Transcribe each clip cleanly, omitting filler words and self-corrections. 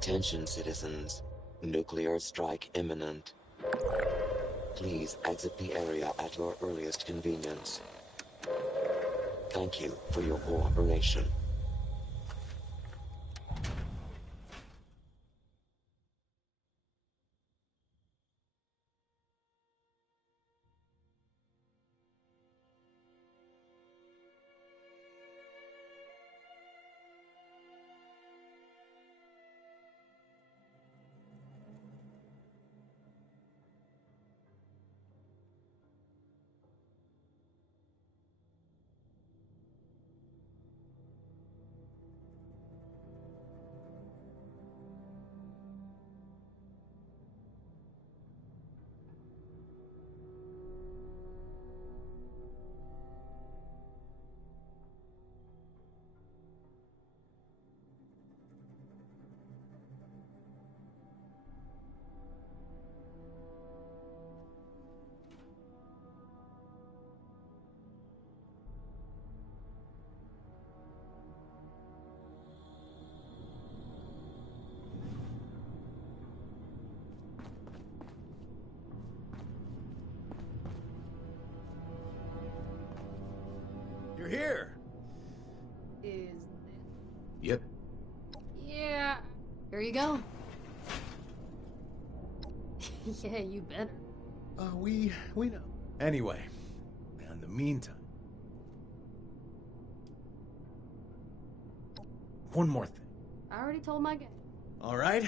Attention citizens. Nuclear strike imminent. Please exit the area at your earliest convenience. Thank you for your cooperation. You're here! Is Yep. Yeah. Here you go. Yeah, you better. We know. Anyway, in the meantime... One more thing. I already told my guy. Alright?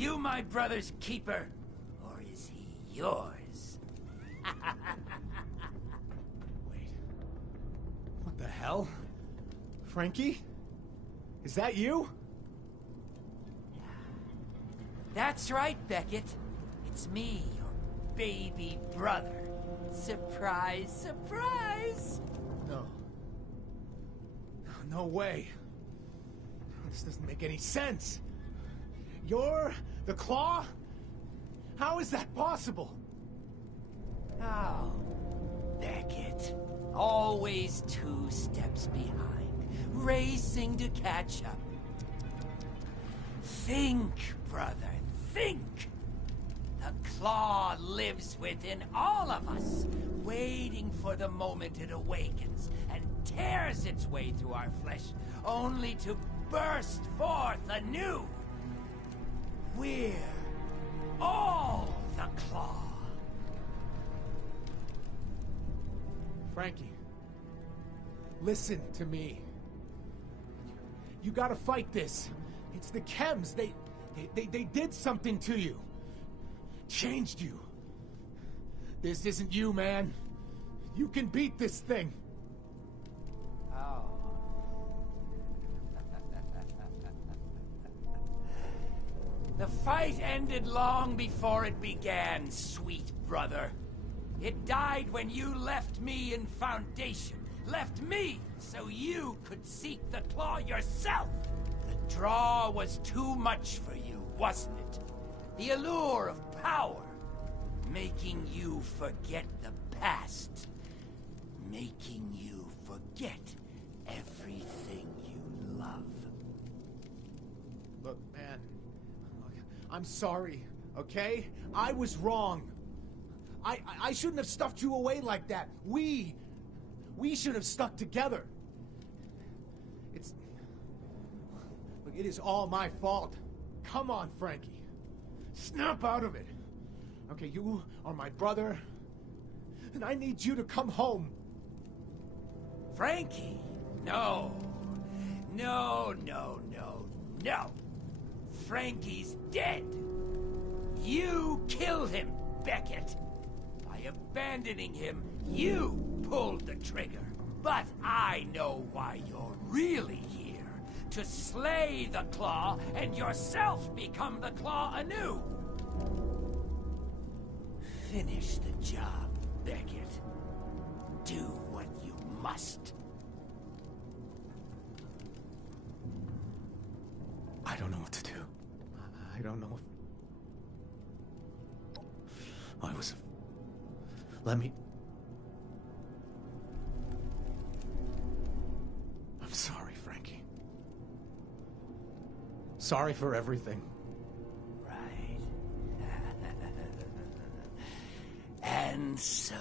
you my brother's keeper, or is he yours? Wait. What the hell? Frankie? Is that you? That's right, Beckett. It's me, your baby brother. Surprise, surprise! No. No way. This doesn't make any sense. You're the Claw? How is that possible? Oh, Beckett. Always 2 steps behind, racing to catch up. Think, brother, think. The Claw lives within all of us, waiting for the moment it awakens and tears its way through our flesh, only to burst forth anew. We're all the Claw. Frankie, listen to me. You gotta fight this. It's the chems. They did something to you. Changed you. This isn't you, man. You can beat this thing. Oh. The fight ended long before it began, sweet brother. It died when you left me in Foundation. Left me so you could seek the Claw yourself. The draw was too much for you, wasn't it? The allure of power, making you forget the past. Making you forget everything you love. Look, man. I'm sorry, okay? I was wrong. I shouldn't have stuffed you away like that. We should have stuck together. Look, it is all my fault. Come on, Frankie. Snap out of it. Okay, you are my brother, and I need you to come home. Frankie? No. No, no, no, no. Frankie's dead. You killed him, Beckett. By abandoning him, you pulled the trigger. But I know why you're really here. To slay the Claw and yourself become the Claw anew. Finish the job, Beckett. Do what you must. I don't know what to do. I don't know if... Let me... I'm sorry, Frankie. Sorry for everything. Right. And so,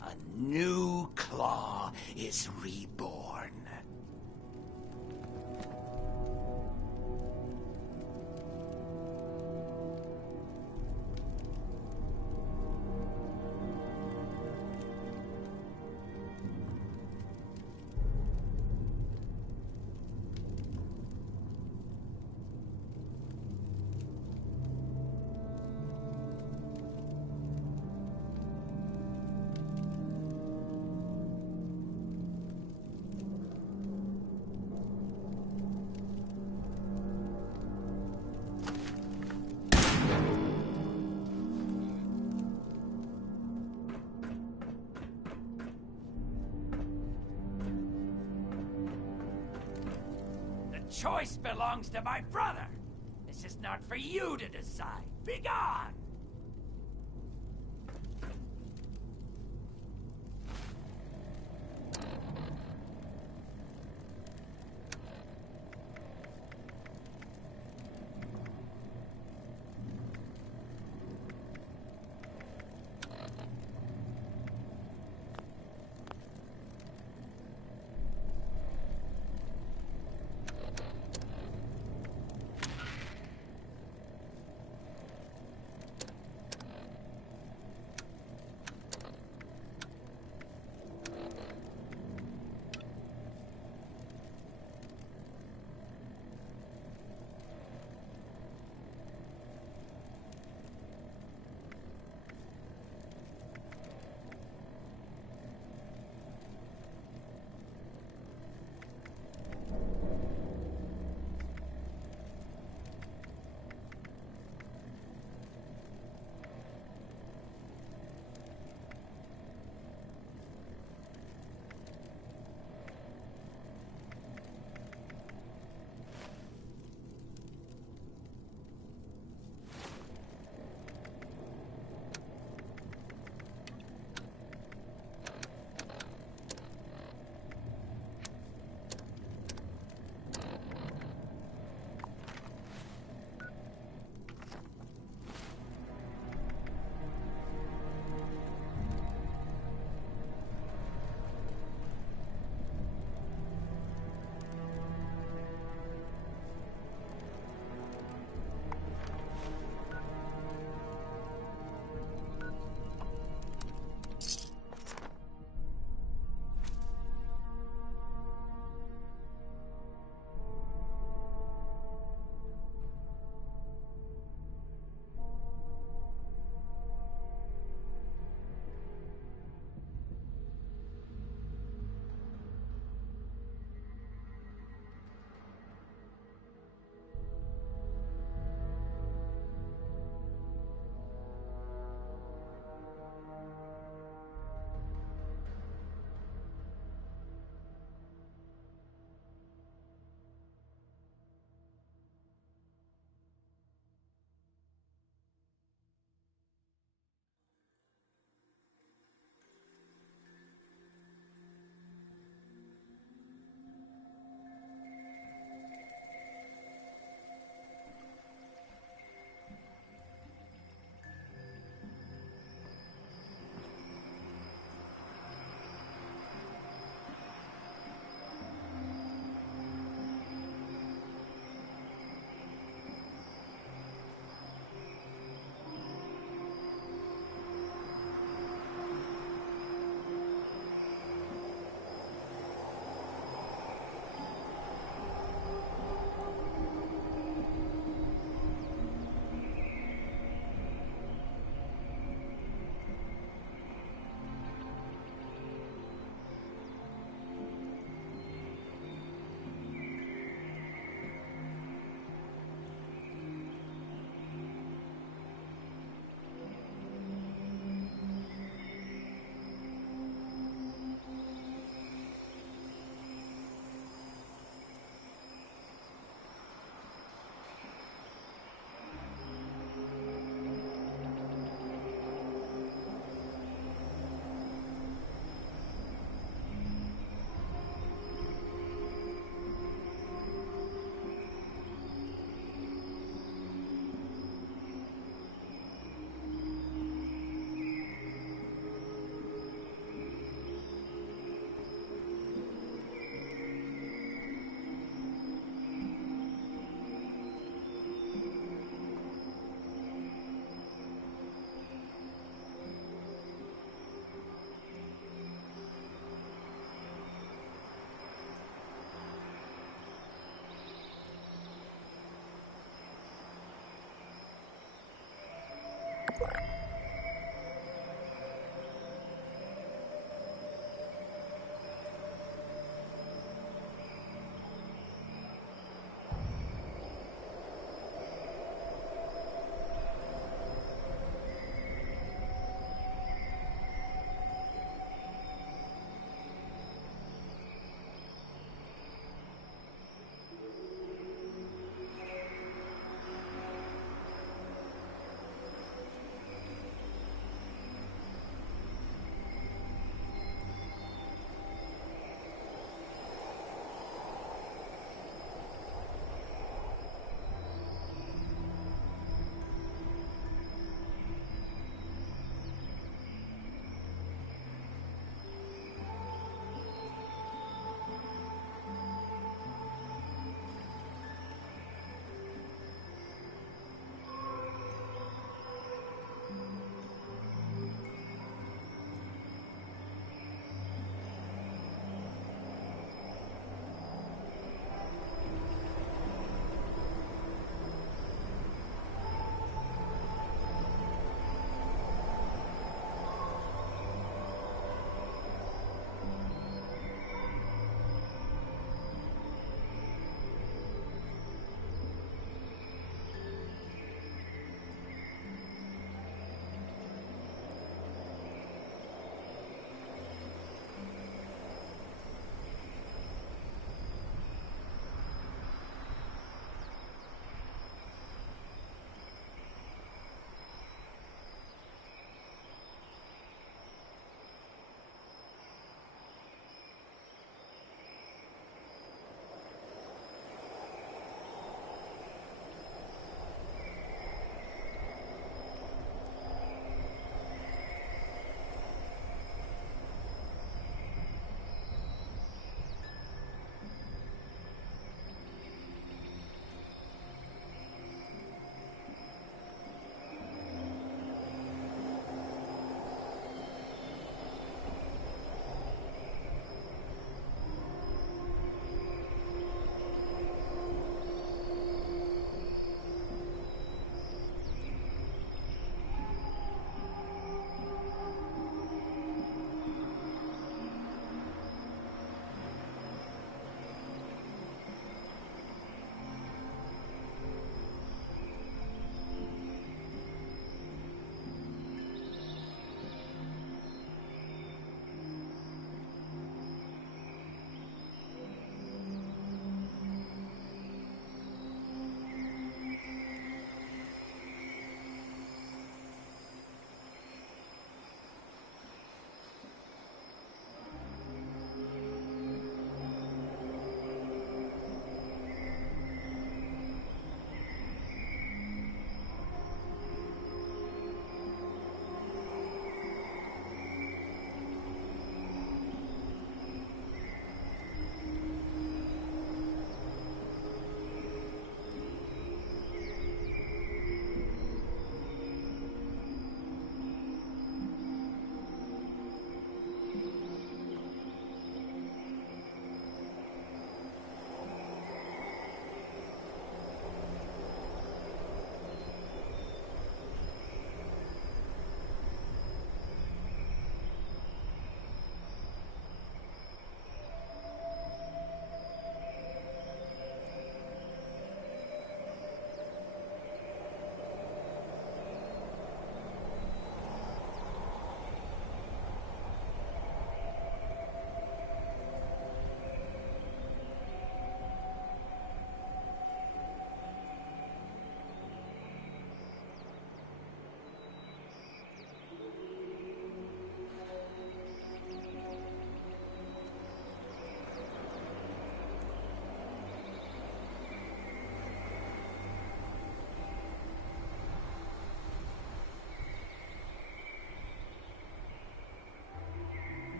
a new Claw is reborn. Choice belongs to my brother. This is not for you to decide. Be gone!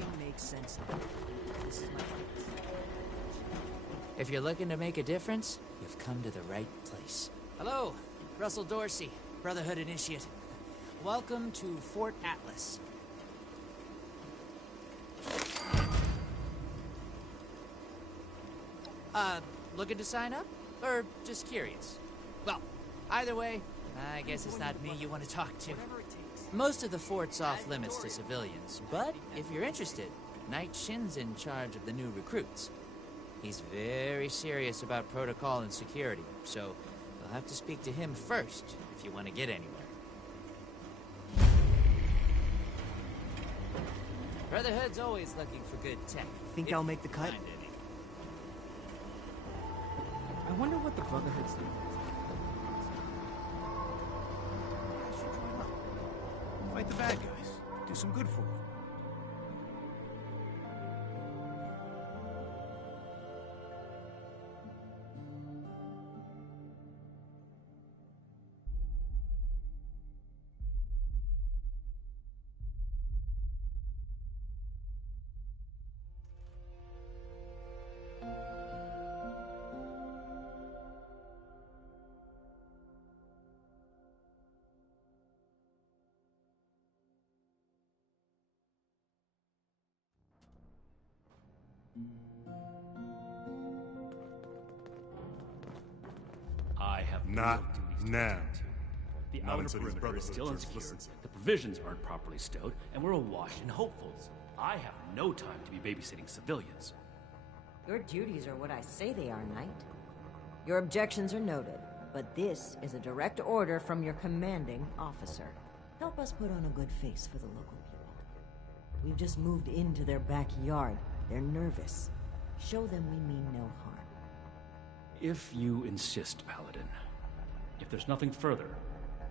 Everything makes sense now. This is my place. If you're looking to make a difference, you've come to the right place. Hello, Russell Dorsey, Brotherhood Initiate. Welcome to Fort Atlas. Looking to sign up? Or just curious? Well, either way, I guess it's not me you want to talk to. Most of the fort's off limits to civilians, but if you're interested, Knight Shin's in charge of the new recruits. He's very serious about protocol and security, so you'll have to speak to him first if you want to get anywhere. Brotherhood's always looking for good tech. Think I'll make the cut? I wonder what the Brotherhood's doing. I should join up. Fight the bad guys. Do some good for them. I have Not real duties to now. attend to. The Not outer until these perimeter is Brotherhood still troops unsecured, listen to me. the provisions aren't properly stowed, and we're awash in hopefuls. I have no time to be babysitting civilians. Your duties are what I say they are, Knight. Your objections are noted, but this is a direct order from your commanding officer. Help us put on a good face for the local people. We've just moved into their backyard. They're nervous. Show them we mean no harm. If you insist, Paladin. If there's nothing further,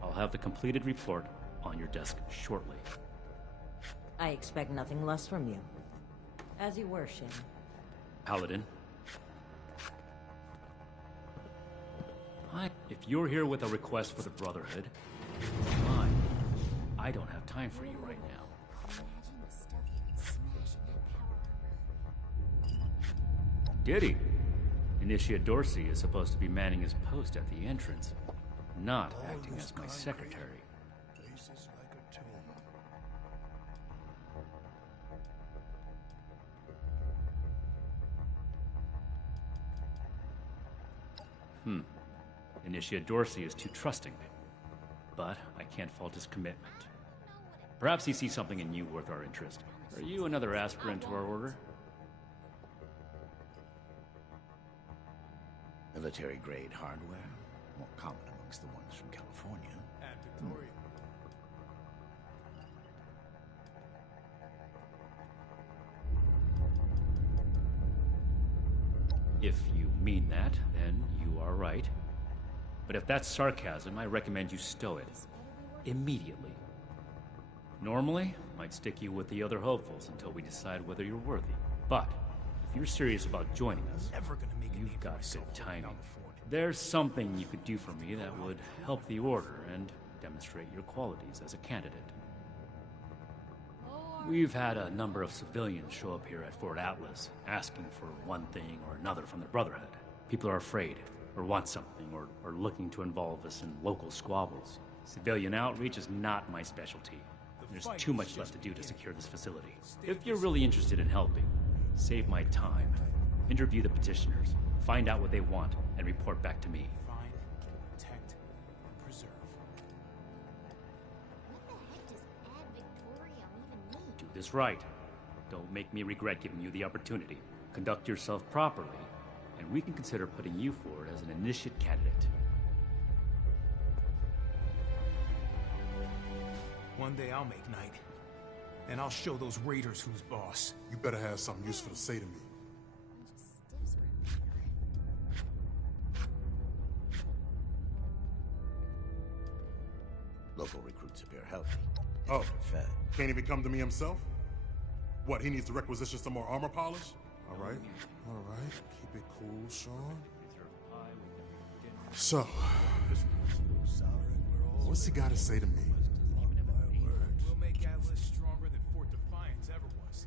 I'll have the completed report on your desk shortly. I expect nothing less from you. As you were, Shin. Paladin. If you're here with a request for the Brotherhood, fine. I don't have time for you right now. Diddy. Initiate Dorsey is supposed to be manning his post at the entrance, not acting as my secretary. Initiate Dorsey is too trusting, but I can't fault his commitment. Perhaps he sees something in you worth our interest. Are you another aspirant to our order? Military-grade hardware, more common amongst the ones from California. And Victoria. If you mean that, then you are right. But if that's sarcasm, I recommend you stow it. Immediately. Normally, I'd stick you with the other hopefuls until we decide whether you're worthy. But, if you're serious about joining us, Never gonna make a name you've for got myself good holding timing. down the fort. There's something you could do for me that would help the Order and demonstrate your qualities as a candidate. We've had a number of civilians show up here at Fort Atlas, asking for one thing or another from the Brotherhood. People are afraid, or want something, or looking to involve us in local squabbles. Civilian outreach is not my specialty. There's too much left to do to secure this facility. If you're really interested in helping, save my time. Interview the petitioners, find out what they want, and report back to me. Find, protect, and preserve. What the heck does Ad Victoriam even mean? Do this right. Don't make me regret giving you the opportunity. Conduct yourself properly, and we can consider putting you forward as an initiate candidate. One day I'll make Knight. And I'll show those raiders who's boss. You better have something useful to say to me. Stiffs around here. Local recruits appear healthy. Oh, They're fed. can't even come to me himself? What, he needs to requisition some more armor polish? All right. Keep it cool, Sean. So, what's he got to say to me? We'll make Atlas stronger than Fort Defiance ever was.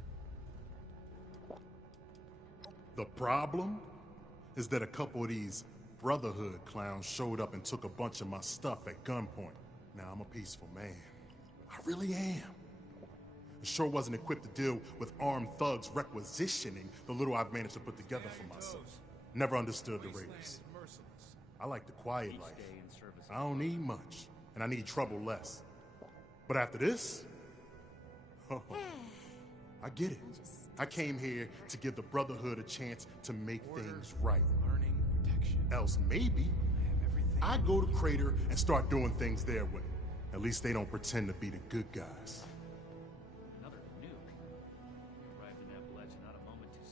The problem is that a couple of these Brotherhood clowns showed up and took a bunch of my stuff at gunpoint. Now I'm a peaceful man. I really am. I sure wasn't equipped to deal with armed thugs requisitioning the little I've managed to put together for myself. Never understood the Raiders. I like the quiet life. I don't need much, and I need trouble less. But after this, oh, I get it. I came here to give the Brotherhood a chance to make things right. Else maybe I go to Crater and start doing things their way. At least they don't pretend to be the good guys. Another nuke. We arrived in Appalachia not a moment too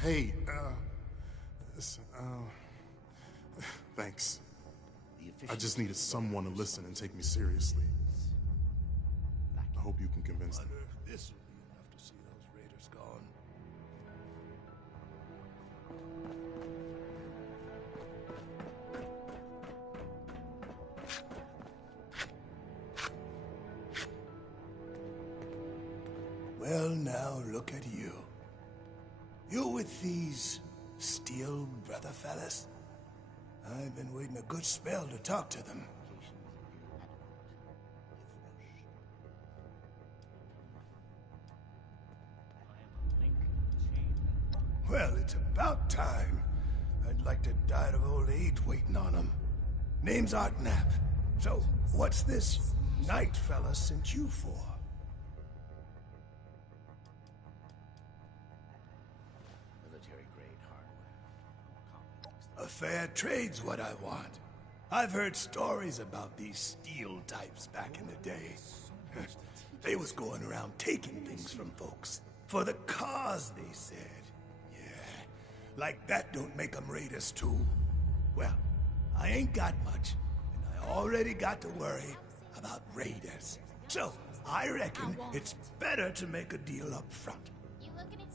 soon. Hey, listen, thanks. I just needed someone to listen and take me seriously. I hope you can convince them. This will be enough to see those raiders gone. Well, now look at you. You with these Steel Brother fellas? I've been waiting a good spell to talk to them. Well, it's about time. I'd like to die of old age waiting on them. Name's Artnap. So, what's this Knight fella sent you for? Military-grade hardware. A fair trade's what I want. I've heard stories about these steel types back in the day. They was going around taking things from folks. For the cause, they said. Yeah, like that don't make them raiders too. Well, I ain't got much, and I already got to worry about raiders. So, I reckon it's better to make a deal up front.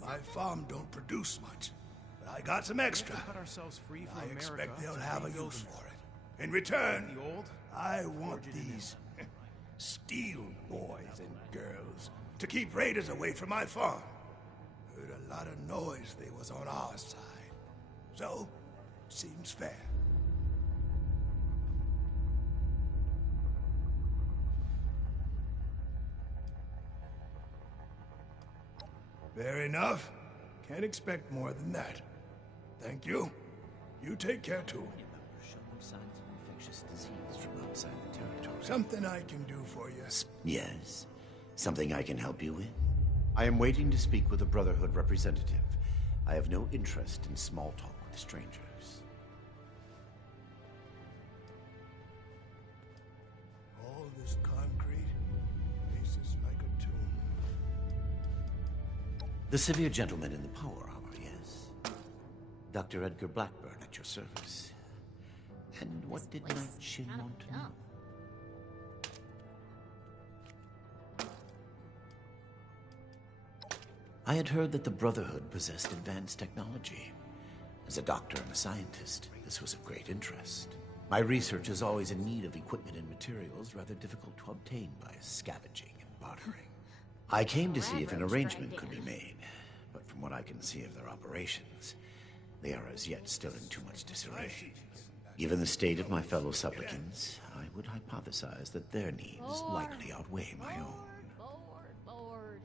My farm don't produce much, but I got some extra. I expect they'll have a use for it. In return, I want these steel boys and girls to keep raiders away from my farm. Heard a lot of noise they was on our side. So, seems fair. Fair enough. Can't expect more than that. Thank you. You take care too. Signs of infectious disease from outside the territory. Something I can do for you. Yes. Something I can help you with? I am waiting to speak with a Brotherhood representative. I have no interest in small talk with strangers. All this concrete, faces like a tomb. The severe gentleman in the power armor, yes. Dr. Edgar Blackburn at your service. And what did Knight Shin want to know? I had heard that the Brotherhood possessed advanced technology. As a doctor and a scientist, this was of great interest. My research is always in need of equipment and materials rather difficult to obtain by scavenging and bartering. I came to see if an arrangement could be made, but from what I can see of their operations, they are as yet still in too much disarray. Given the state of my fellow supplicants, I would hypothesize that their needs likely outweigh my own. Lord.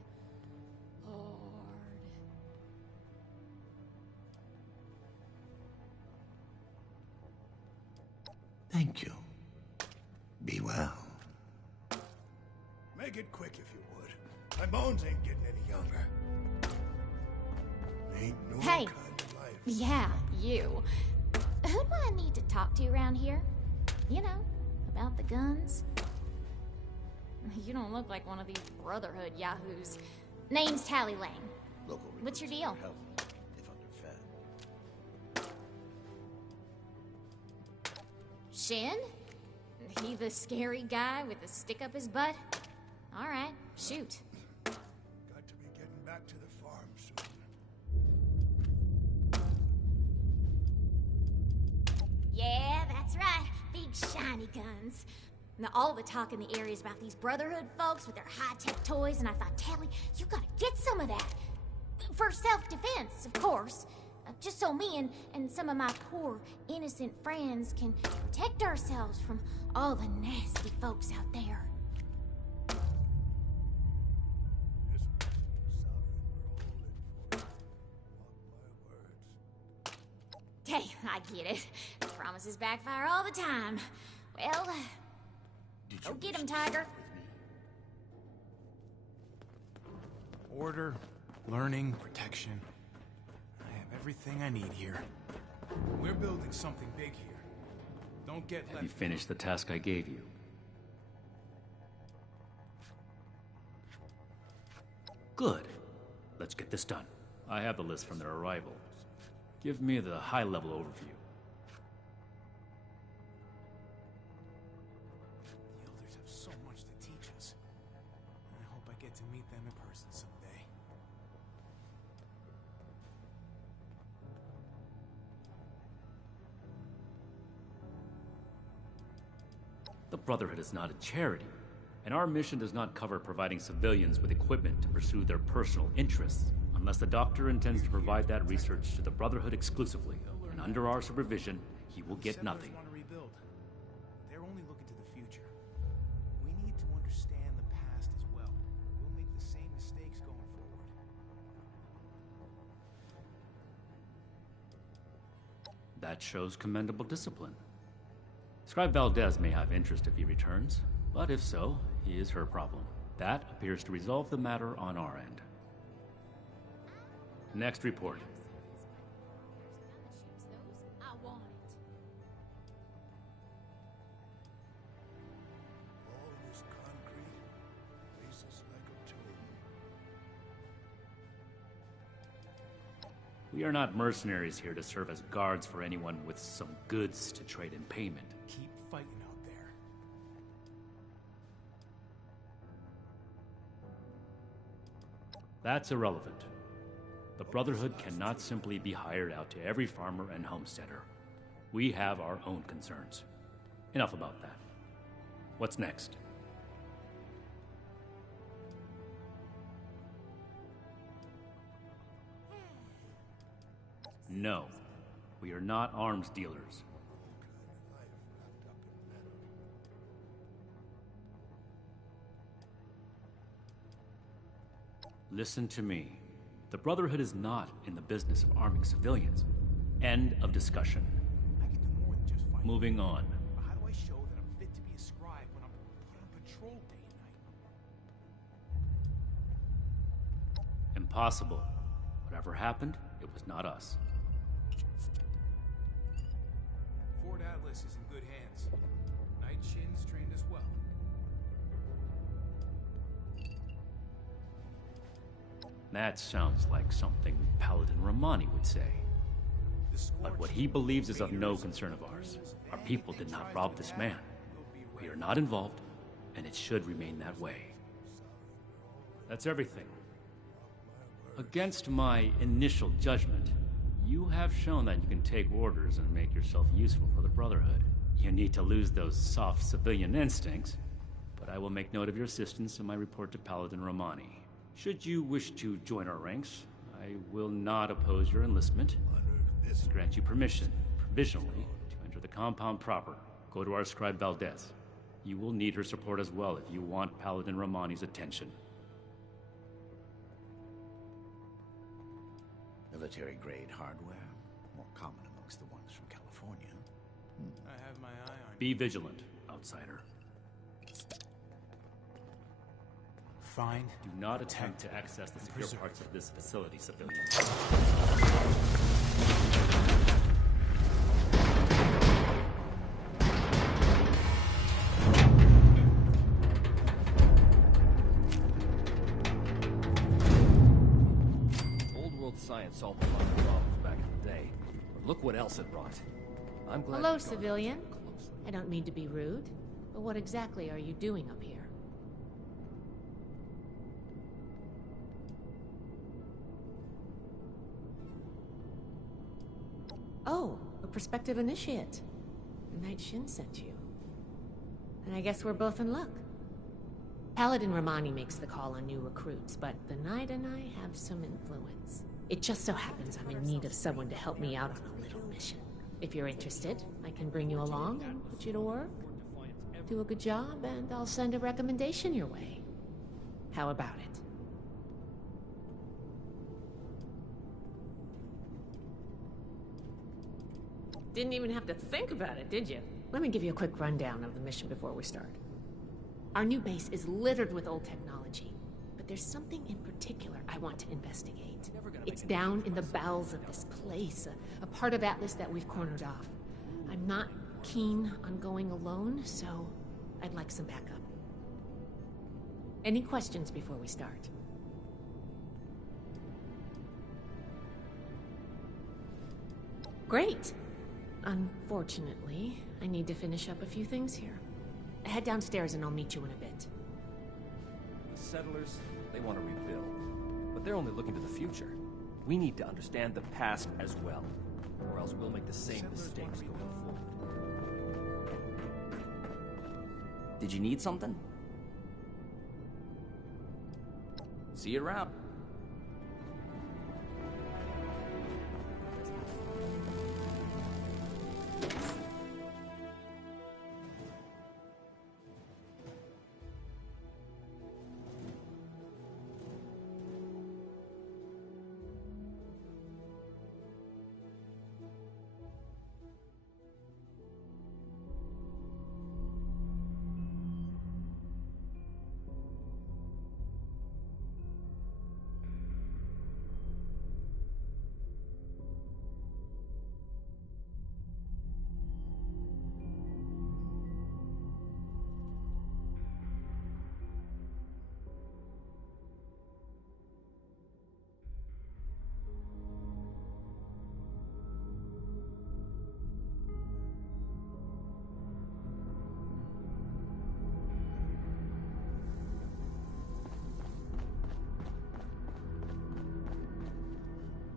Thank you. Be well. Make it quick if you would. My bones ain't getting any younger. Ain't no Hey. kind of life. Yeah, you. Who do I need to talk to around here? You know, about the guns? You don't look like one of these Brotherhood yahoos. Name's Tally Lane. Local What's your recruits deal? are healthy, if underfed. Shin? He the scary guy with the stick up his butt? Alright, shoot. Got to be getting back to the farm soon. Yeah, that's right. Big shiny guns. Now, all the talk in the area is about these Brotherhood folks with their high-tech toys, and I thought, Tally, you gotta get some of that. For self-defense, of course. Just so me and some of my poor, innocent friends can protect ourselves from all the nasty folks out there. Hey, I get it. Promises backfire all the time. Well, go get him, Tiger. Order, learning, protection. I have everything I need here. We're building something big here. Don't get left. Have you finished the task I gave you? Good. Let's get this done. I have the list from their arrival. Give me the high-level overview. The elders have so much to teach us. I hope I get to meet them in person someday. The Brotherhood is not a charity, and our mission does not cover providing civilians with equipment to pursue their personal interests, unless the Doctor intends to provide that research to the Brotherhood exclusively, and under our supervision, he will get nothing. Want to rebuild. They're only looking to the future. We need to understand the past as well. We'll make the same mistakes going forward. That shows commendable discipline. Scribe Valdez may have interest if he returns, but if so, he is her problem. That appears to resolve the matter on our end. Next report. I want it. All this concrete faces like a tomb. We are not mercenaries here to serve as guards for anyone with some goods to trade in payment. Keep fighting out there. That's irrelevant. The Brotherhood cannot simply be hired out to every farmer and homesteader. We have our own concerns. Enough about that. What's next? No, we are not arms dealers. Listen to me. The Brotherhood is not in the business of arming civilians. End of discussion. I can do more than just fight. Moving on. But how do I show that I'm fit to be a scribe when I'm put on patrol day and night? Impossible. Whatever happened, it was not us. Fort Atlas is in good hands. Night Shin's trained as well. That sounds like something Paladin Romani would say. But what he believes is of no concern of ours. Our people did not rob this man. We are not involved, and it should remain that way. That's everything. Against my initial judgment, you have shown that you can take orders and make yourself useful for the Brotherhood. You need to lose those soft civilian instincts, but I will make note of your assistance in my report to Paladin Romani. Should you wish to join our ranks, I will not oppose your enlistment. I grant you permission, provisionally, to enter the compound proper. Go to our scribe Valdez. You will need her support as well if you want Paladin Romani's attention. Military-grade hardware, more common amongst the ones from California. I have my eye on Be vigilant, outsider. Find. Do not attempt to access the secure parts of this facility, civilians. Old world science solved a lot of problems back in the day. But look what else it brought. I'm glad. Hello, you've gone civilian. closely. I don't mean to be rude, but what exactly are you doing up here? Oh, a prospective initiate. Night Shin sent you. And I guess we're both in luck. Paladin Romani makes the call on new recruits, but the Knight and I have some influence. It just so happens I'm in need of someone to help me out on a little mission. If you're interested, I can bring you along and put you to work. Do a good job, and I'll send a recommendation your way. How about it? Didn't even have to think about it, did you? Let me give you a quick rundown of the mission before we start. Our new base is littered with old technology, but there's something in particular I want to investigate. It's down in the bowels of this place, a part of Atlas that we've cornered off. I'm not keen on going alone, so I'd like some backup. Any questions before we start? Great! Unfortunately, I need to finish up a few things here. Head downstairs and I'll meet you in a bit. The settlers, they want to rebuild. But they're only looking to the future. We need to understand the past as well. Or else we'll make the same mistakes going forward. Did you need something? See you around.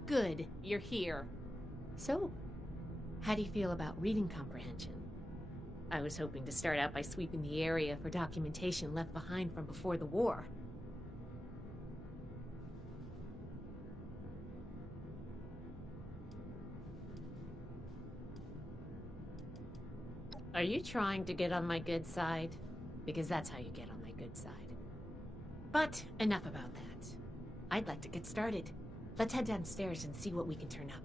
Good, you're here. So, how do you feel about reading comprehension? I was hoping to start out by sweeping the area for documentation left behind from before the war. Are you trying to get on my good side? Because that's how you get on my good side. But enough about that. I'd like to get started. Let's head downstairs and see what we can turn up.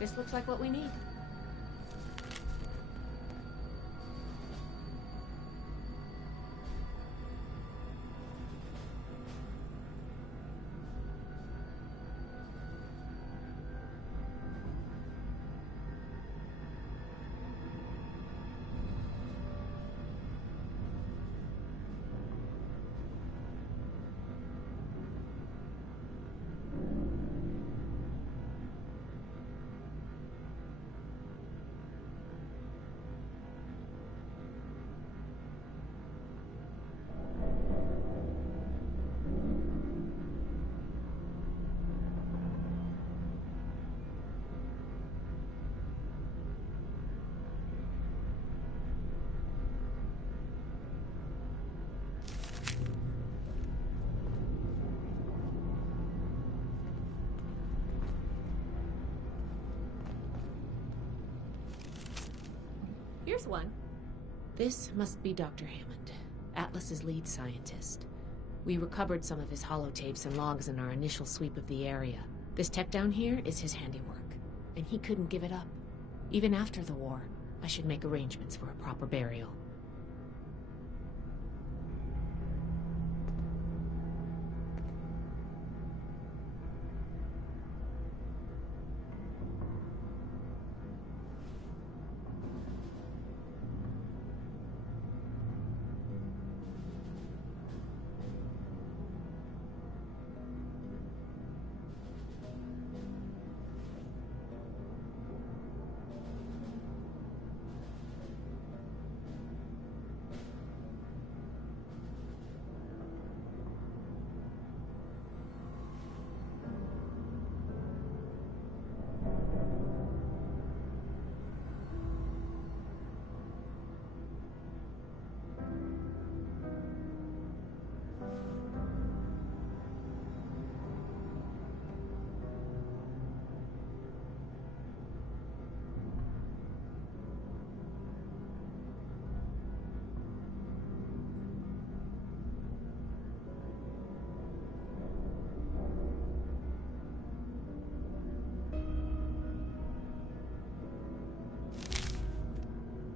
This looks like what we need. Here's one. This must be Dr. Hammond, Atlas's lead scientist. We recovered some of his holotapes and logs in our initial sweep of the area. This tech down here is his handiwork, and he couldn't give it up. Even after the war, I should make arrangements for a proper burial.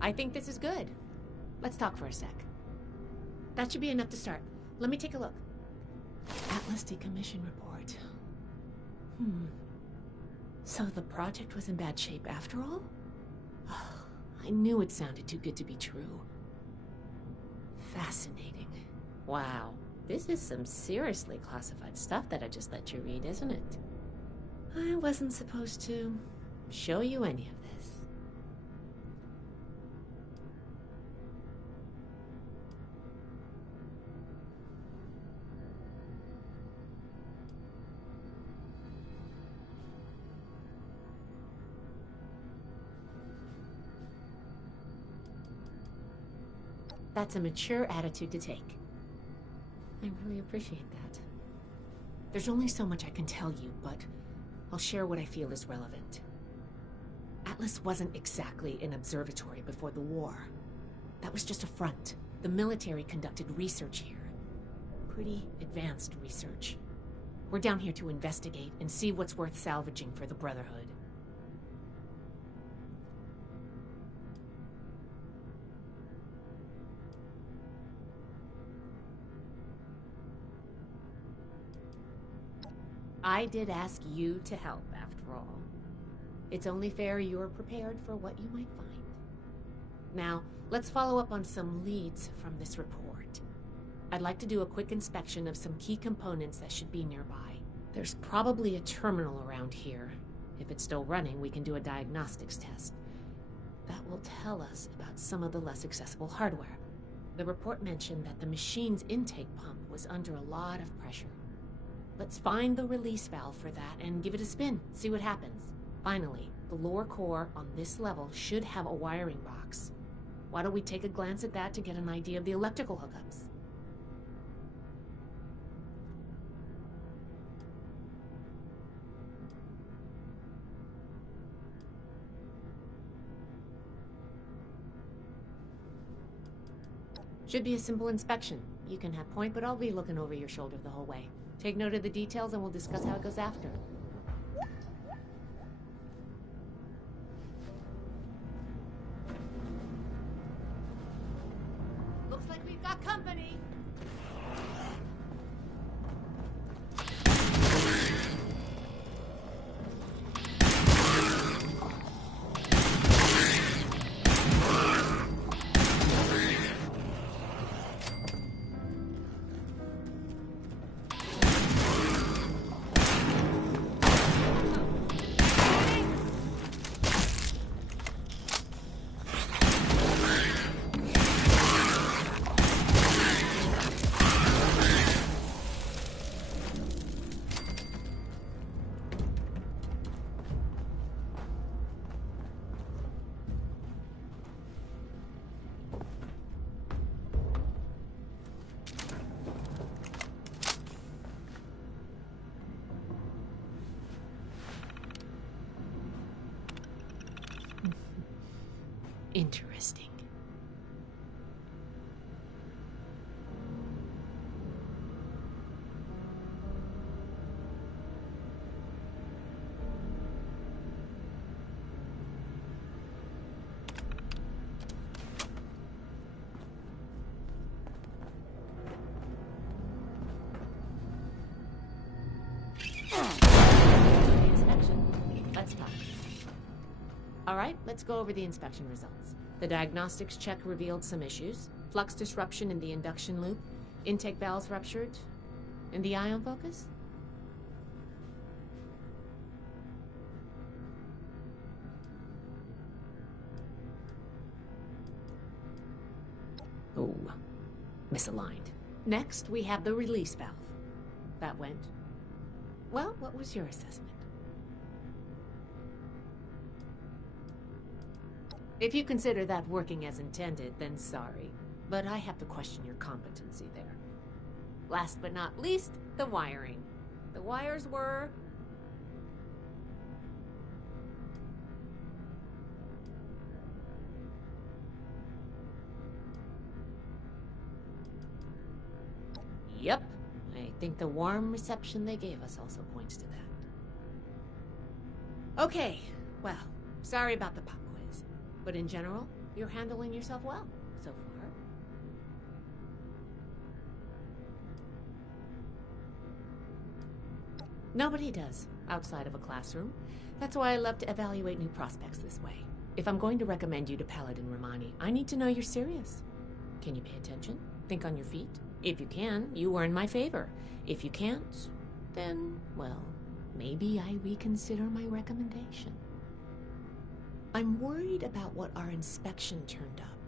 I think this is good. Let's talk for a sec. That should be enough to start. Let me take a look. Atlas decommission report. So the project was in bad shape after all? I knew it sounded too good to be true. Fascinating. Wow. This is some seriously classified stuff that I just let you read, isn't it? I wasn't supposed to show you any of this. That's a mature attitude to take. I really appreciate that. There's only so much I can tell you, but I'll share what I feel is relevant. Atlas wasn't exactly an observatory before the war. That was just a front. The military conducted research here. Pretty advanced research. We're down here to investigate and see what's worth salvaging for the Brotherhood. I did ask you to help, after all. It's only fair you're prepared for what you might find. Now, let's follow up on some leads from this report. I'd like to do a quick inspection of some key components that should be nearby. There's probably a terminal around here. If it's still running, we can do a diagnostics test. That will tell us about some of the less accessible hardware. The report mentioned that the machine's intake pump was under a lot of pressure. Let's find the release valve for that and give it a spin, see what happens. Finally, the lower core on this level should have a wiring box. Why don't we take a glance at that to get an idea of the electrical hookups? Should be a simple inspection. You can have point, but I'll be looking over your shoulder the whole way. Take note of the details and we'll discuss how it goes after. Got company! Interesting. Inspection. Let's talk. All right, let's go over the inspection results. The diagnostics check revealed some issues. Flux disruption in the induction loop, intake valves ruptured, and the ion focus? Oh, misaligned. Next, we have the release valve. That went. Well, what was your assessment? If you consider that working as intended, then sorry. But I have to question your competency there. Last but not least, the wiring. The wires were... Yep. I think the warm reception they gave us also points to that. Okay, well, sorry about the pop quiz. But in general, you're handling yourself well so far. Nobody does, outside of a classroom. That's why I love to evaluate new prospects this way. If I'm going to recommend you to Paladin Romani, I need to know you're serious. Can you pay attention? Think on your feet? If you can, you earn my favor. If you can't, then, well, maybe I reconsider my recommendation. I'm worried about what our inspection turned up.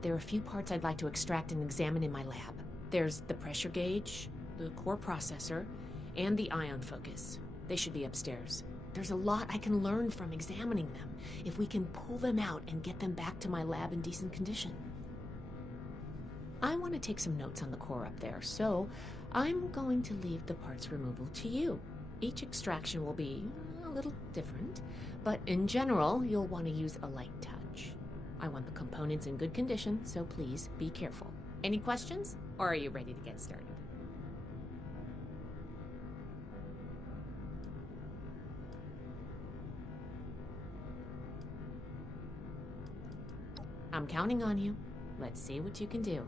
There are a few parts I'd like to extract and examine in my lab. There's the pressure gauge, the core processor, and the ion focus. They should be upstairs. There's a lot I can learn from examining them, if we can pull them out and get them back to my lab in decent condition. I want to take some notes on the core up there, so I'm going to leave the parts removal to you. Each extraction will be a little different, but in general, you'll want to use a light touch. I want the components in good condition, so please be careful. Any questions, or are you ready to get started? I'm counting on you. Let's see what you can do.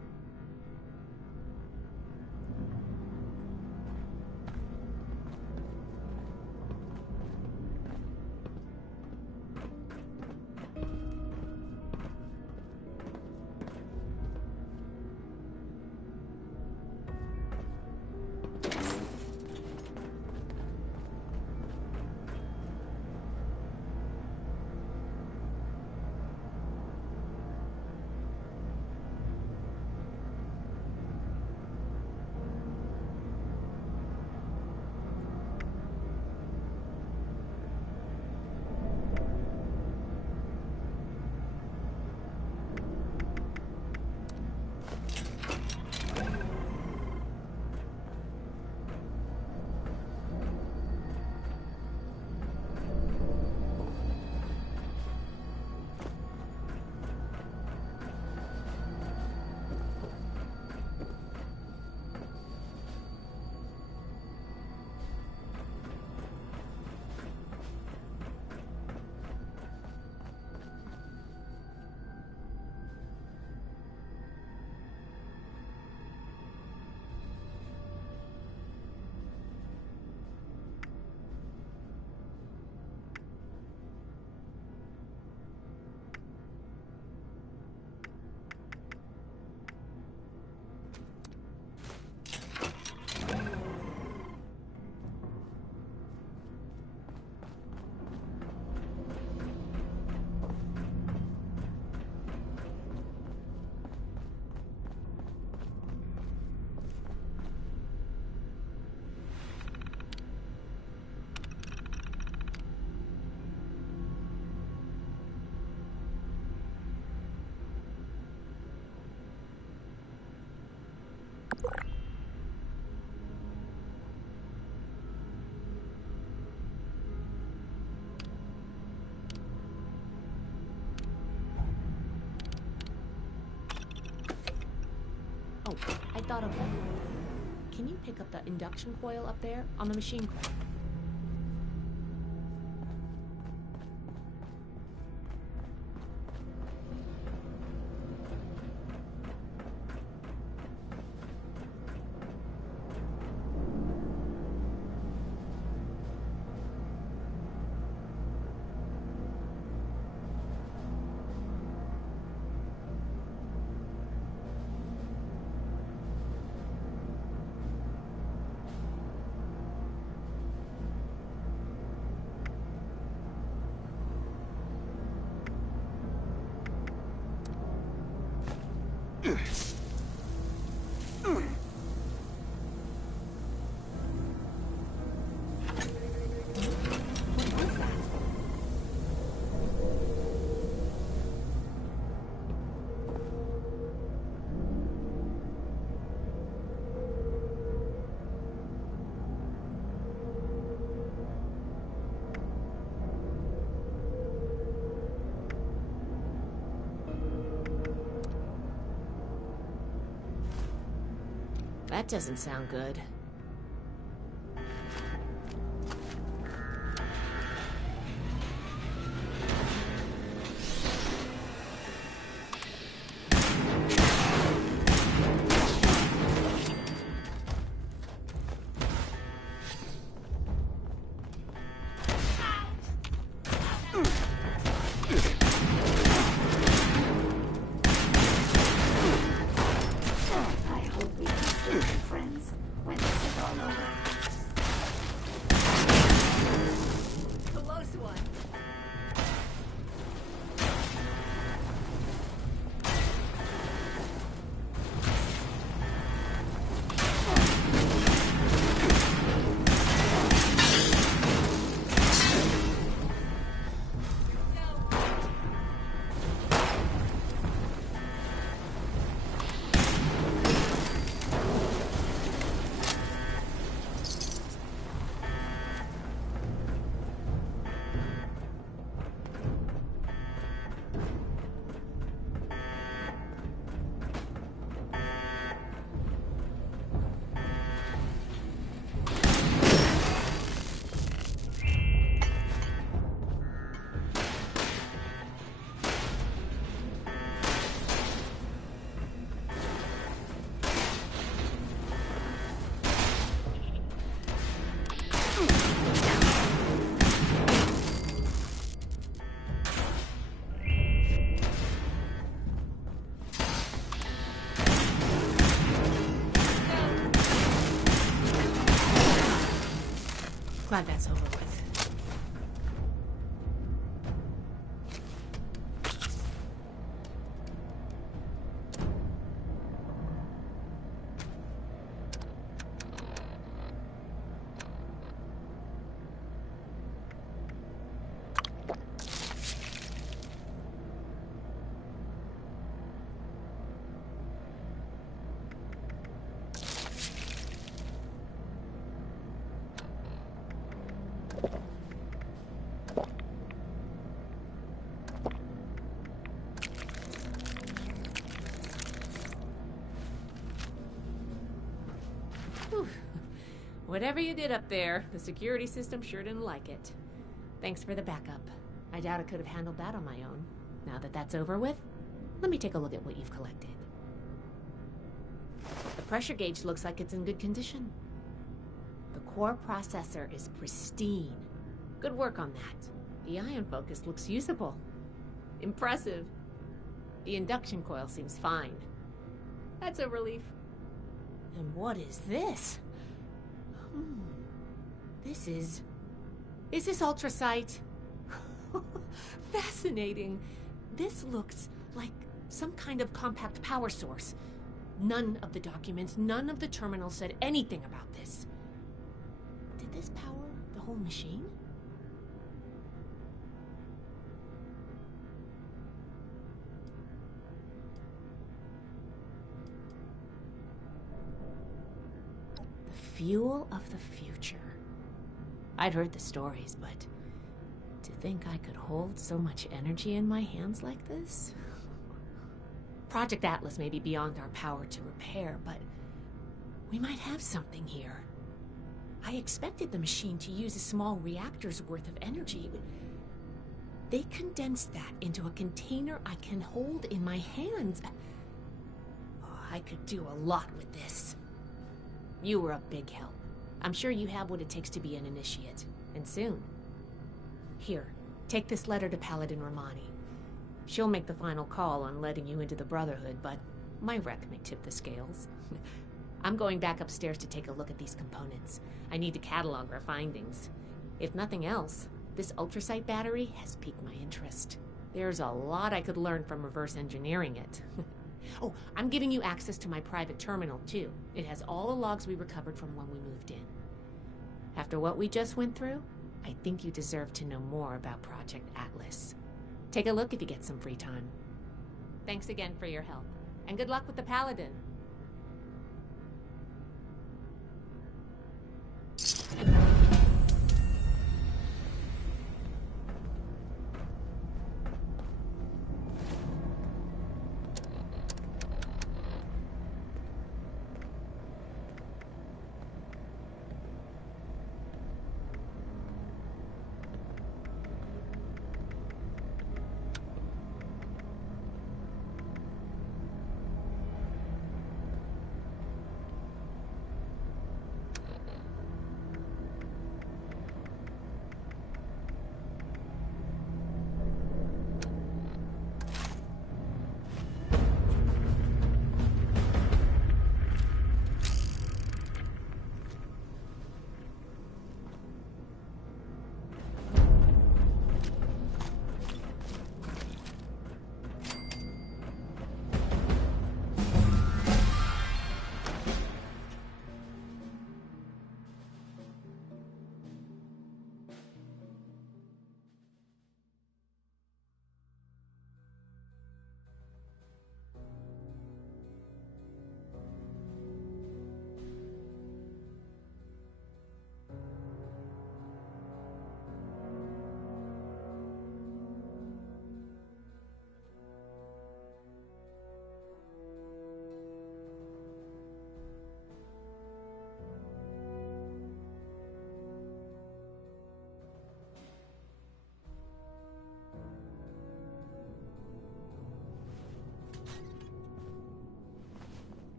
thought of one. Can you pick up the induction coil up there on the machine coil? That doesn't sound good. Glad that's over with. Whatever you did up there, the security system sure didn't like it. Thanks for the backup. I doubt I could have handled that on my own. Now that that's over with, let me take a look at what you've collected. The pressure gauge looks like it's in good condition. The core processor is pristine. Good work on that. The ion focus looks usable. Impressive. The induction coil seems fine. That's a relief. And what is this? Is this ultrasight? Fascinating. This looks like some kind of compact power source. None of the documents, none of the terminals said anything about this. Did this power the whole machine? The fuel of the future. I'd heard the stories, but to think I could hold so much energy in my hands like this? Project Atlas may be beyond our power to repair, but We might have something here. I expected the machine to use a small reactor's worth of energy, but they condensed that into a container I can hold in my hands. Oh, I could do a lot with this. You were a big help. I'm sure you have what it takes to be an initiate, and soon. Here, take this letter to Paladin Romani. She'll make the final call on letting you into the Brotherhood, but my wreck may tip the scales. I'm going back upstairs to take a look at these components. I need to catalog our findings. If nothing else, this ultrasight battery has piqued my interest. There's a lot I could learn from reverse engineering it. Oh, I'm giving you access to my private terminal, too. It has all the logs we recovered from when we moved in. After what we just went through, I think you deserve to know more about Project Atlas. Take a look if you get some free time. Thanks again for your help, and good luck with the Paladin.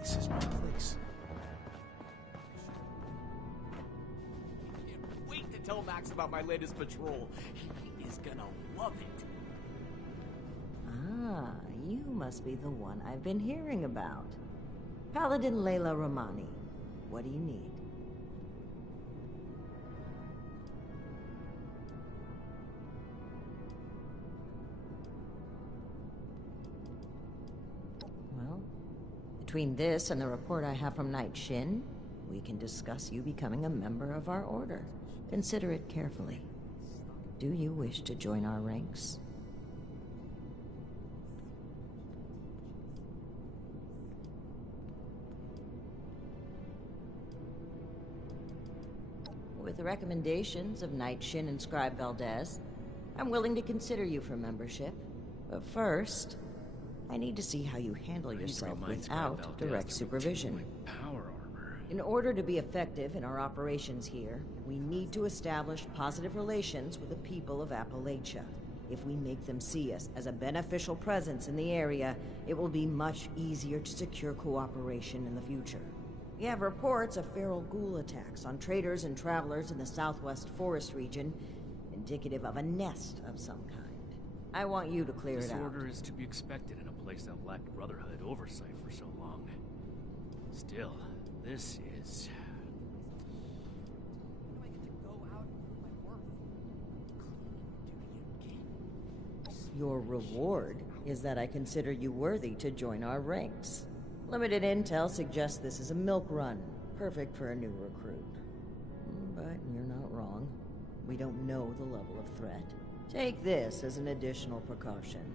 This is my place. Can't wait to tell Max about my latest patrol. He is gonna love it. Ah, you must be the one I've been hearing about. Paladin Layla Romani. What do you need? Well, between this and the report I have from Knight Shin, we can discuss you becoming a member of our order. Consider it carefully. Do you wish to join our ranks? With the recommendations of Knight Shin and Scribe Valdez, I'm willing to consider you for membership. But first, I need to see how you handle yourself without direct supervision. Power armor. In order to be effective in our operations here, we need to establish positive relations with the people of Appalachia. If we make them see us as a beneficial presence in the area, it will be much easier to secure cooperation in the future. We have reports of feral ghoul attacks on traders and travelers in the southwest forest region, indicative of a nest of some kind. I want you to clear it out. Disorder is to be expected in a place that lacked Brotherhood oversight for so long. Still, this is... Your reward is that I consider you worthy to join our ranks. Limited intel suggests this is a milk run, perfect for a new recruit. But you're not wrong. We don't know the level of threat. Take this as an additional precaution.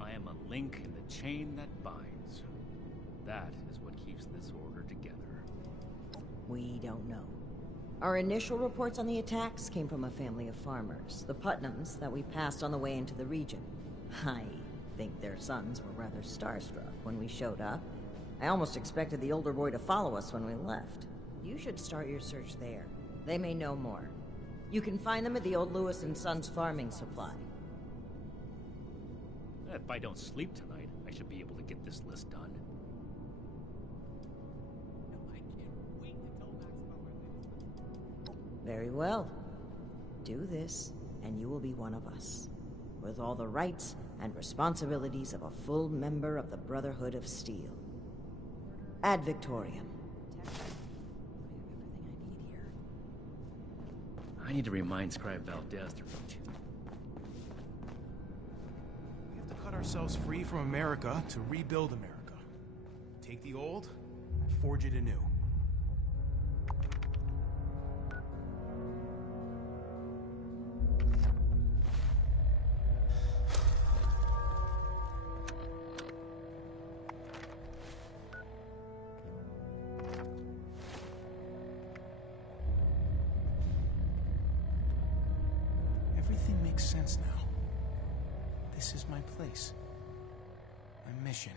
I am a link in the chain that binds. That is what keeps this order together. We don't know. Our initial reports on the attacks came from a family of farmers, the Putnams, that we passed on the way into the region. I think their sons were rather starstruck when we showed up. I almost expected the older boy to follow us when we left. You should start your search there. They may know more. You can find them at the old Lewis and Sons farming supply. If I don't sleep tonight, I should be able to get this list done. Very well. Do this, and you will be one of us, with all the rights and responsibilities of a full member of the Brotherhood of Steel. Ad Victoriam. I need to remind Scribe Valdez to reach. We have to cut ourselves free from America to rebuild America. Take the old, forge it anew. Everything makes sense now. This is my place. My mission.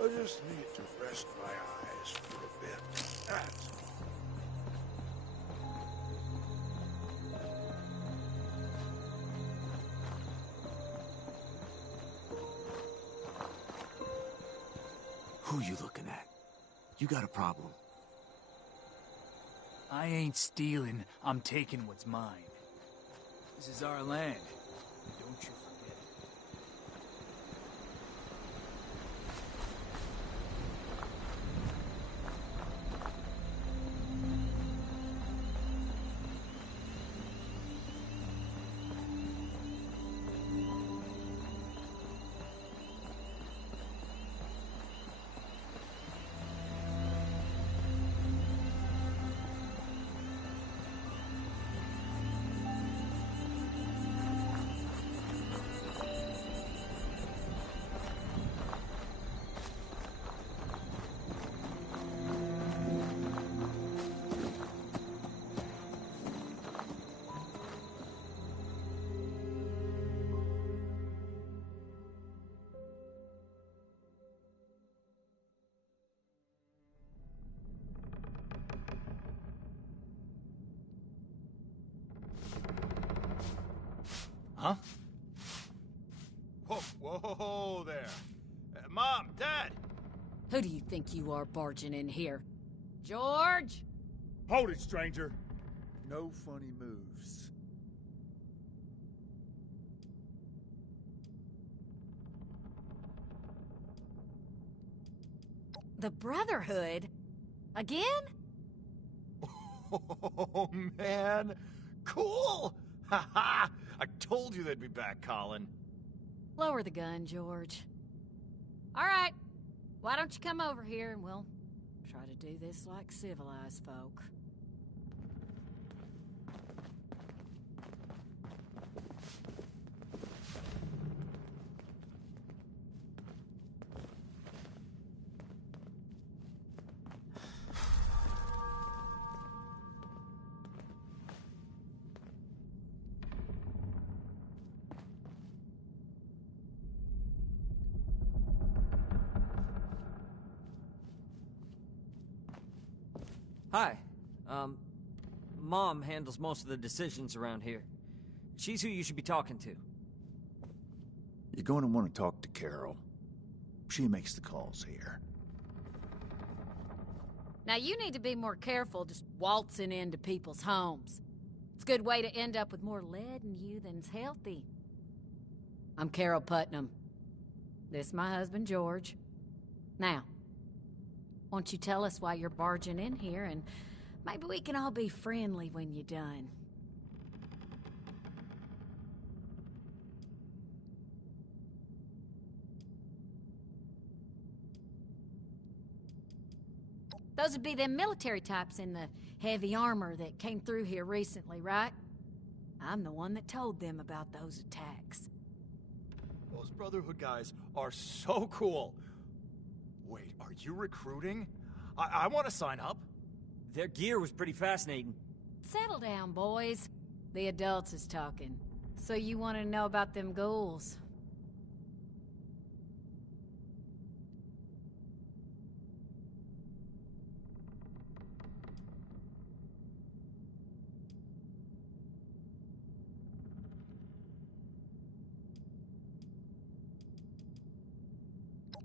I just need to rest my eyes for a bit. That's all. Who you looking at? You got a problem. I ain't stealing, I'm taking what's mine. This is our land. Don't you forget it. Huh? Whoa, whoa there. Mom, Dad! Who do you think you are barging in here? George? Hold it, stranger. No funny moves. The Brotherhood? Again? Oh, man. Cool! Ha ha! I told you they'd be back, Colin. Lower the gun, George. All right. Why don't you come over here and we'll try to do this like civilized folk. Hi. Mom handles most of the decisions around here. She's who you should be talking to. You're going to want to talk to Carol. She makes the calls here. Now you need to be more careful just waltzing into people's homes. It's a good way to end up with more lead in you than's healthy. I'm Carol Putnam. This is my husband, George. Now, won't you tell us why you're barging in here, and maybe we can all be friendly when you're done. Those would be them military types in the heavy armor that came through here recently, right? I'm the one that told them about those attacks. Those Brotherhood guys are so cool. Wait, are you recruiting? I want to sign up. Their gear was pretty fascinating. Settle down, boys. The adults is talking. So you want to know about them ghouls?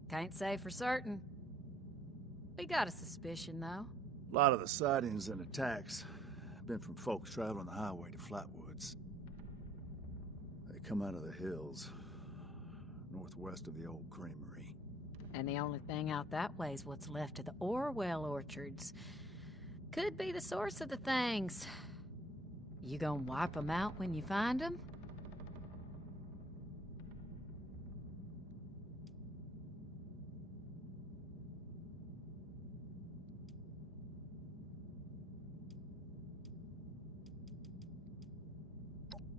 Can't say for certain. We got a suspicion, though. A lot of the sightings and attacks have been from folks traveling the highway to Flatwoods. They come out of the hills, northwest of the old creamery. And the only thing out that way is what's left of the Orwell orchards. Could be the source of the things. You gonna wipe them out when you find them?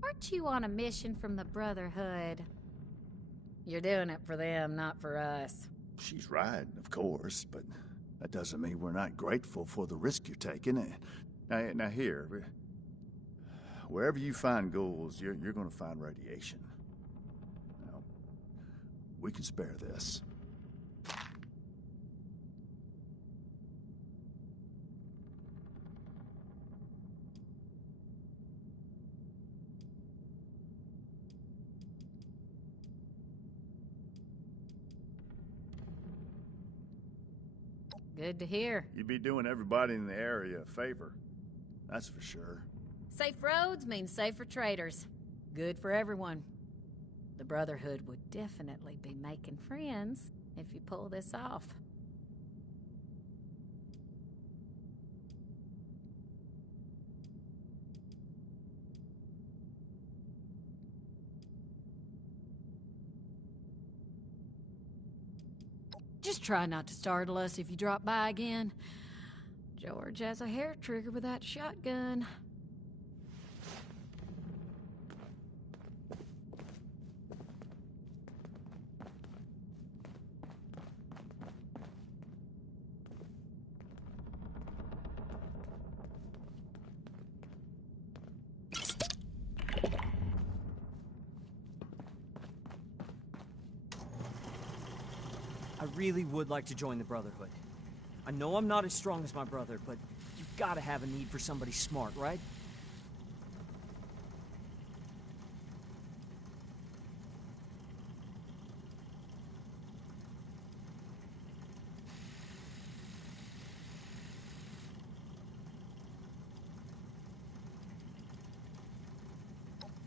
Aren't you on a mission from the Brotherhood? You're doing it for them, not for us. She's right, of course, but that doesn't mean we're not grateful for the risk you're taking. Now here, wherever you find ghouls, you're going to find radiation. Now, we can spare this. Good to hear. You'd be doing everybody in the area a favor. That's for sure. Safe roads mean safer traders. Good for everyone. The Brotherhood would definitely be making friends if you pull this off. Just try not to startle us if you drop by again. George has a hair trigger with that shotgun. I really would like to join the Brotherhood. I know I'm not as strong as my brother, but you've got to have a need for somebody smart, right?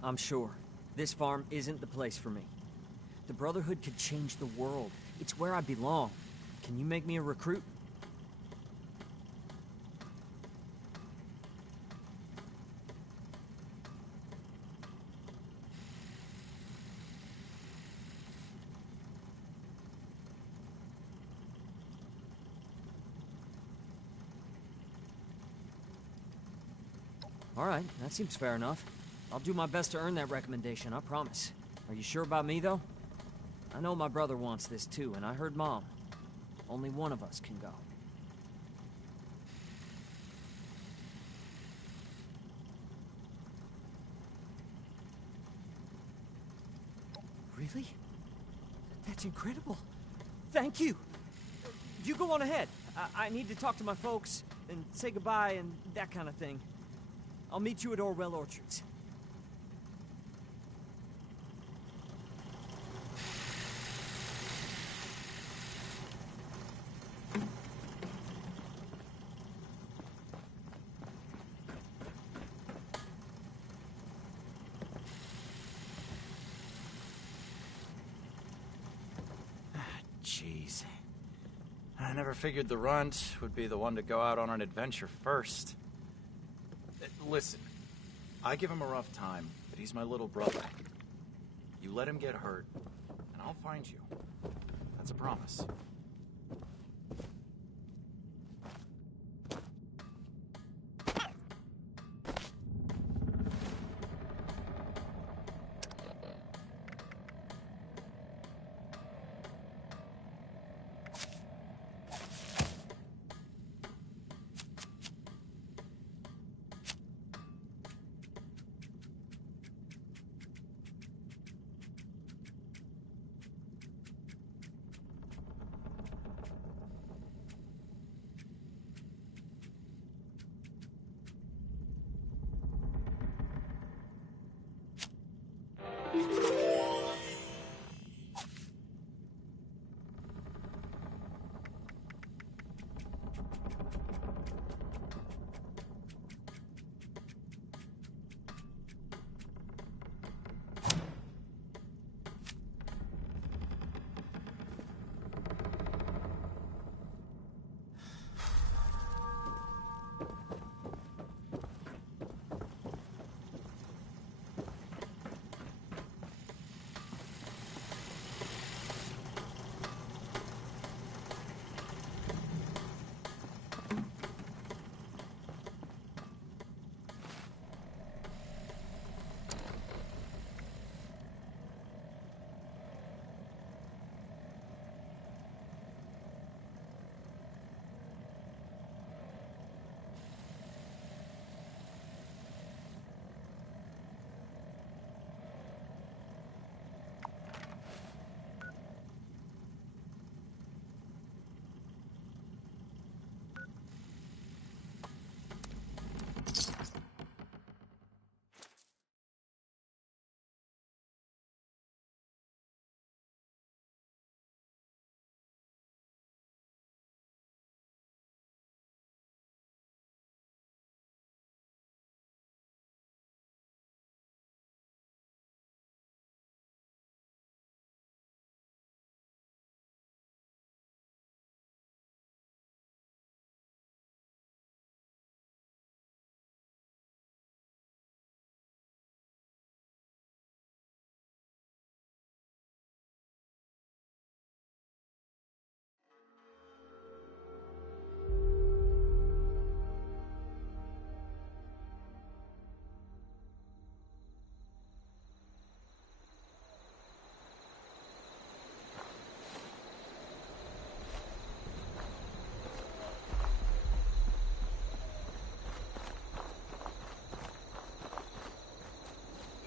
I'm sure. This farm isn't the place for me. The Brotherhood could change the world. It's where I belong. Can you make me a recruit? All right, that seems fair enough. I'll do my best to earn that recommendation, I promise. Are you sure about me, though? I know my brother wants this too, and I heard Mom. Only one of us can go. Really? That's incredible. Thank you. You go on ahead. I need to talk to my folks. and say goodbye and that kind of thing. I'll meet you at Orwell Orchards. Jeez. I never figured the runt would be the one to go out on an adventure first. Listen, I give him a rough time, but he's my little brother. You let him get hurt, and I'll find you. That's a promise.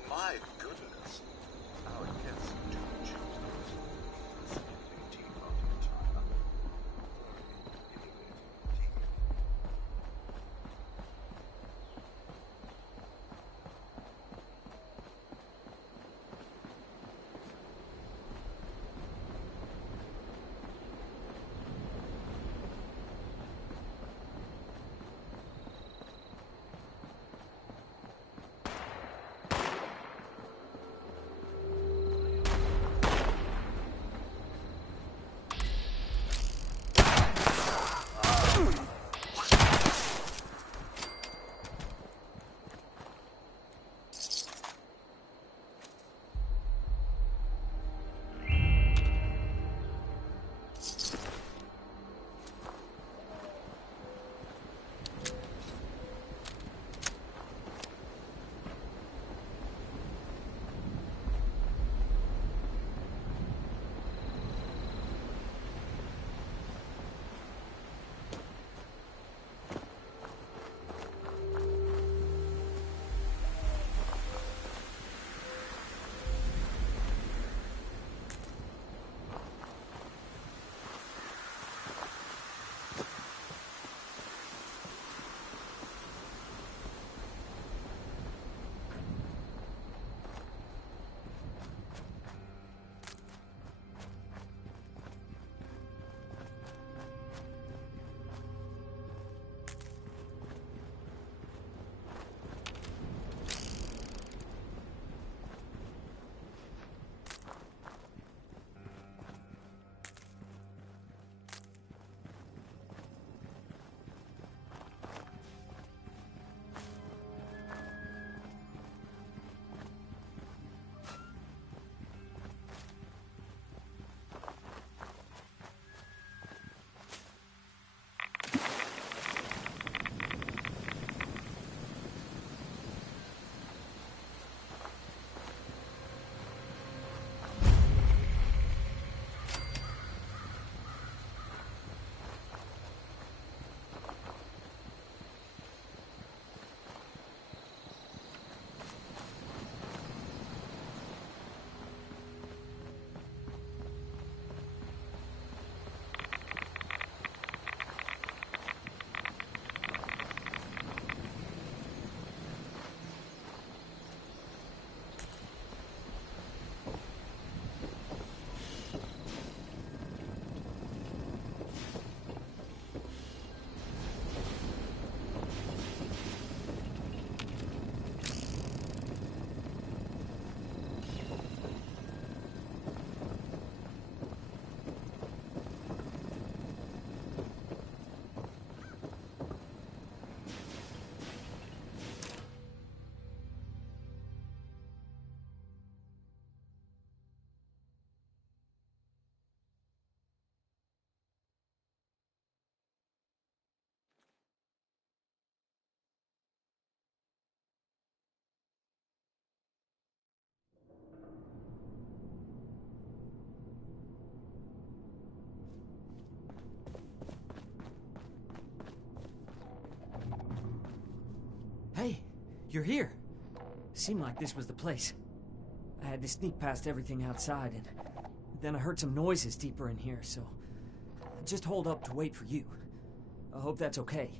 My goodness. Our guests do choose those fascinating teapot attire. Very innovative indeed. You're here. Seemed like this was the place. I had to sneak past everything outside, and then I heard some noises deeper in here, so I just holed up to wait for you. I hope that's okay.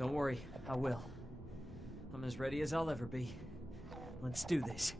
Don't worry, I will. I'm as ready as I'll ever be. Let's do this.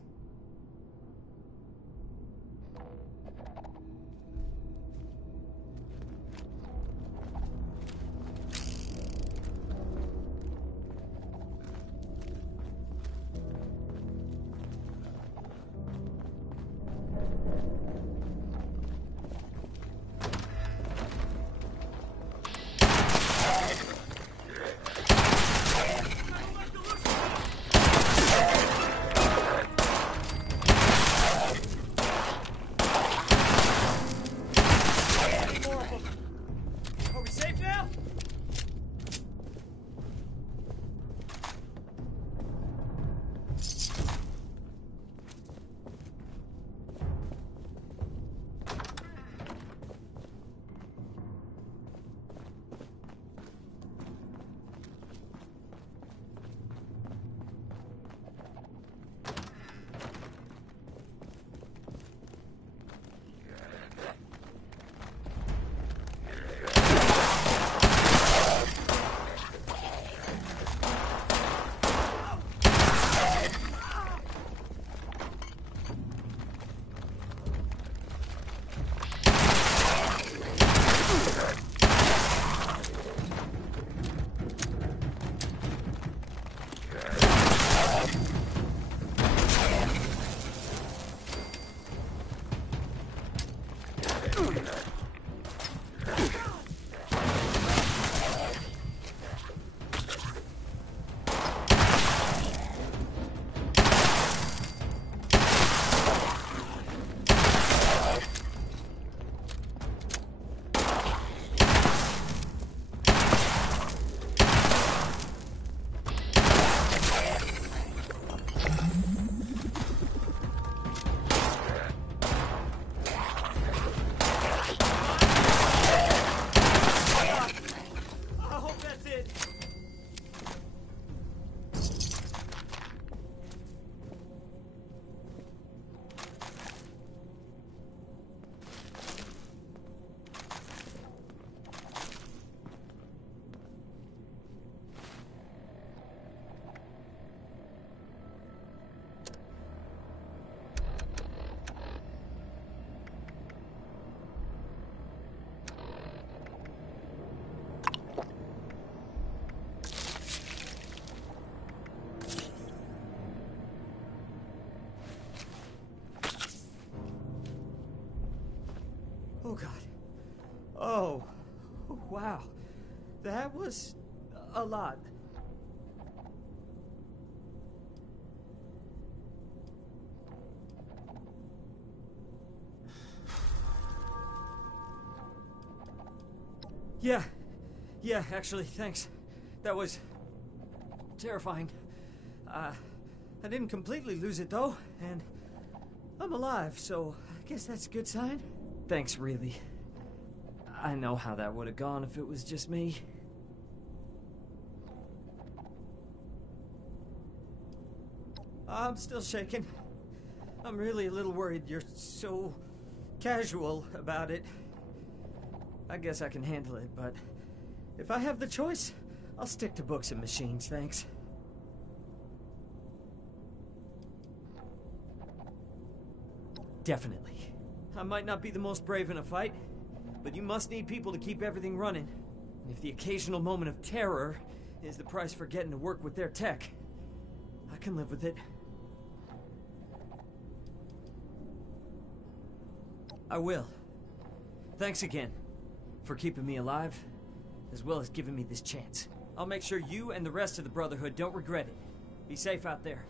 That was a lot. Yeah, actually, thanks. That was terrifying. I didn't completely lose it, though, and I'm alive, so I guess that's a good sign. Thanks, really. I know how that would have gone if it was just me. I'm still shaking. I'm really a little worried you're so casual about it. I guess I can handle it, but if I have the choice, I'll stick to books and machines, thanks. Definitely. I might not be the most brave in a fight, but you must need people to keep everything running. And if the occasional moment of terror is the price for getting to work with their tech, I can live with it. I will. Thanks again for keeping me alive, as well as giving me this chance. I'll make sure you and the rest of the Brotherhood don't regret it. Be safe out there.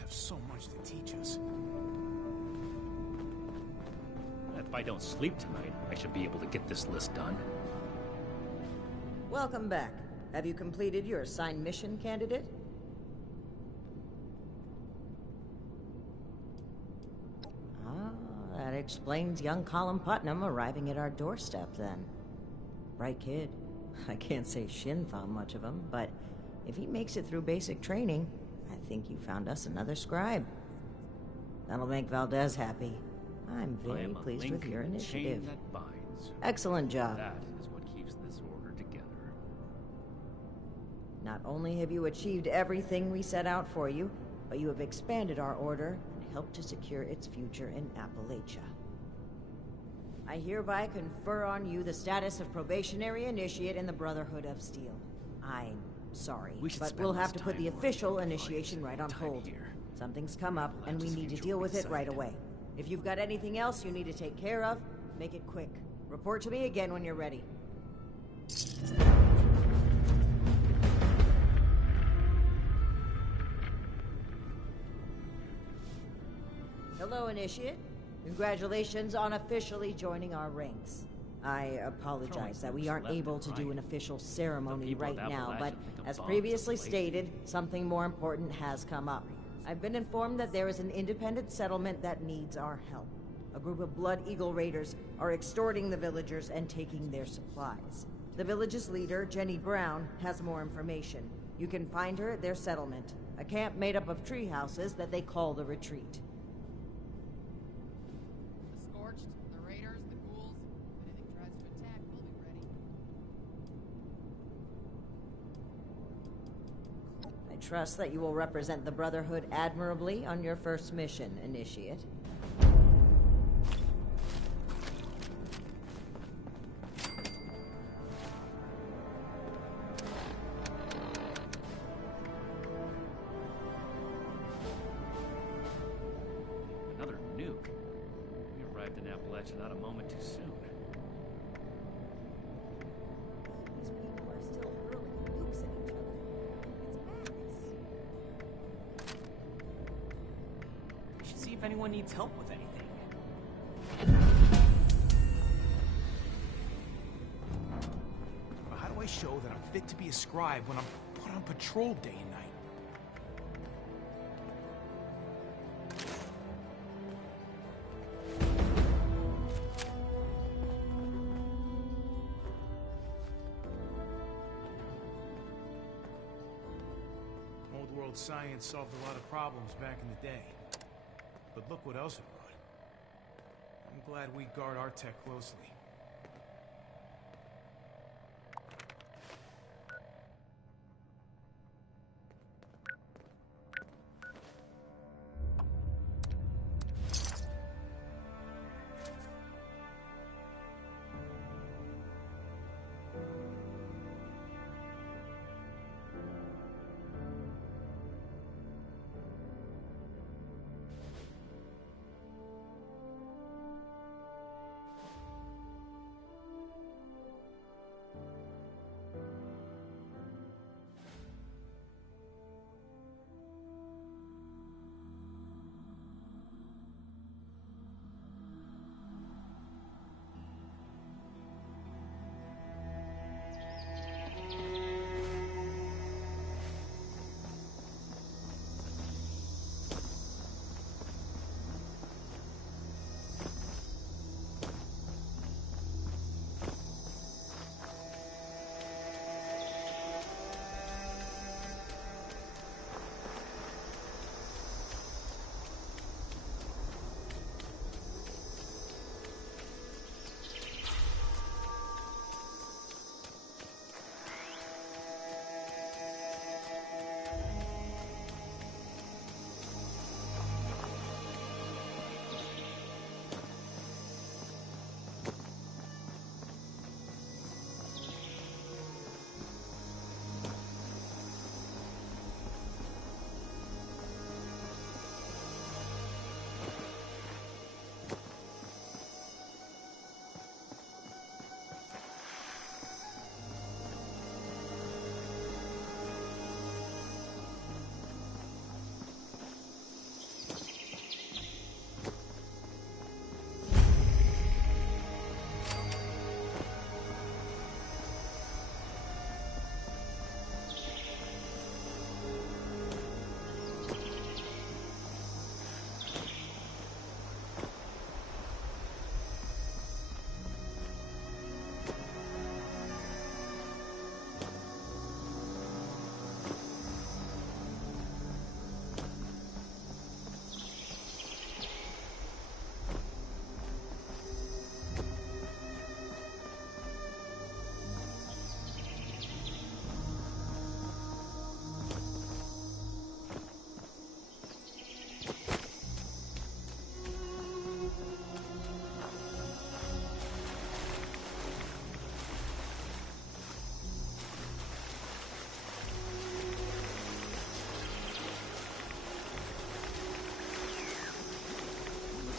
Have so much to teach us. If I don't sleep tonight, I should be able to get this list done. Welcome back. Have you completed your assigned mission, candidate? Ah, that explains young Colin Putnam arriving at our doorstep then. Bright kid. I can't say Shin thought much of him, but if he makes it through basic training, I think you found us another scribe. That'll make Valdez happy. I'm very pleased with your initiative. Excellent job. That is what keeps this order together. Not only have you achieved everything we set out for you, but you have expanded our order and helped to secure its future in Appalachia. I hereby confer on you the status of probationary initiate in the Brotherhood of Steel. I'm sorry, but we'll have to put the official initiation right on hold. Something's come up, and we need to deal with it right away. If you've got anything else you need to take care of, make it quick. Report to me again when you're ready. Hello, Initiate. Congratulations on officially joining our ranks. I apologize that we aren't able to do an official ceremony right now, but as previously stated, something more important has come up. I've been informed that there is an independent settlement that needs our help. A group of Blood Eagle raiders are extorting the villagers and taking their supplies. The village's leader, Jenny Brown, has more information. You can find her at their settlement, a camp made up of tree houses that they call the Retreat. The Scorched, the raiders, the ghouls, if anything tries to attack, we'll be ready. I trust that you will represent the Brotherhood admirably on your first mission, Initiate. Another nuke. We arrived in Appalachia not a moment too soon. These people are still hurling nukes at each other. It's madness. We should see if anyone needs help with anything. How do I show that I'm fit to be a scribe when I'm put on patrol day and night? Old world science solved a lot of problems back in the day. But look what else it brought. I'm glad we guard our tech closely.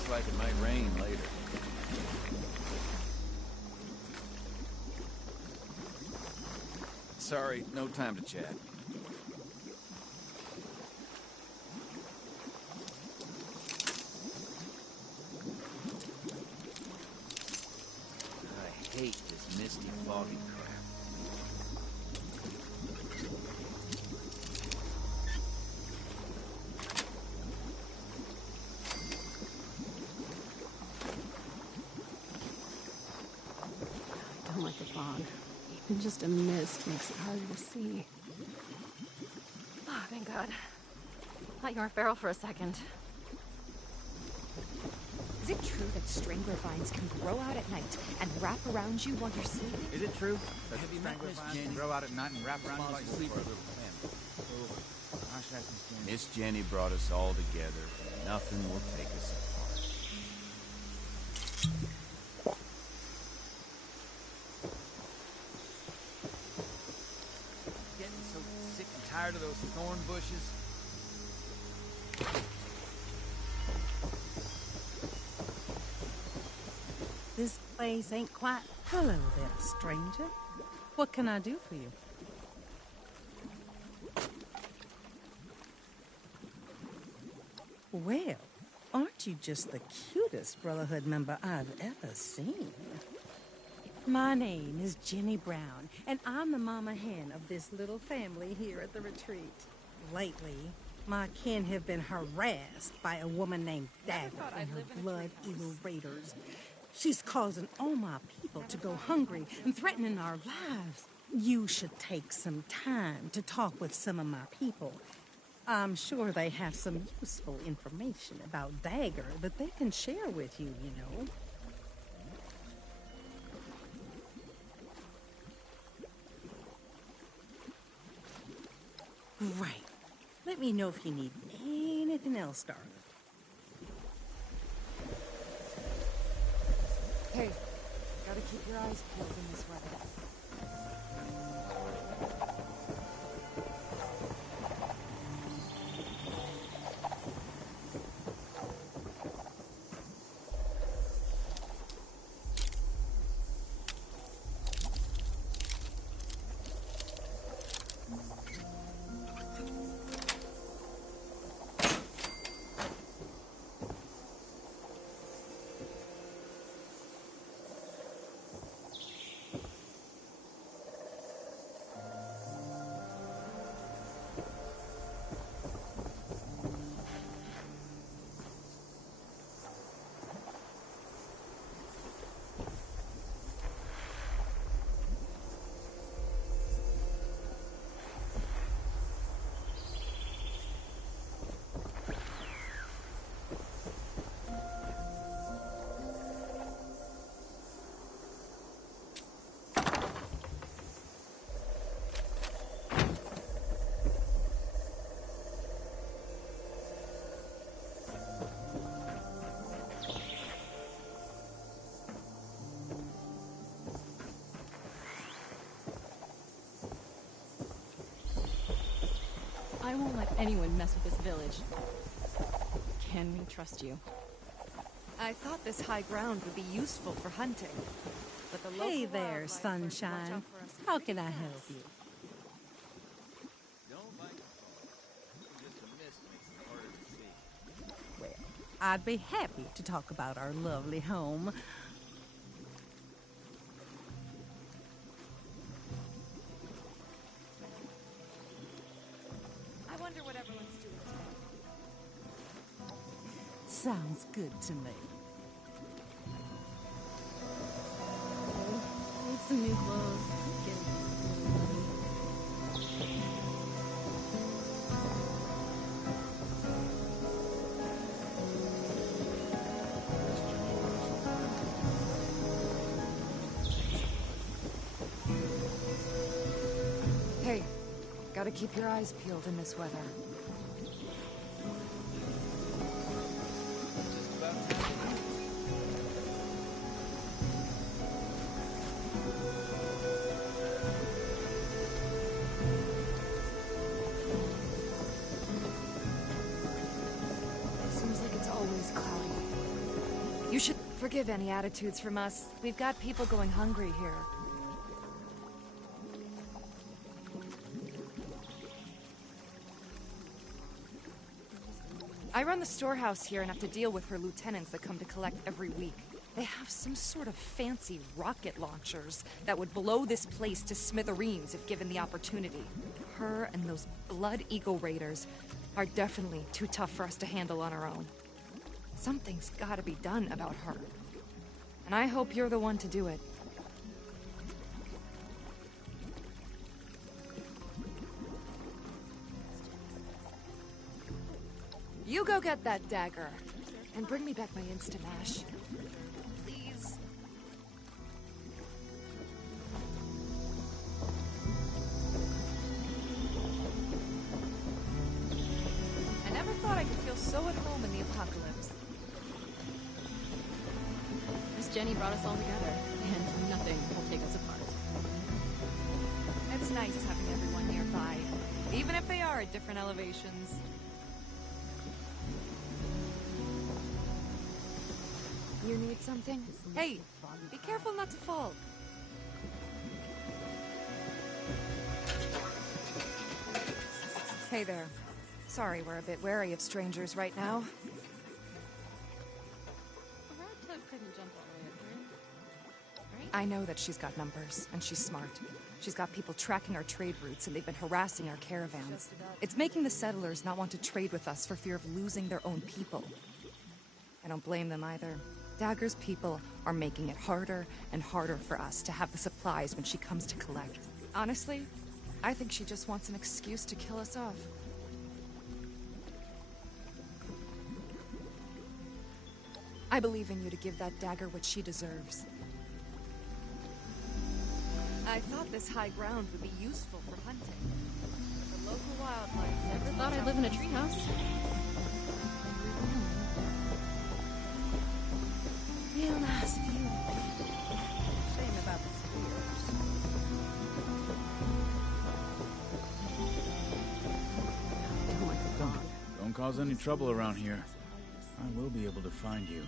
Like it might rain later. Sorry, no time to chat. fog. Even just a mist makes it harder to see. Oh, thank God. Thought you were feral for a second. Is it true that strangler vines can grow out at night and wrap around you while you're sleeping? Is it true that strangler vines can grow out at night and wrap around you while you're sleeping? Miss Jenny brought us all together, and nothing will take us apart. Getting so sick and tired of those thorn bushes. This place ain't quite... Hello there, stranger. What can I do for you? Well, aren't you just the cutest Brotherhood member I've ever seen? My name is Jenny Brown, and I'm the mama hen of this little family here at the retreat. Lately, my kin have been harassed by a woman named Dagger and her blood eagle raiders. She's causing all my people to go hungry and threatening our lives. You should take some time to talk with some of my people. I'm sure they have some useful information about Dagger that they can share with you, you know. Right. Let me know if you need anything else, darling. Hey, gotta keep your eyes peeled in this weather. I won't let anyone mess with this village. Can we trust you? I thought this high ground would be useful for hunting. But the Hey local there, wildlife sunshine. are to watch out for us. How can I help you? Don't like the fog. Just a mist makes it harder to see. Well, I'd be happy to talk about our lovely home. I wonder what everyone's doing today. Sounds good to me. Need some new clothes. Hey, gotta keep your eyes peeled in this weather. Seems like it's always cloudy. You should forgive any attitudes from us. We've got people going hungry here. I run the storehouse here and have to deal with her lieutenants that come to collect every week. They have some sort of fancy rocket launchers that would blow this place to smithereens if given the opportunity. Her and those Blood Eagle Raiders are definitely too tough for us to handle on our own. Something's gotta be done about her. And I hope you're the one to do it. You go get that dagger. And bring me back my Instamash. Please. I never thought I could feel so at home in the apocalypse. Miss Jenny brought us all together, and nothing will take us apart. It's nice having everyone nearby, even if they are at different elevations. You need something? Hey, be careful not to fall. Hey there. Sorry we're a bit wary of strangers right now. Radcliffe couldn't jump all the way up here. Right? I know that she's got numbers, and she's smart. She's got people tracking our trade routes, and they've been harassing our caravans. It's making the settlers not want to trade with us for fear of losing their own people. I don't blame them either. Dagger's people are making it harder and harder for us to have the supplies when she comes to collect. Honestly, I think she just wants an excuse to kill us off. I believe in you to give that dagger what she deserves. I thought this high ground would be useful for hunting. But the local wildlife Never thought I'd live in a treehouse. Real nice view. Shame about the spears. Don't cause any trouble around here. I will be able to find you.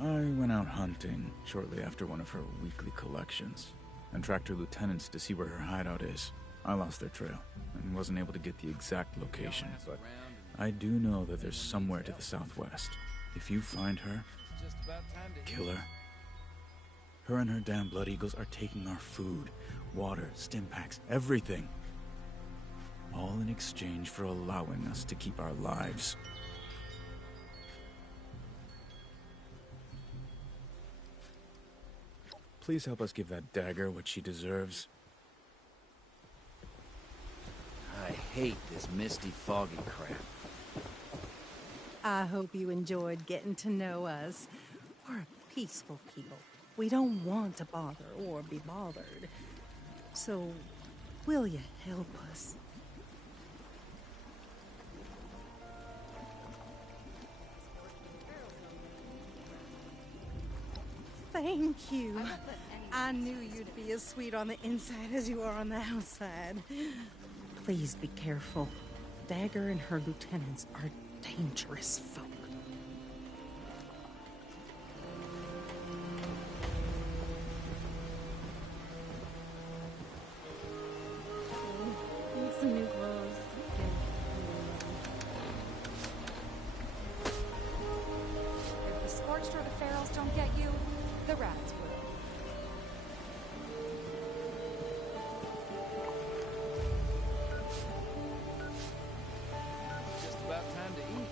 I went out hunting shortly after one of her weekly collections and tracked her lieutenants to see where her hideout is. I lost their trail and wasn't able to get the exact location, but I do know that there's somewhere to the southwest. If you find her, kill her. Her and her damn Blood Eagles are taking our food, water, stim packs, everything. All in exchange for allowing us to keep our lives. Please help us give that dagger what she deserves. I hate this misty, foggy crap. I hope you enjoyed getting to know us. We're a peaceful people. We don't want to bother or be bothered. So, will you help us? Thank you. I knew you'd be as sweet on the inside as you are on the outside. Please be careful. Dagger and her lieutenants are dangerous folk. Need some new clothes. If the Scorched or the Ferals don't get you, the rats will. Just about time to eat.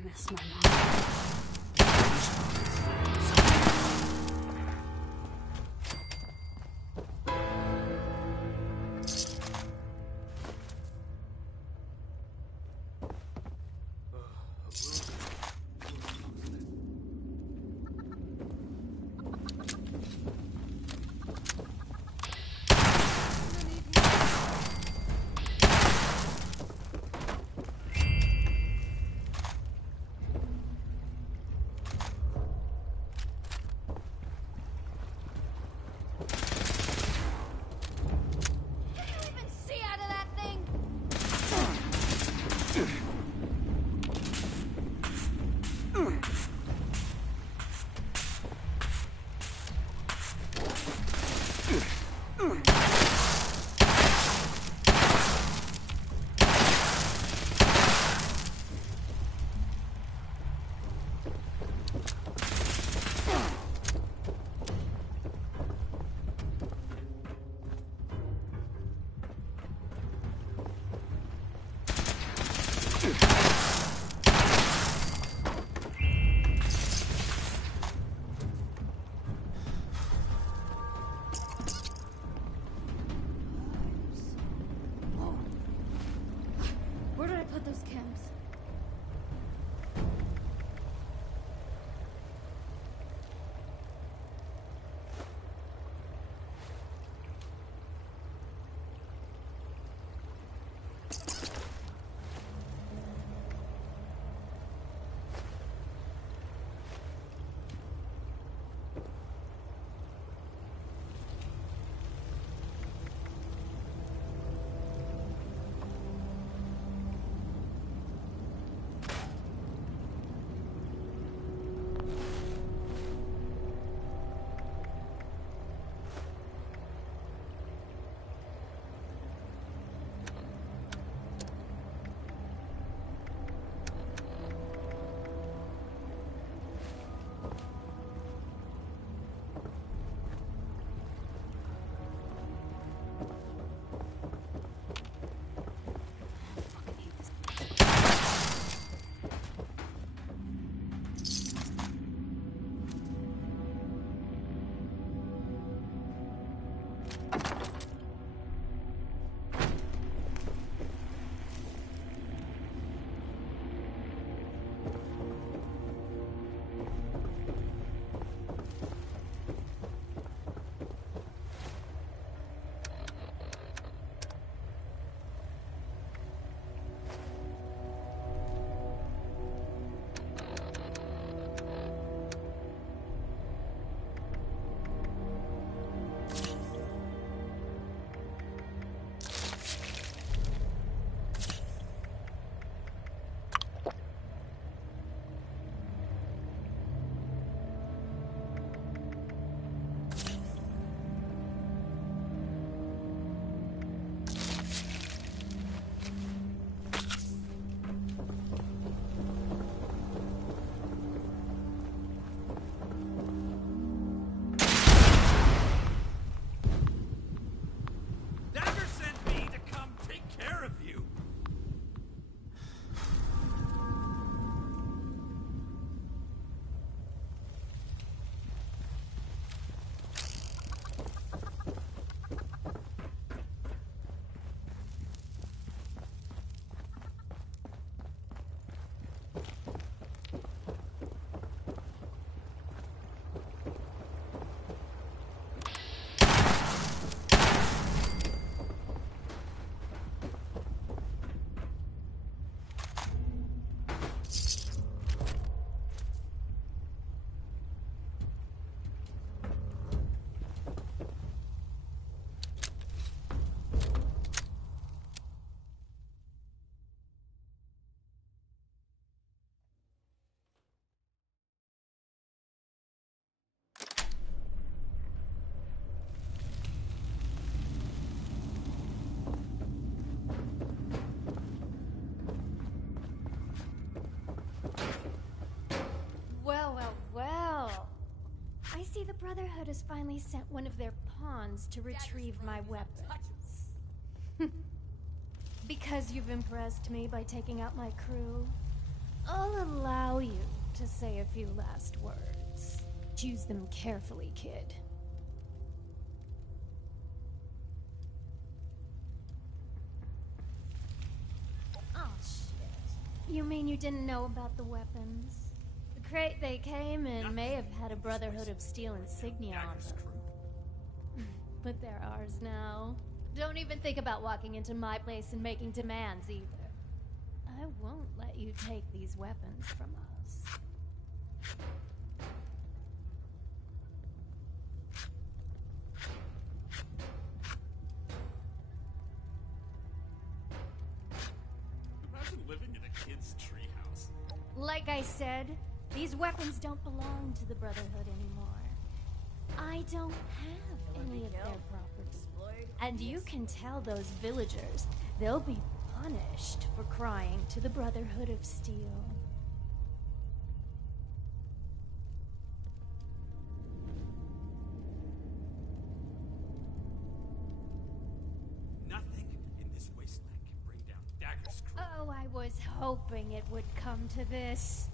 I miss my mom. See out of that thing! Where did I put those chems? see the Brotherhood has finally sent one of their pawns to retrieve my weapons. Because you've impressed me by taking out my crew, I'll allow you to say a few last words. Choose them carefully, kid. Oh, shit. You mean you didn't know about the weapons? The crate they came in may have had a Brotherhood of Steel insignia on them. But they're ours now. Don't even think about walking into my place and making demands either. I won't let you take these weapons from us. Imagine living in a kid's treehouse. Like I said, these weapons don't belong to the Brotherhood anymore. I don't have any of their property. And you can tell those villagers they'll be punished for crying to the Brotherhood of Steel. Nothing in this wasteland can bring down Dagger's crew. Oh, I was hoping it would come to this.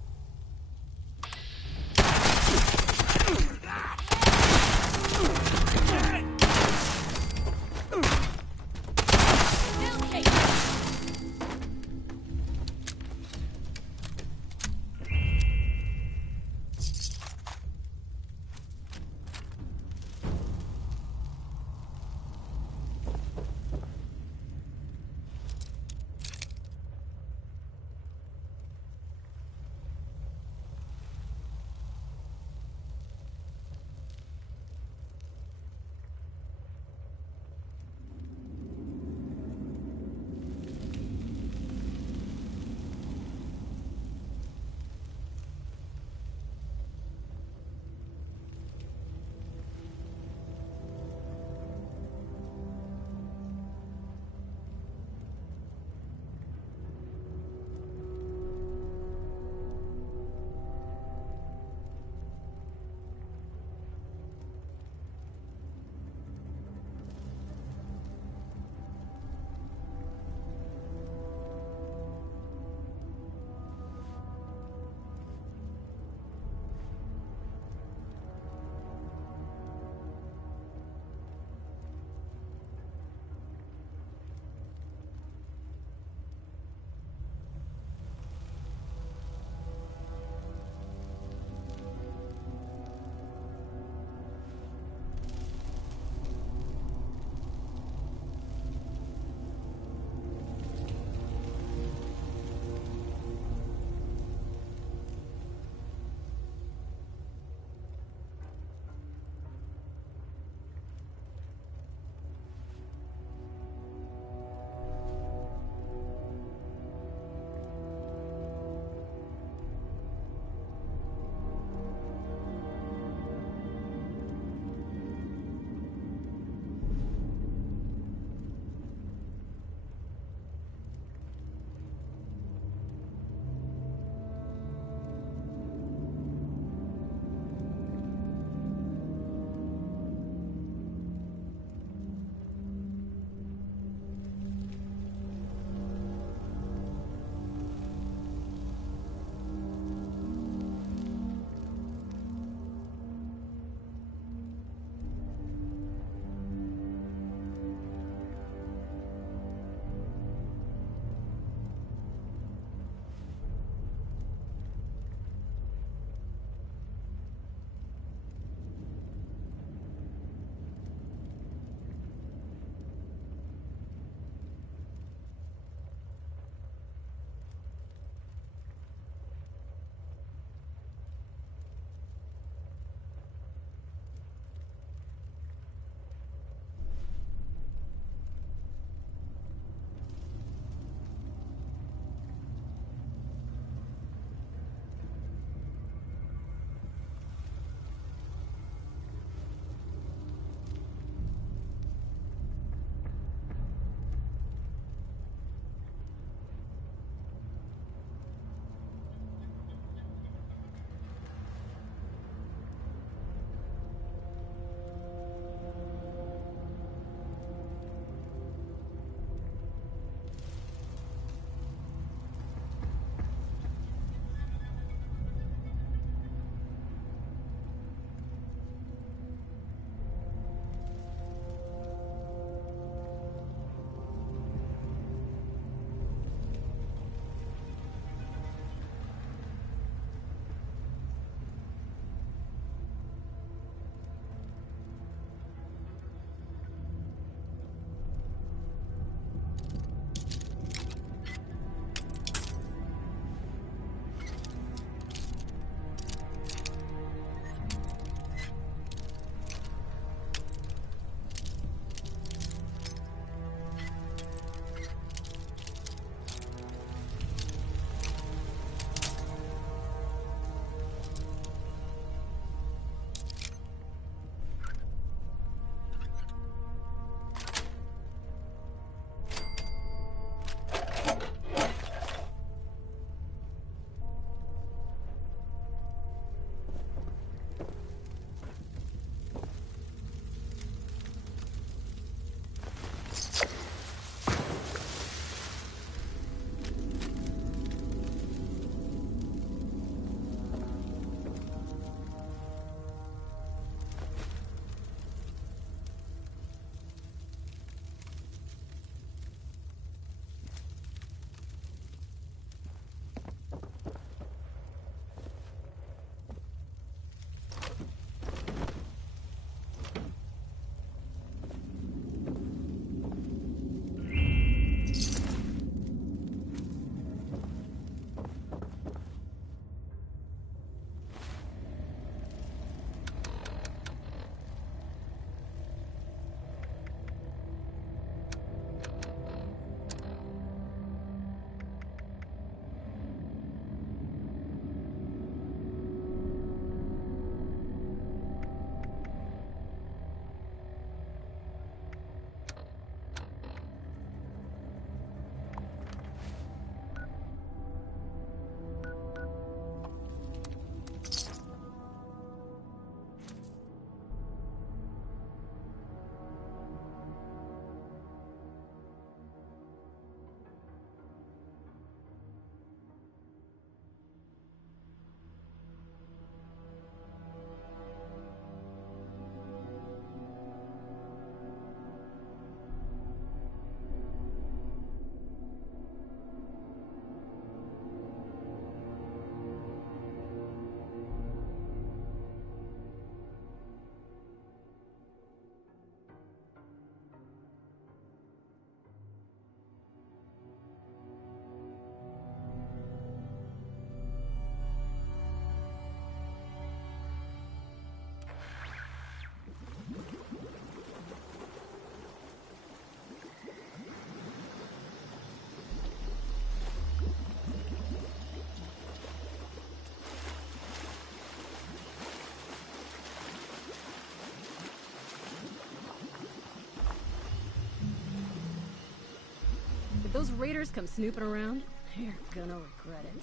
those raiders come snooping around, they're gonna regret it.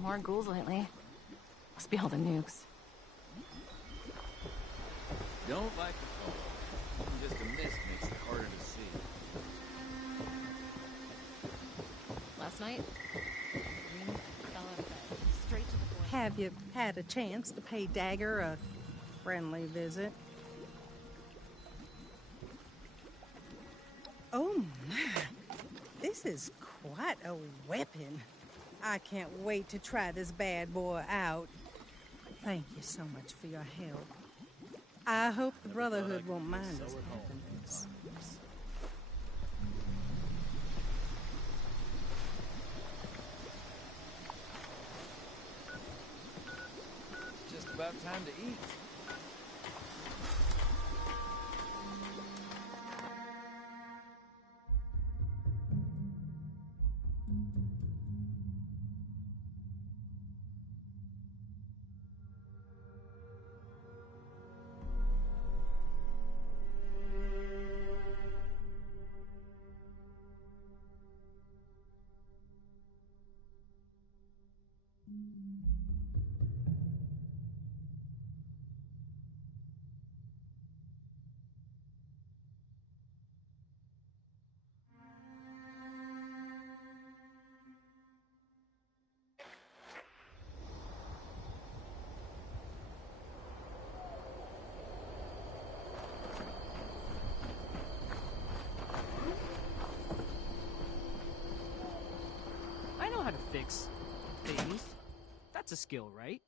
More ghouls lately. Must be all the nukes. Don't like the fall. Even just a mist makes it harder to see. Last night, Green fell out of bed, straight to the boy. Have you had a chance to pay Dagger a friendly visit? Oh my, this is quite a weapon. I can't wait to try this bad boy out. Thank you so much for your help. I hope the Brotherhood won't mind us having this. It's just about time to eat. I know how to fix things. That's a skill, right?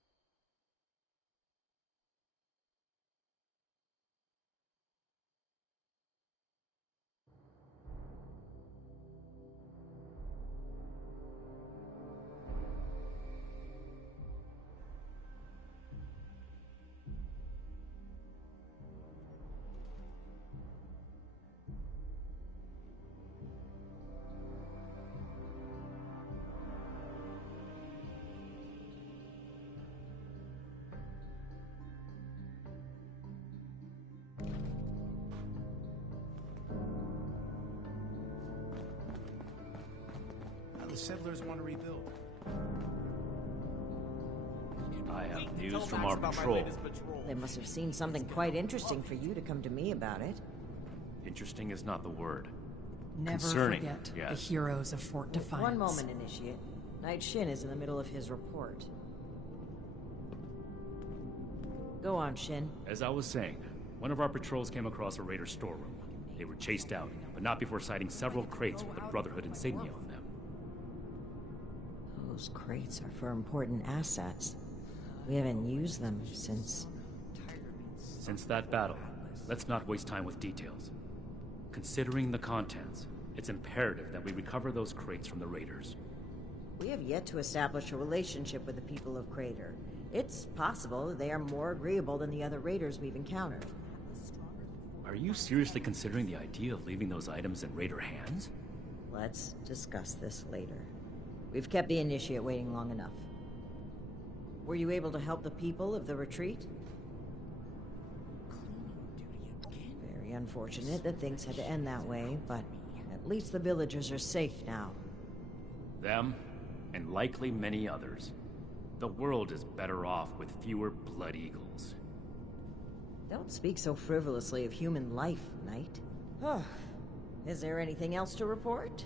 Now the settlers want to rebuild. I have news from our patrol. They must have seen something quite interesting for you to come to me about it. Interesting is not the word. Never Concerning, forget yes. the heroes of Fort Defiance. One moment, Initiate. Knight Shin is in the middle of his report. Go on, Shin. As I was saying, one of our patrols came across a raider storeroom. They were chased out, but not before sighting several crates with the Brotherhood insignia on them. Those crates are for important assets. We haven't used them since... Since that battle, let's not waste time with details. Considering the contents, it's imperative that we recover those crates from the raiders. We have yet to establish a relationship with the people of Crater. It's possible that they are more agreeable than the other raiders we've encountered. Are you seriously considering the idea of leaving those items in raider hands? Let's discuss this later. We've kept the Initiate waiting long enough. Were you able to help the people of the retreat? Very unfortunate that things had to end that way, but at least the villagers are safe now. Them, and likely many others. The world is better off with fewer Blood Eagles. Don't speak so frivolously of human life, Knight. Is there anything else to report?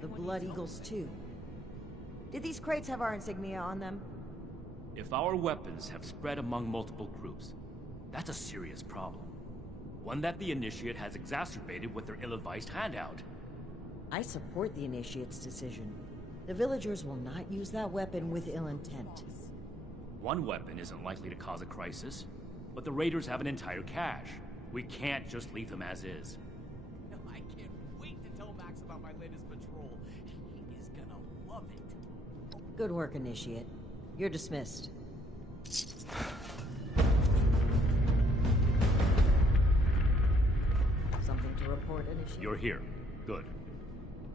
The Blood Eagles, too. Did these crates have our insignia on them? If our weapons have spread among multiple groups, that's a serious problem. One that the Initiate has exacerbated with their ill-advised handout. I support the Initiate's decision. The villagers will not use that weapon with ill intent. One weapon isn't likely to cause a crisis, but the raiders have an entire cache. We can't just leave them as is. I can't wait to tell Max about my latest patrol. He is gonna love it. Good work, Initiate. You're dismissed. Something to report, Initiate? You're here. Good.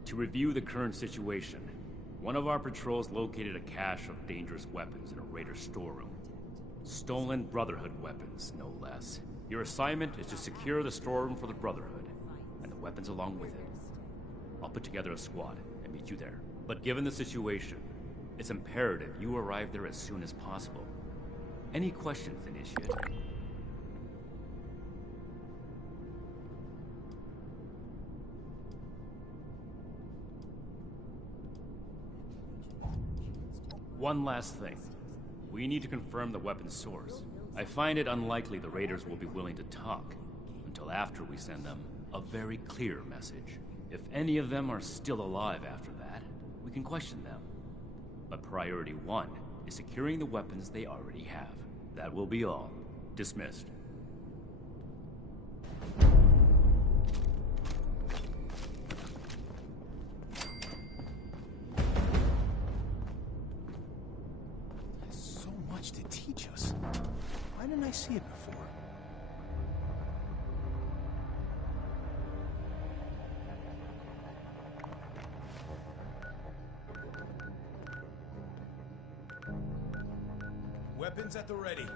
To review the current situation, One of our patrols located a cache of dangerous weapons in a Raider storeroom. Stolen Brotherhood weapons, no less. Your assignment is to secure the storeroom for the Brotherhood, and the weapons along with it. I'll put together a squad and meet you there. But given the situation, it's imperative you arrive there as soon as possible. Any questions, Initiate? One last thing. We need to confirm the weapon's source. I find it unlikely the Raiders will be willing to talk until after we send them a very clear message. If any of them are still alive after that, we can question them. But priority one is securing the weapons they already have. That will be all. Dismissed. So much to teach us. Why didn't I see it before? Weapons at the ready.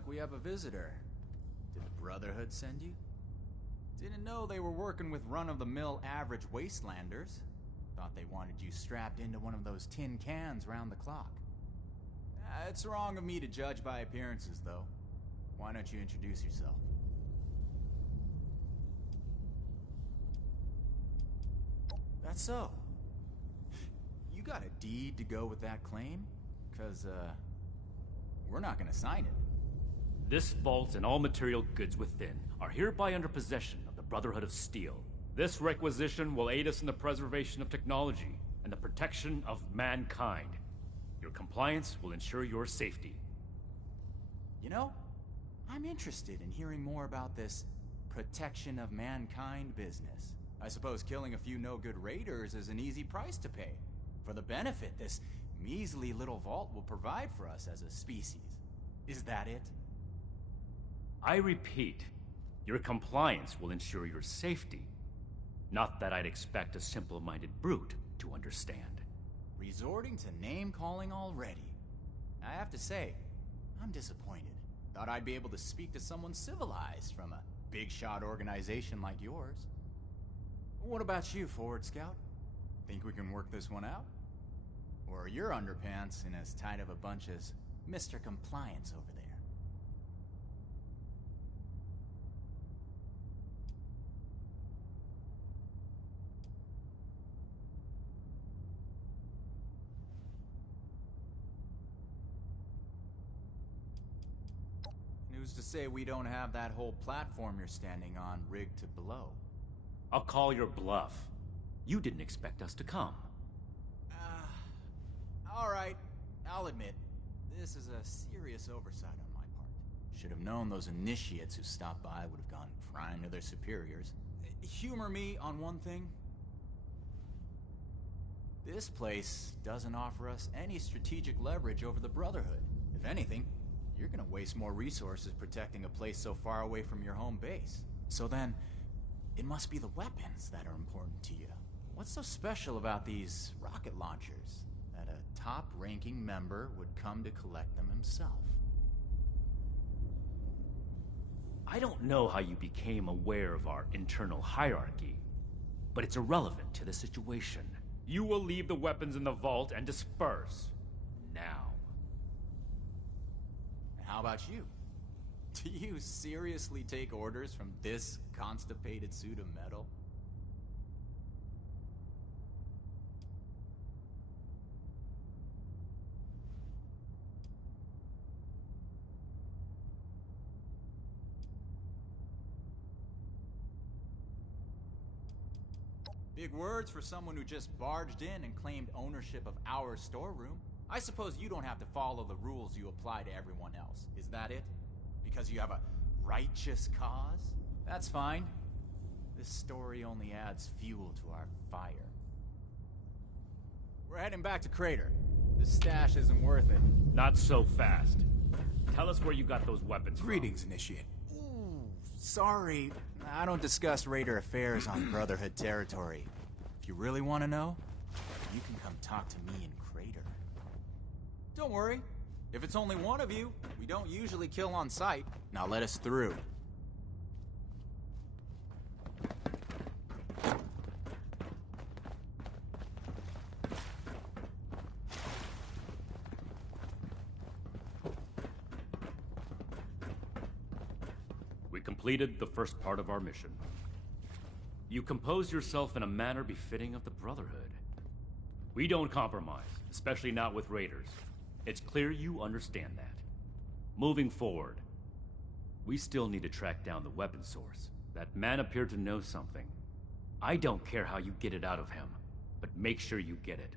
like we have a visitor. Did the Brotherhood send you? Didn't know they were working with run-of-the-mill average wastelanders. Thought they wanted you strapped into one of those tin cans round the clock. It's wrong of me to judge by appearances, though. Why don't you introduce yourself? That's so. You got a deed to go with that claim? 'Cause, we're not gonna sign it. This vault and all material goods within are hereby under possession of the Brotherhood of Steel. This requisition will aid us in the preservation of technology and the protection of mankind. Your compliance will ensure your safety. You know, I'm interested in hearing more about this protection of mankind business. I suppose killing a few no-good raiders is an easy price to pay for the benefit this measly little vault will provide for us as a species. Is that it? I repeat, your compliance will ensure your safety. Not that I'd expect a simple-minded brute to understand. Resorting to name-calling already. I have to say, I'm disappointed. Thought I'd be able to speak to someone civilized from a big-shot organization like yours. What about you, Forward Scout? Think we can work this one out? Or are your underpants in as tight of a bunch as Mr. Compliance over there? Who's to say we don't have that whole platform you're standing on rigged to blow? I'll call your bluff. You didn't expect us to come. Alright, I'll admit, this is a serious oversight on my part. Should have known those initiates who stopped by would have gone crying to their superiors. Humor me on one thing. This place doesn't offer us any strategic leverage over the Brotherhood. If anything, you're gonna waste more resources protecting a place so far away from your home base. So then, it must be the weapons that are important to you. What's so special about these rocket launchers that a top-ranking member would come to collect them himself? I don't know how you became aware of our internal hierarchy, but it's irrelevant to the situation. You will leave the weapons in the vault and disperse. Now. How about you? Do you seriously take orders from this constipated suit of metal? Big words for someone who just barged in and claimed ownership of our storeroom. I suppose you don't have to follow the rules you apply to everyone else. Is that it? Because you have a righteous cause? That's fine. This story only adds fuel to our fire. We're heading back to Crater. This stash isn't worth it. Not so fast. Tell us where you got those weapons from. Greetings, Initiate. Ooh, sorry. I don't discuss Raider affairs on Brotherhood territory. If you really want to know, you can come talk to me in Crater. Don't worry. If it's only one of you, we don't usually kill on sight. Now let us through. We completed the first part of our mission. You composed yourself in a manner befitting of the Brotherhood. We don't compromise, especially not with raiders. It's clear you understand that. Moving forward, we still need to track down the weapon source. That man appeared to know something. I don't care how you get it out of him, but make sure you get it.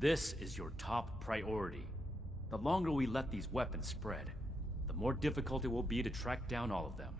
This is your top priority. The longer we let these weapons spread, the more difficult it will be to track down all of them.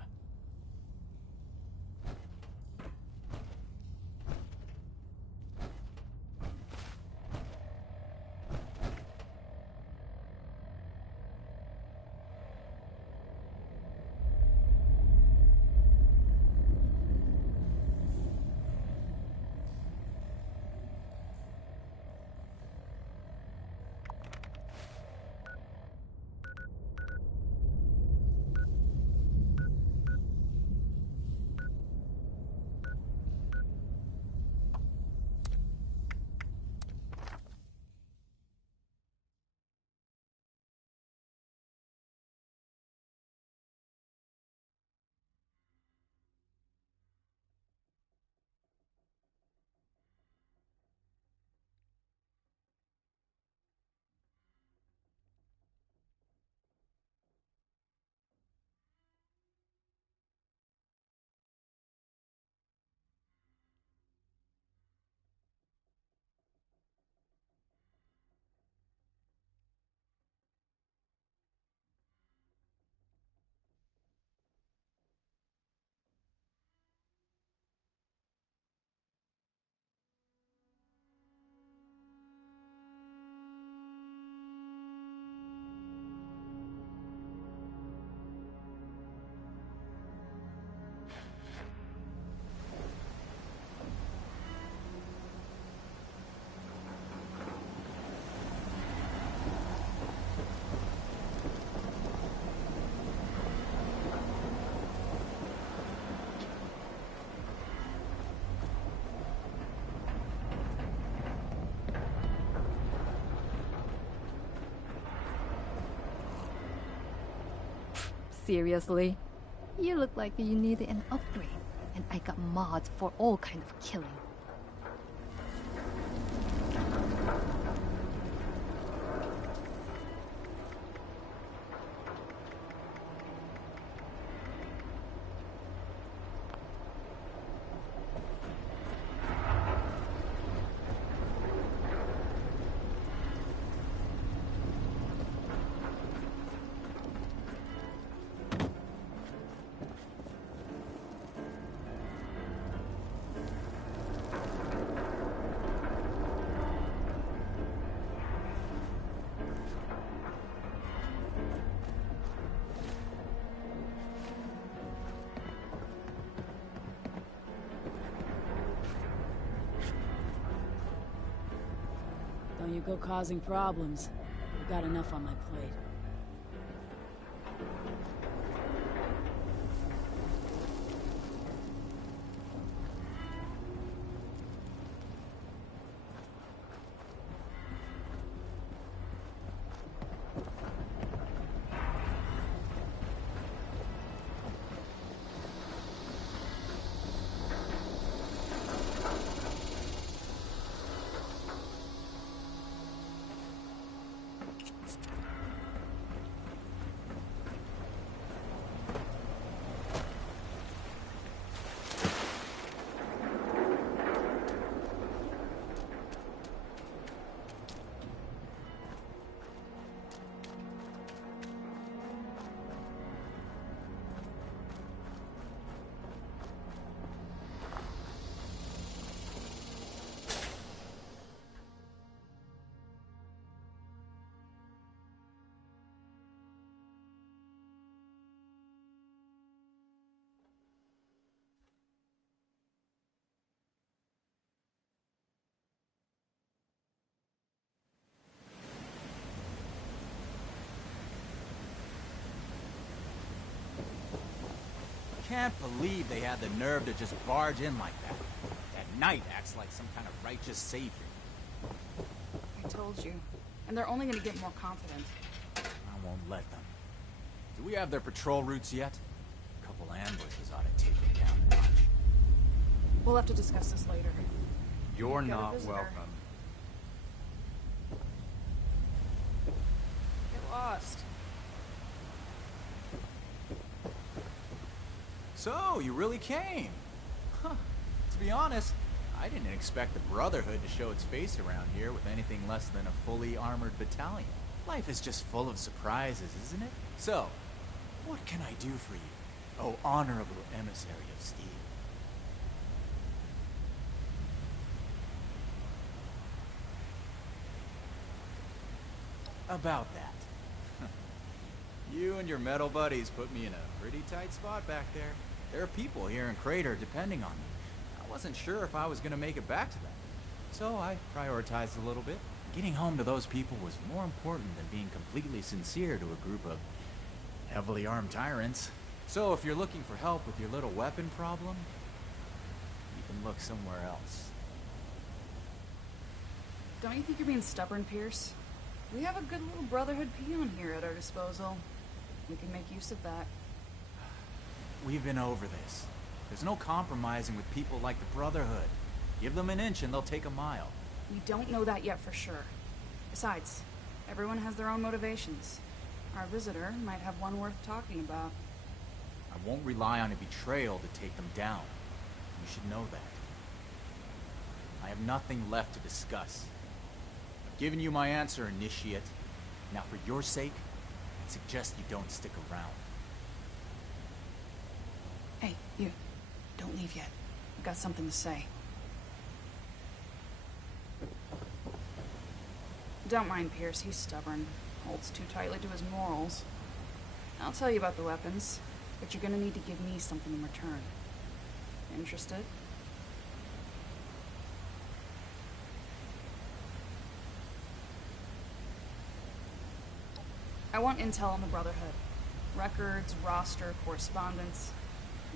Seriously? You look like you need an upgrade, and I got mods for all kind of killing. Don't you go causing problems. I've got enough on my plate. Can't believe they had the nerve to just barge in like that. That Knight acts like some kind of righteous savior. I told you. And they're only gonna get more confident. I won't let them. Do we have their patrol routes yet? A couple ambushes ought to take them down a notch. We'll have to discuss this later. You're Got a not visitor. welcome. Get lost. So, you really came? Huh. To be honest, I didn't expect the Brotherhood to show its face around here with anything less than a fully armored battalion. Life is just full of surprises, isn't it? So, what can I do for you, oh honorable emissary of steel? About that. You and your metal buddies put me in a pretty tight spot back there. There are people here in Crater depending on me. I wasn't sure if I was gonna make it back to them. So I prioritized a little bit. Getting home to those people was more important than being completely sincere to a group of heavily armed tyrants. So if you're looking for help with your little weapon problem, you can look somewhere else. Don't you think you're being stubborn, Pierce? We have a good little Brotherhood peon here at our disposal. We can make use of that. We've been over this. There's no compromising with people like the Brotherhood. Give them an inch and they'll take a mile. We don't know that yet for sure. Besides, everyone has their own motivations. Our visitor might have one worth talking about. I won't rely on a betrayal to take them down. You should know that. I have nothing left to discuss. I've given you my answer, Initiate. Now for your sake, I'd suggest you don't stick around. Hey, you. Don't leave yet. I've got something to say. Don't mind Pierce, he's stubborn. Holds too tightly to his morals. I'll tell you about the weapons, but you're gonna need to give me something in return. Interested? I want intel on the Brotherhood. Records, roster, correspondence.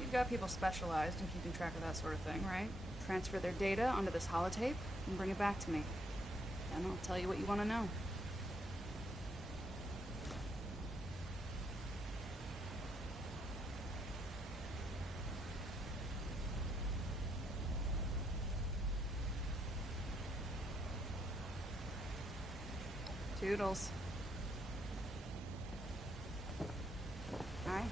You've got people specialized in keeping track of that sort of thing, right? Transfer their data onto this holotape and bring it back to me. Then I'll tell you what you want to know. Toodles. Hi.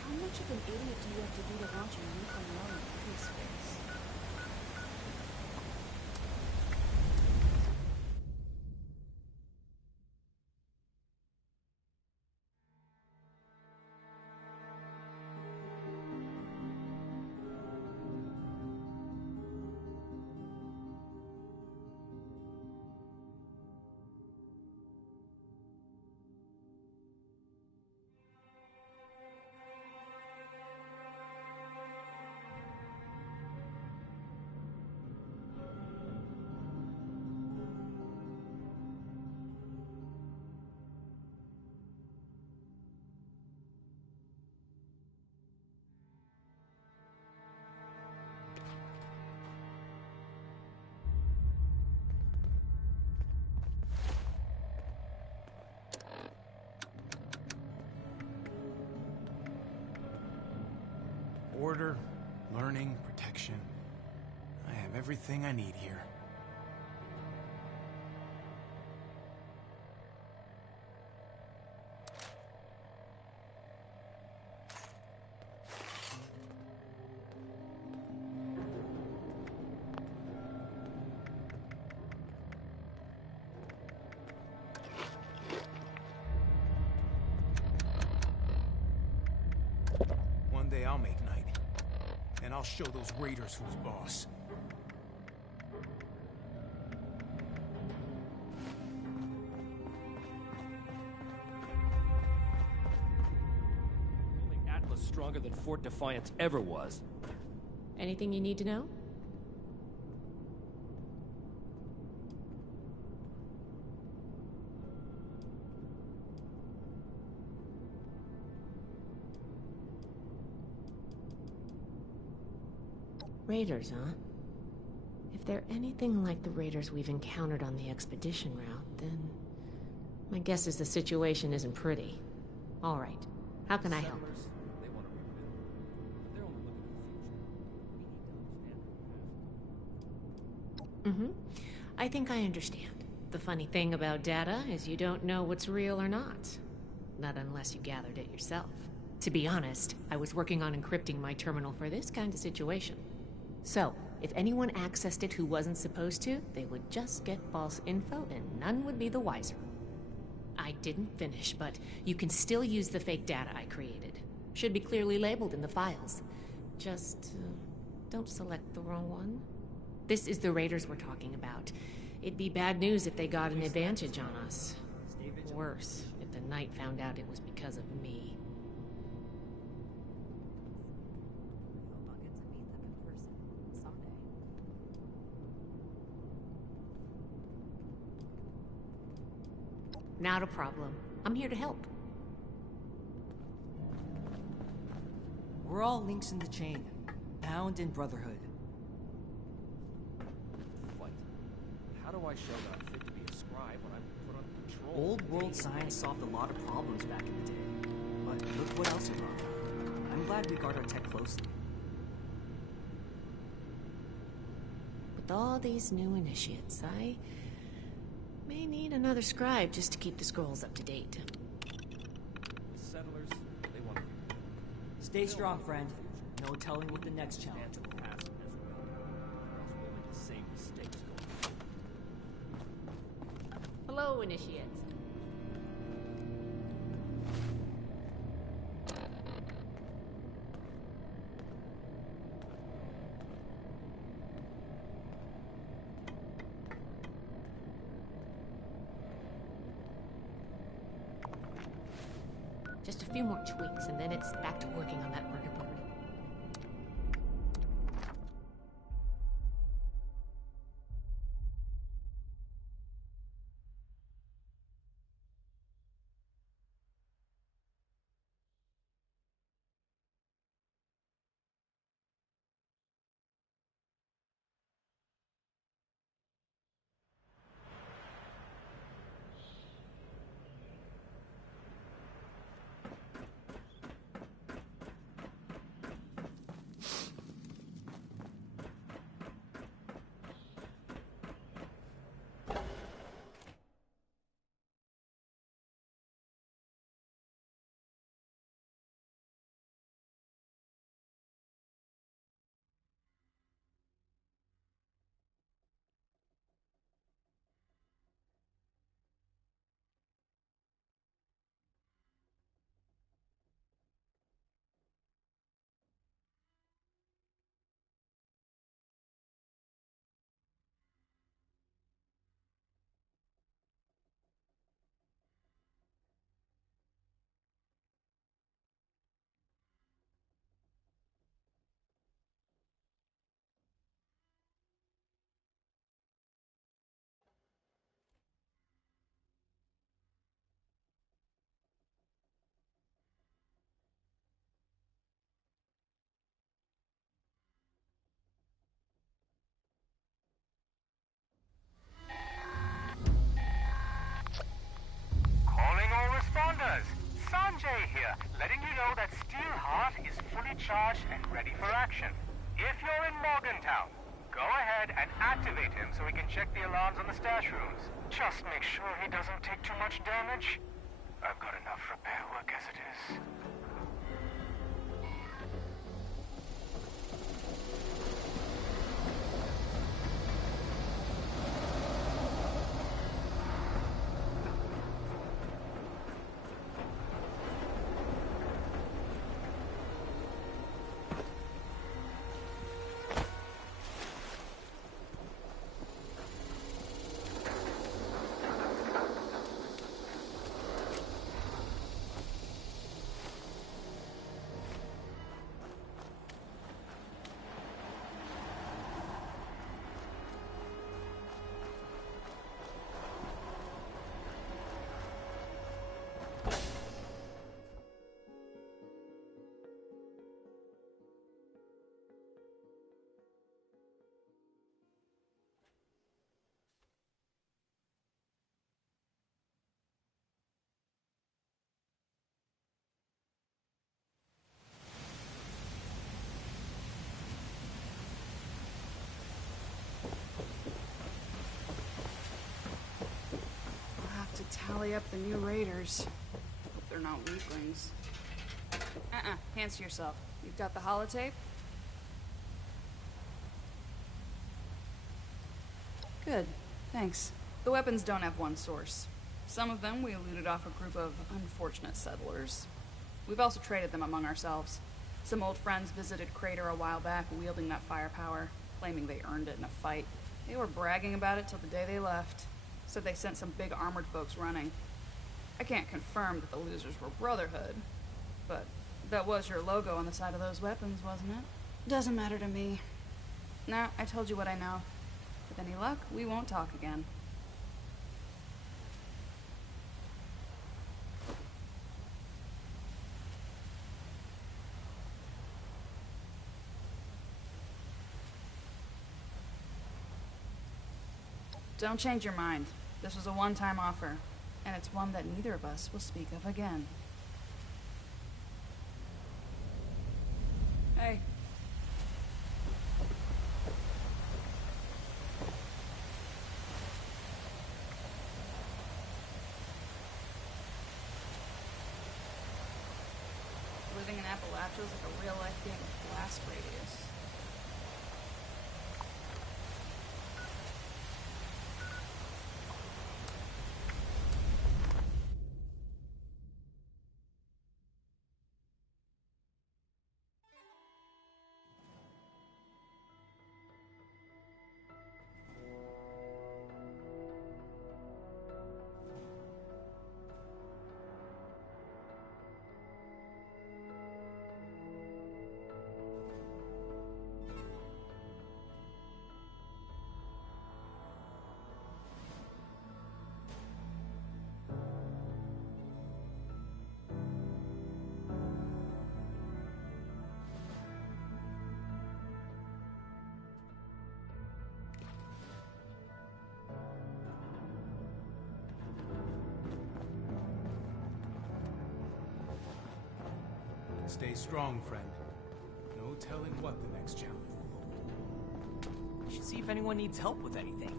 How much of an idiot do you have to be to launch a nuke unknown in space? Order, learning, protection. I have everything I need here. One day I'll make night. And I'll show those raiders who's boss. Only Atlas stronger than Fort Defiance ever was. Anything you need to know? Raiders, huh? If they're anything like the raiders we've encountered on the expedition route, then my guess is the situation isn't pretty. All right. How can I help? They want to rebuild. They're only looking to the future. I think I understand. The funny thing about data is you don't know what's real or not. Not unless you gathered it yourself. To be honest, I was working on encrypting my terminal for this kind of situation. So, if anyone accessed it who wasn't supposed to, they would just get false info and none would be the wiser. I didn't finish, but you can still use the fake data I created. Should be clearly labeled in the files. Just, don't select the wrong one. This is the raiders we're talking about. It'd be bad news if they got an advantage on us. Worse, if the Knight found out it was because of me. Not a problem. I'm here to help. We're all links in the chain, bound in brotherhood. What? How do I show that I'm fit to be a scribe when I'm put on patrol? Old world science solved a lot of problems back in the day. But look what else is on. I'm glad we guard our tech closely. With all these new initiates, I may need another scribe just to keep the scrolls up to date. The settlers, they want to rebuild. Stay strong, friend. No telling what the next challenge will be. Past as well. Or else we'll make the same mistakes going forward. Hello, initiates. Just a few more tweaks, and then it's back to working on that murder board. that Steelheart is fully charged and ready for action. If you're in Morgantown, go ahead and activate him so we can check the alarms on the stash rooms. Just make sure he doesn't take too much damage. I've got enough repair work as it is. Tally up the new raiders. Hope they're not weaklings. Hands to yourself. You've got the holotape? Good. Thanks. The weapons don't have one source. Some of them we looted off a group of unfortunate settlers. We've also traded them among ourselves. Some old friends visited Crater a while back wielding that firepower, claiming they earned it in a fight. They were bragging about it till the day they left. Said they sent some big armored folks running. I can't confirm that the losers were Brotherhood, but that was your logo on the side of those weapons, wasn't it? Doesn't matter to me. Nah, I told you what I know. With any luck, we won't talk again. Don't change your mind. This was a one-time offer, and it's one that neither of us will speak of again. Hey. Living in Appalachia is like a real-life game of blast radius. Stay strong, friend. No telling what the next challenge will hold. We should see if anyone needs help with anything.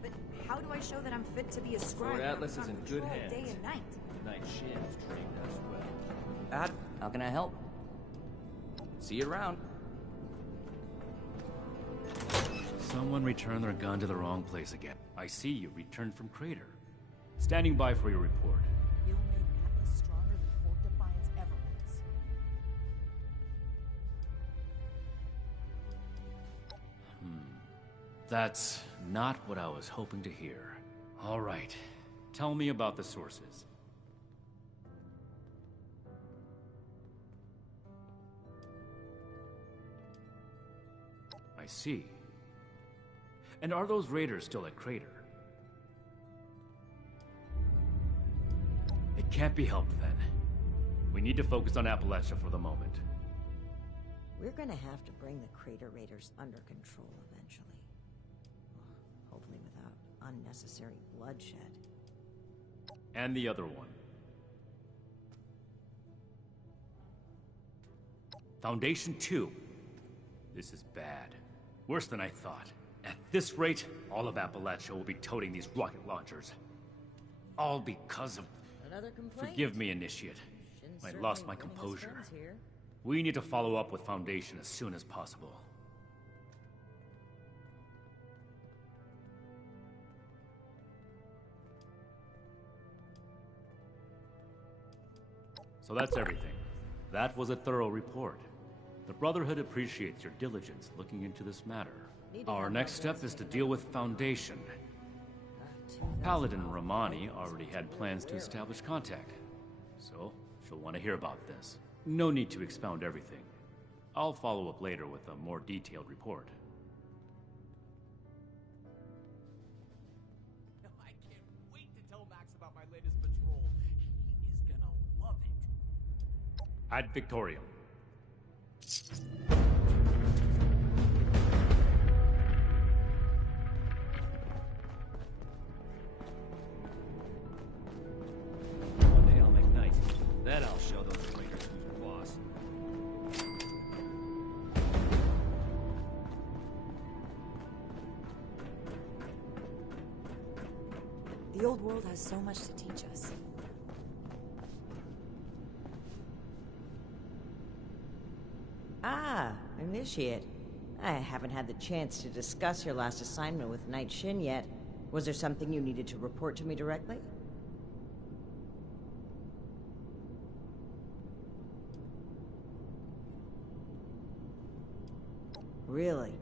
But how do I show that I'm fit to be a scribe? Fort Atlas is in good hands. Day and night. The night shift trained us well. How can I help? See you around. Someone returned their gun to the wrong place again. I see you returned from Crater. Standing by for your report. You'll make Atlas stronger than Fort Defiance ever was. That's not what I was hoping to hear. All right. Tell me about the sources. I see. And are those raiders still at Crater? It can't be helped then. We need to focus on Appalachia for the moment. We're gonna have to bring the Crater Raiders under control eventually. Hopefully without unnecessary bloodshed. And the other one. Foundation 2. This is bad. Worse than I thought. At this rate, all of Appalachia will be toting these rocket launchers. All because of... Another complaint? Forgive me, Initiate. I lost my composure. We need to follow up with Foundation as soon as possible. So that's everything. That was a thorough report. The Brotherhood appreciates your diligence looking into this matter. Our next step is to deal with Foundation. Paladin Romani already had plans to establish contact, so she'll want to hear about this. No need to expound everything. I'll follow up later with a more detailed report. I can't wait to tell Max about my latest patrol. He is gonna love it. Ad Victorium. One day I'll make night. Then I'll show those traitors who's boss. The old world has so much to teach us. Ah, Initiate. I haven't had the chance to discuss your last assignment with Knight Shin yet. Was there something you needed to report to me directly? Really?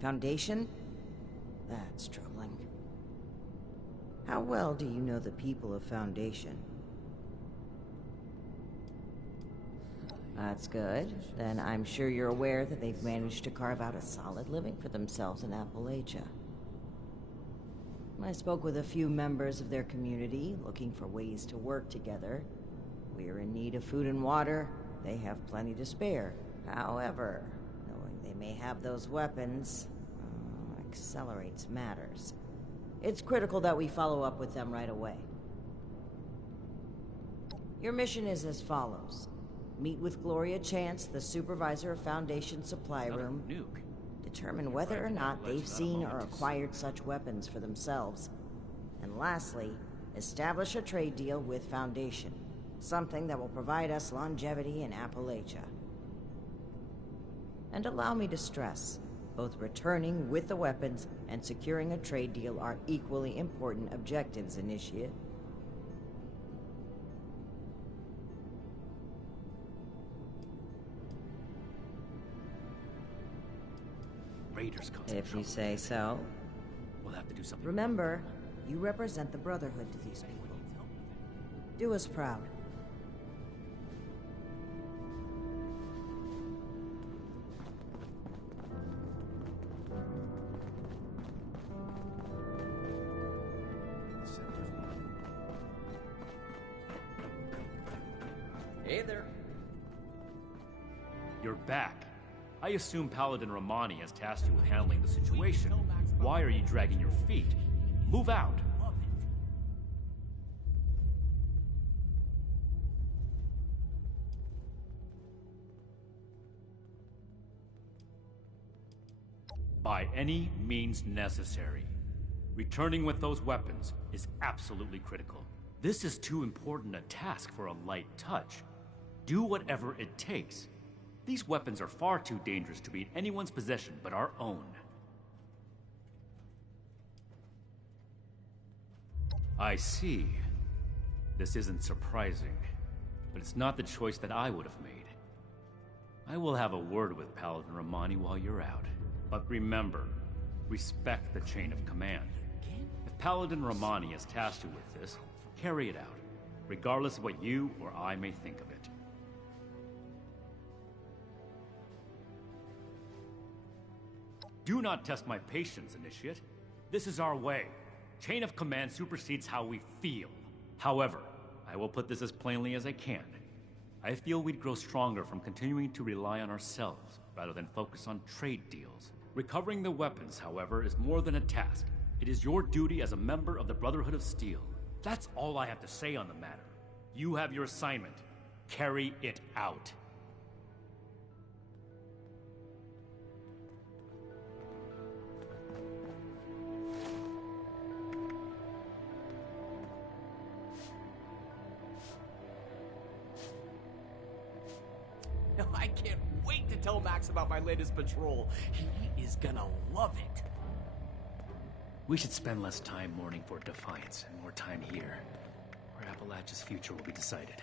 Foundation? That's troubling. How well do you know the people of Foundation? That's good. Then I'm sure you're aware that they've managed to carve out a solid living for themselves in Appalachia. I spoke with a few members of their community, looking for ways to work together. We're in need of food and water. They have plenty to spare. However, knowing they may have those weapons accelerates matters. It's critical that we follow up with them right away. Your mission is as follows. Meet with Gloria Chance, the supervisor of Foundation Supply Room. Determine whether or not they've seen or acquired such weapons for themselves. And lastly, establish a trade deal with Foundation. Something that will provide us longevity in Appalachia. And allow me to stress, both returning with the weapons and securing a trade deal are equally important objectives, Initiate. If you say so. We'll have to do something. Remember, you represent the Brotherhood to these people. Do us proud. Hey there. You're back. I assume Paladin Romani has tasked you with handling the situation. Why are you dragging your feet? Move out! By any means necessary. Returning with those weapons is absolutely critical. This is too important a task for a light touch. Do whatever it takes. These weapons are far too dangerous to be in anyone's possession but our own. I see. This isn't surprising, but it's not the choice that I would have made. I will have a word with Paladin Romani while you're out. But remember, respect the chain of command. If Paladin Romani has tasked you with this, carry it out, regardless of what you or I may think of it. Do not test my patience, Initiate. This is our way. Chain of command supersedes how we feel. However, I will put this as plainly as I can. I feel we'd grow stronger from continuing to rely on ourselves, rather than focus on trade deals. Recovering the weapons, however, is more than a task. It is your duty as a member of the Brotherhood of Steel. That's all I have to say on the matter. You have your assignment. Carry it out. I can't wait to tell Max about my latest patrol. He is gonna love it. We should spend less time mourning for Defiance and more time here, where Appalachia's future will be decided.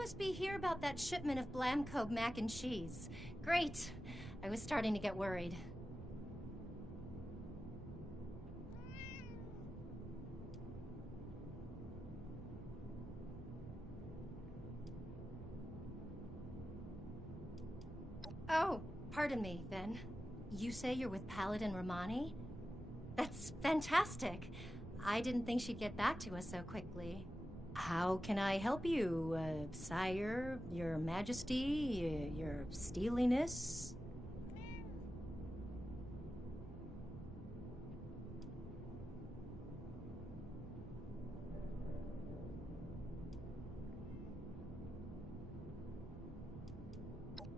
must be here about that shipment of Blamco mac and cheese. Great. I was starting to get worried. Oh, pardon me, then. You say you're with Paladin Romani? That's fantastic. I didn't think she'd get back to us so quickly. How can I help you, sire, your majesty, your steeliness?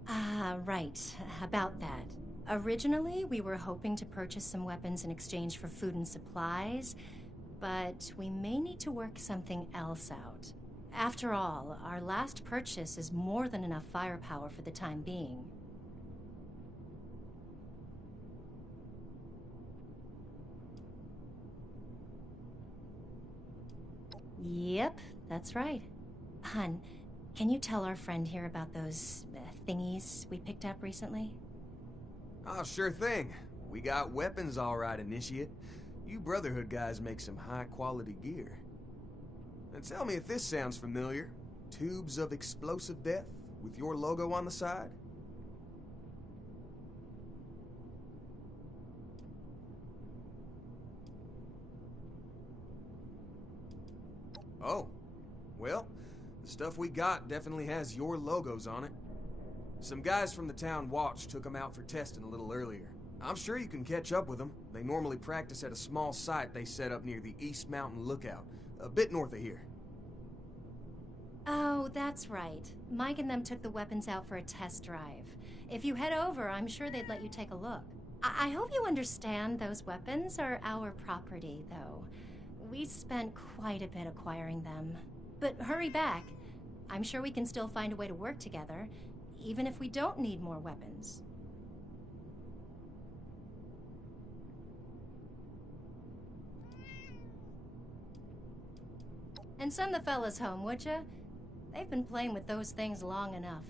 Ah, right. About that. Originally, we were hoping to purchase some weapons in exchange for food and supplies, but we may need to work something else out. After all, our last purchase is more than enough firepower for the time being. Yep, that's right. Hun, can you tell our friend here about those thingies we picked up recently? Oh, sure thing. We got weapons all right, Initiate. You Brotherhood guys make some high-quality gear. Now tell me if this sounds familiar. Tubes of explosive death with your logo on the side? Oh, well, the stuff we got definitely has your logos on it. Some guys from the town watch took them out for testing a little earlier. I'm sure you can catch up with them. They normally practice at a small site they set up near the East Mountain Lookout, a bit north of here. Oh, that's right. Mike and them took the weapons out for a test drive. If you head over, I'm sure they'd let you take a look. I hope you understand those weapons are our property, though. We spent quite a bit acquiring them. But hurry back. I'm sure we can still find a way to work together, even if we don't need more weapons. And send the fellas home, would ya? They've been playing with those things long enough.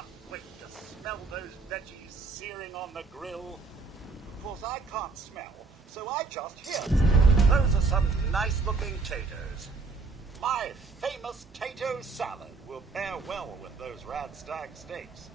can't wait to smell those veggies searing on the grill. Of course, I can't smell, so I just hear. Those are some nice-looking taters. My famous tato salad will pair well with those Radstag steaks.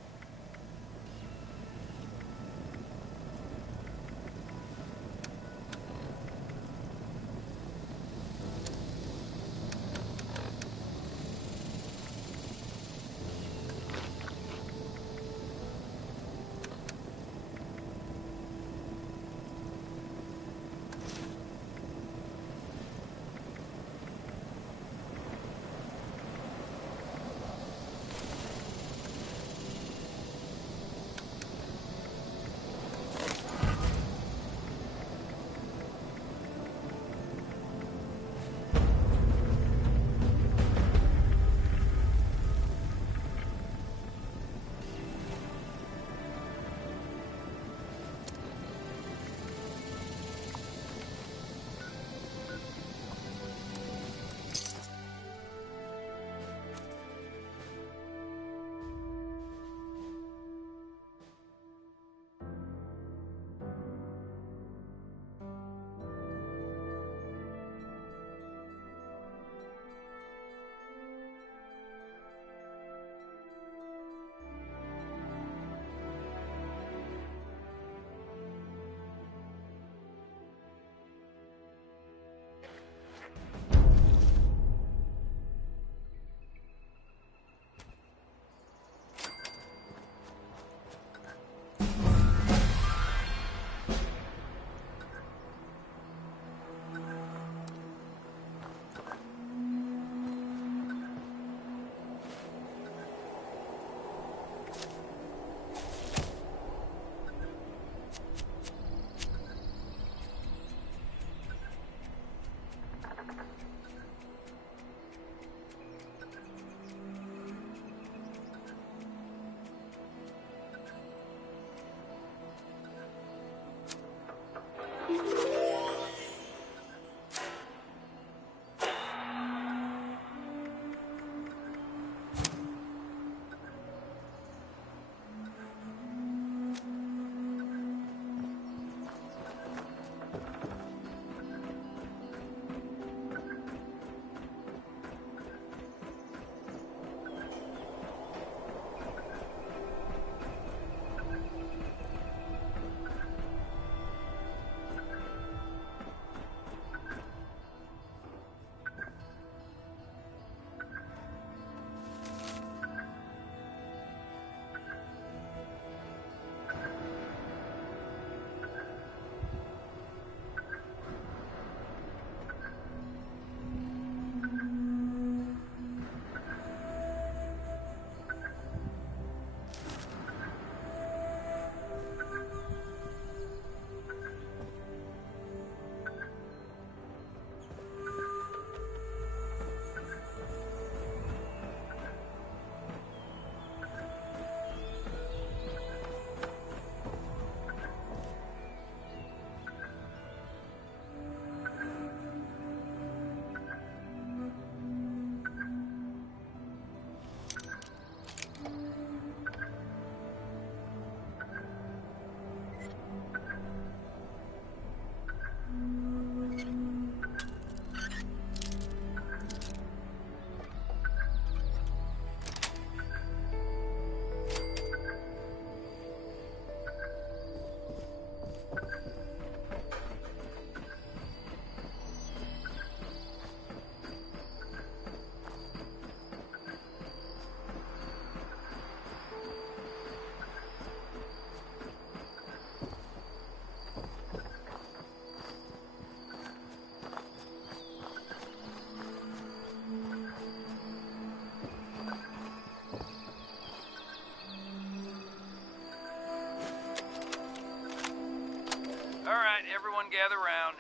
Everyone gather round.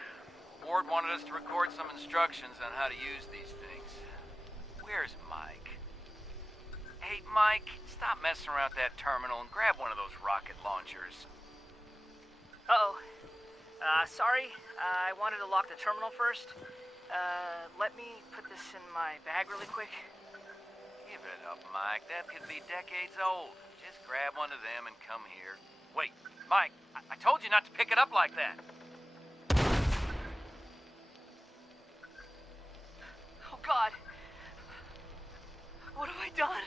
Ward wanted us to record some instructions on how to use these things. Where's Mike? Hey, Mike, stop messing around with that terminal and grab one of those rocket launchers. Uh-oh. Sorry. I wanted to lock the terminal first. Let me put this in my bag really quick. Give it up, Mike. That could be decades old. Grab one of them and come here. Wait, Mike, I told you not to pick it up like that. Oh, God. What have I done?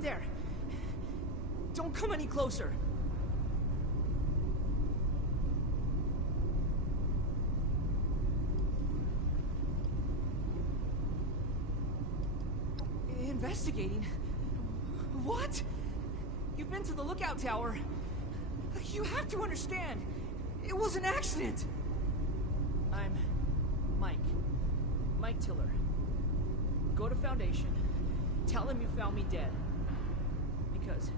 right there. Don't come any closer. Investigating? What? You've been to the lookout tower. You have to understand. It was an accident. I'm Mike. Mike Tiller. Go to Foundation. Tell him you found me dead. Because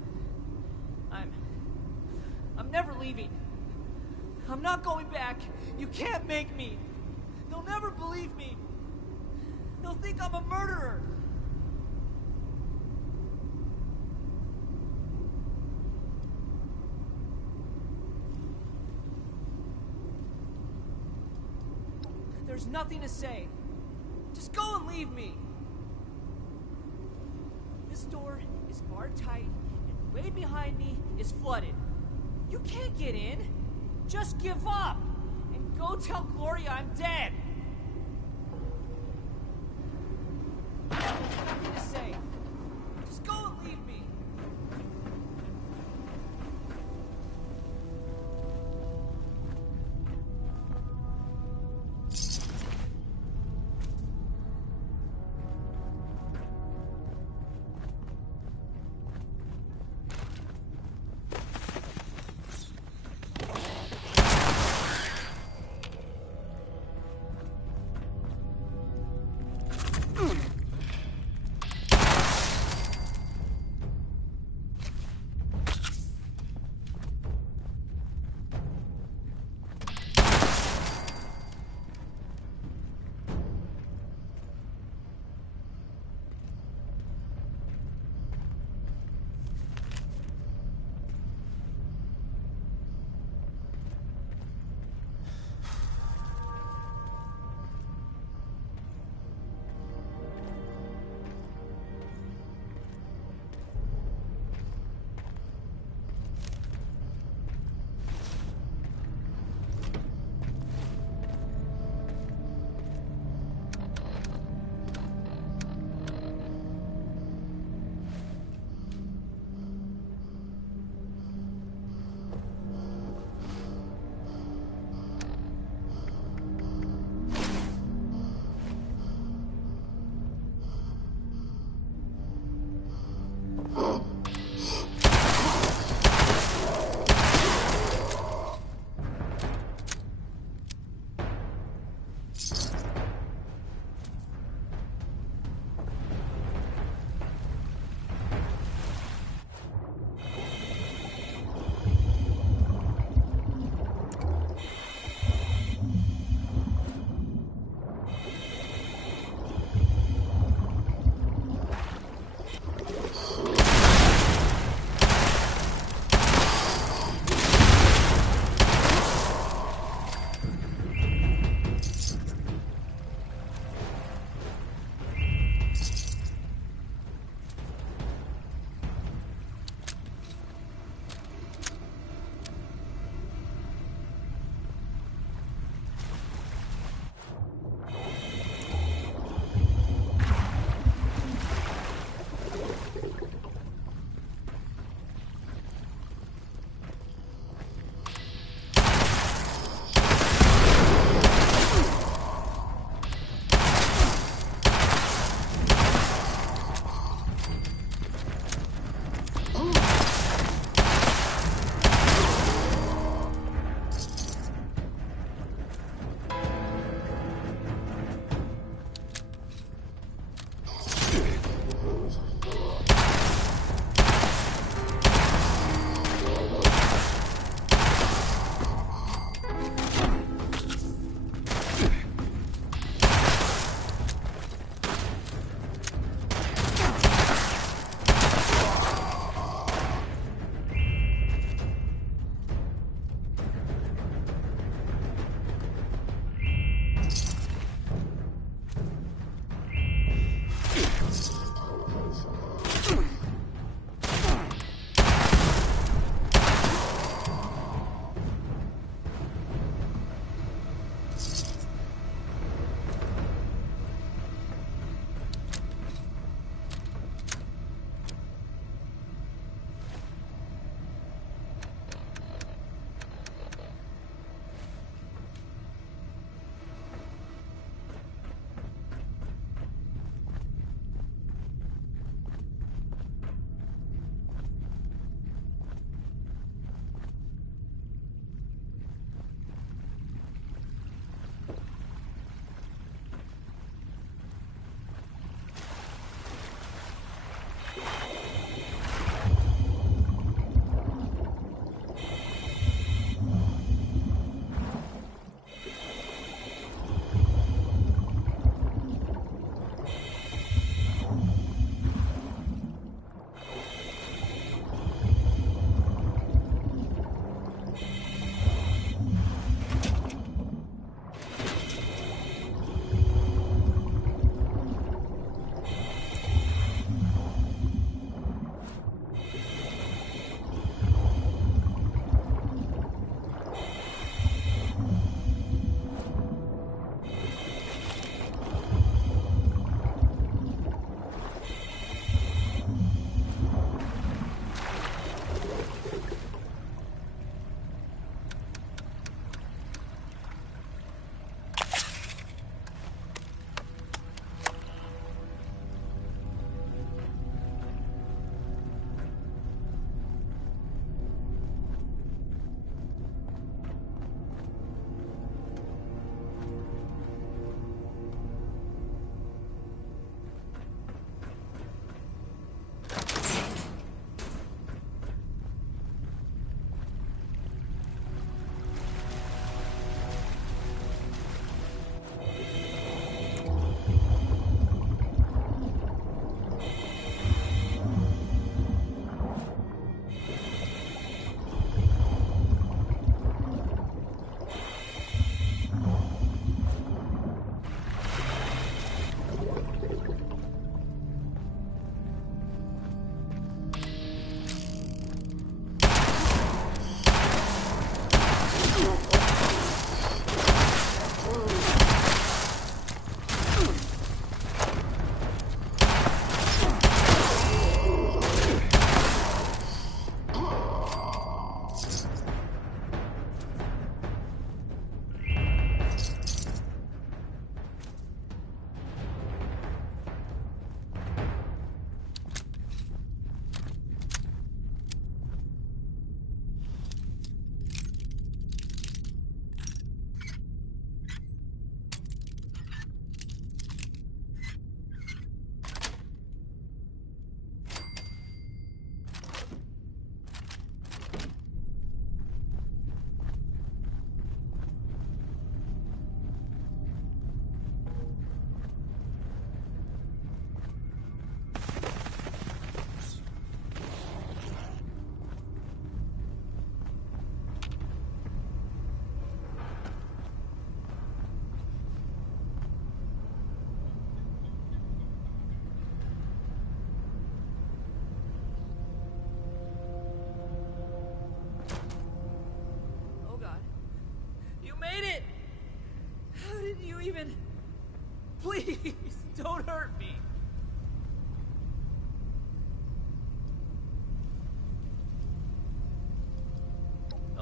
I'm never leaving. I'm not going back. You can't make me. They'll never believe me. They'll think I'm a murderer. There's nothing to say. Just go and leave me. This door is barred tight, and way behind me is flooded. You can't get in. Just give up, and go tell Gloria I'm dead. There's nothing to say. Just go and leave me.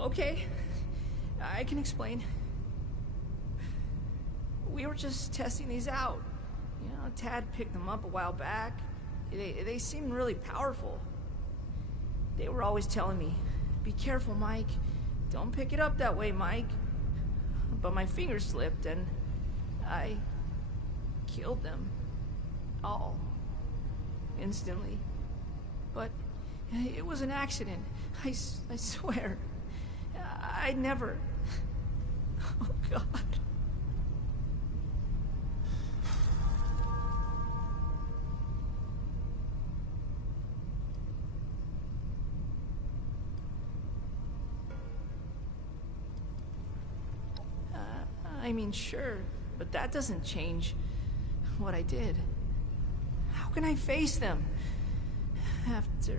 Okay, I can explain. We were just testing these out. You know, Tad picked them up a while back. They seemed really powerful. They were always telling me, "Be careful, Mike. Don't pick it up that way, Mike." But my fingers slipped and I killed them. All. Instantly. But it was an accident. I swear. I never... Oh, God. I mean, sure, but that doesn't change what I did. How can I face them after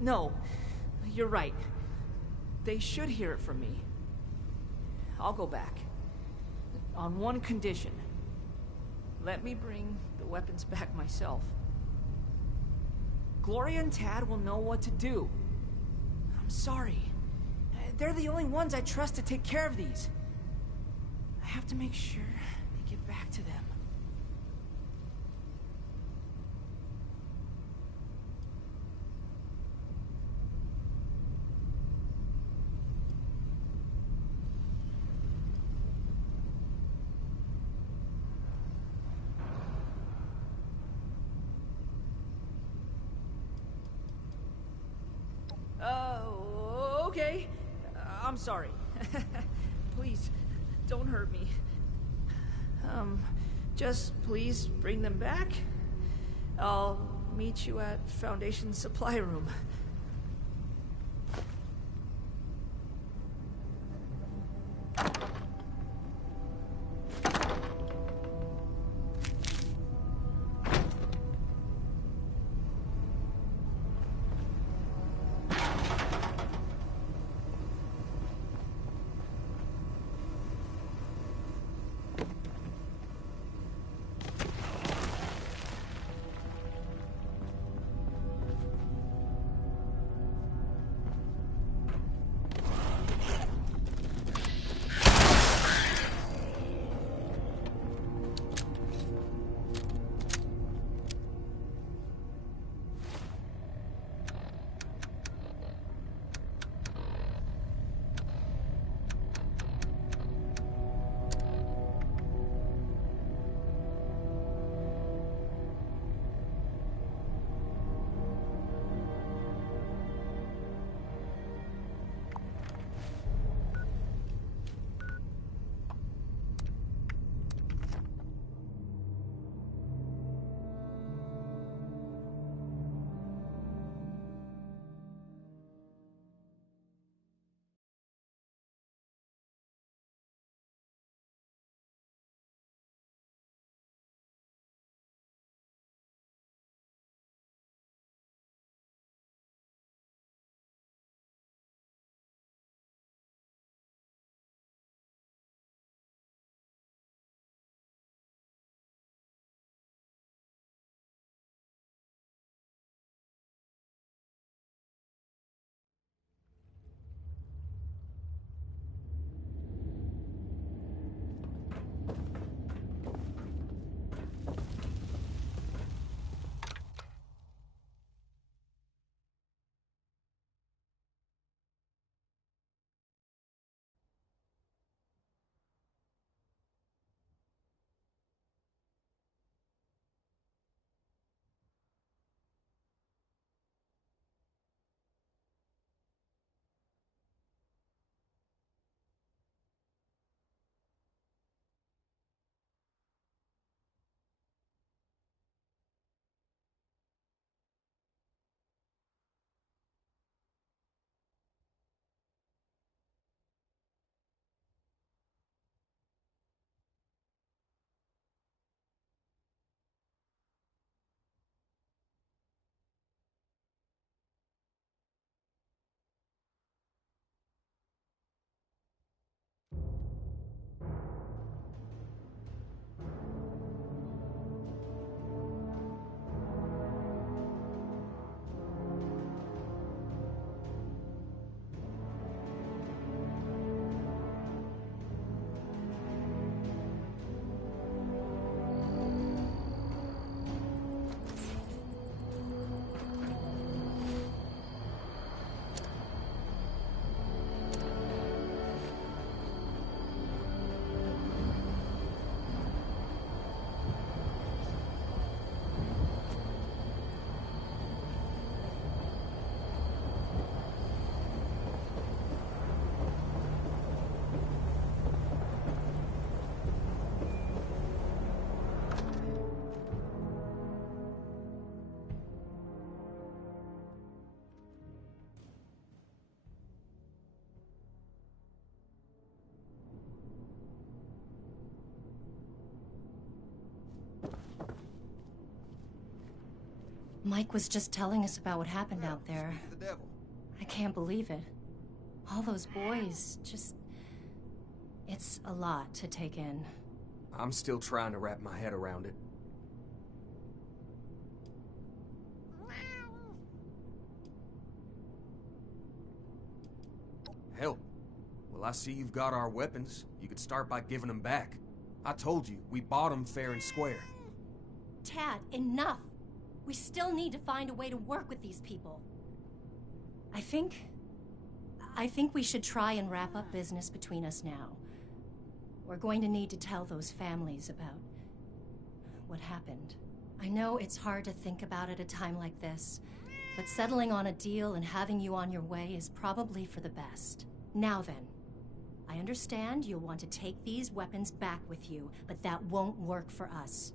No, you're right. They should hear it from me. I'll go back. On one condition. Let me bring the weapons back myself. Gloria and Tad will know what to do. I'm sorry. They're the only ones I trust to take care of these. I have to make sure they get back to them. Okay. I'm sorry. Please, don't hurt me. Just please bring them back. I'll meet you at Foundation Supply Room. Mike was just telling us about what happened out there. Speak of the devil. I can't believe it. All those boys, just... It's a lot to take in. I'm still trying to wrap my head around it. Hell, well, I see you've got our weapons. You could start by giving them back. I told you, we bought them fair and square. Tad, enough! We still need to find a way to work with these people. I think we should try and wrap up business between us now. We're going to need to tell those families about what happened. I know it's hard to think about at a time like this, but settling on a deal and having you on your way is probably for the best. Now then, I understand you'll want to take these weapons back with you, but that won't work for us.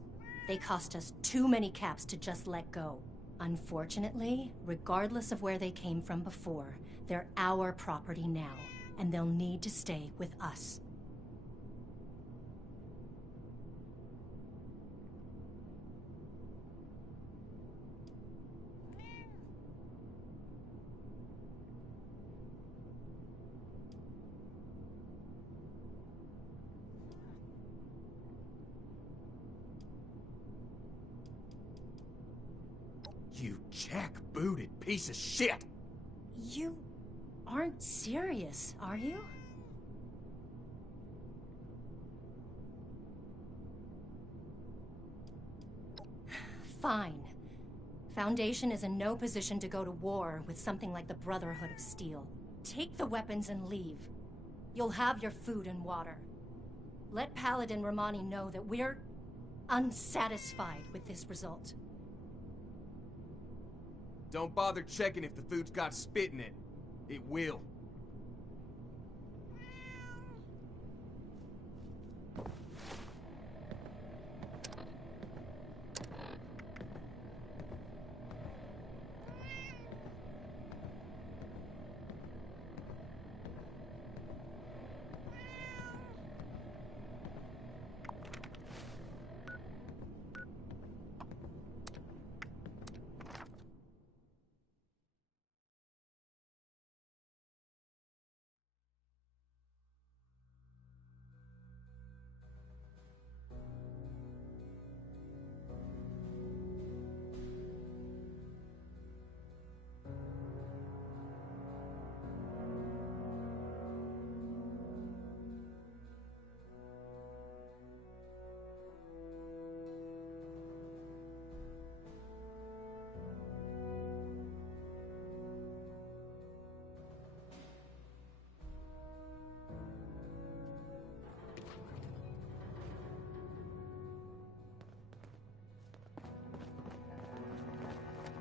They cost us too many caps to just let go. Unfortunately, regardless of where they came from before, they're our property now, and they'll need to stay with us. You jackbooted piece of shit! You aren't serious, are you? Fine. Foundation is in no position to go to war with something like the Brotherhood of Steel. Take the weapons and leave. You'll have your food and water. Let Paladin Romani know that we're unsatisfied with this result. Don't bother checking if the food's got spit in it. It will.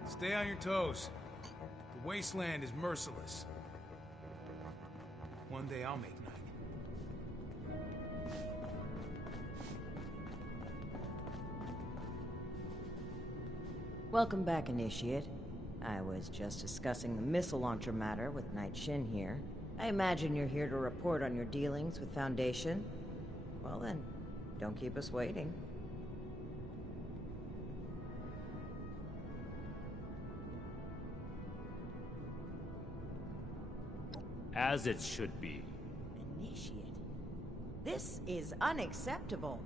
Stay on your toes. The wasteland is merciless. One day I'll make night. Welcome back, Initiate. I was just discussing the missile launcher matter with Knight Shin here. I imagine you're here to report on your dealings with Foundation. Well then, don't keep us waiting. As it should be. Initiate. This is unacceptable.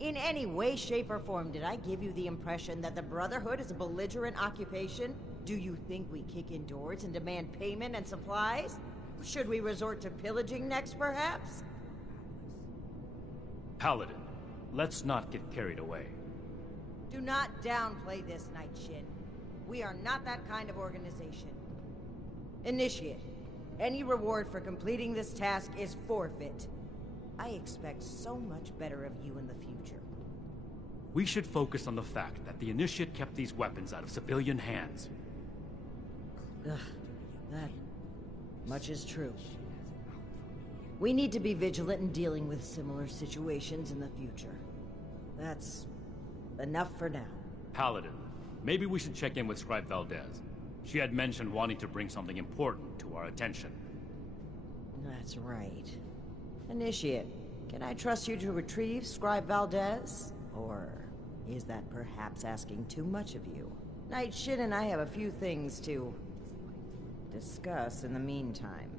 In any way, shape, or form did I give you the impression that the Brotherhood is a belligerent occupation? Do you think we kick in doors and demand payment and supplies? Should we resort to pillaging next, perhaps? Paladin, let's not get carried away. Do not downplay this, Knight Shin. We are not that kind of organization. Initiate. Any reward for completing this task is forfeit. I expect so much better of you in the future. We should focus on the fact that the Initiate kept these weapons out of civilian hands. Ugh, that much is true. We need to be vigilant in dealing with similar situations in the future. That's enough for now. Paladin, maybe we should check in with Scribe Valdez. She had mentioned wanting to bring something important to our attention. That's right. Initiate, can I trust you to retrieve Scribe Valdez? Or is that perhaps asking too much of you? Night Shit and I have a few things to discuss in the meantime.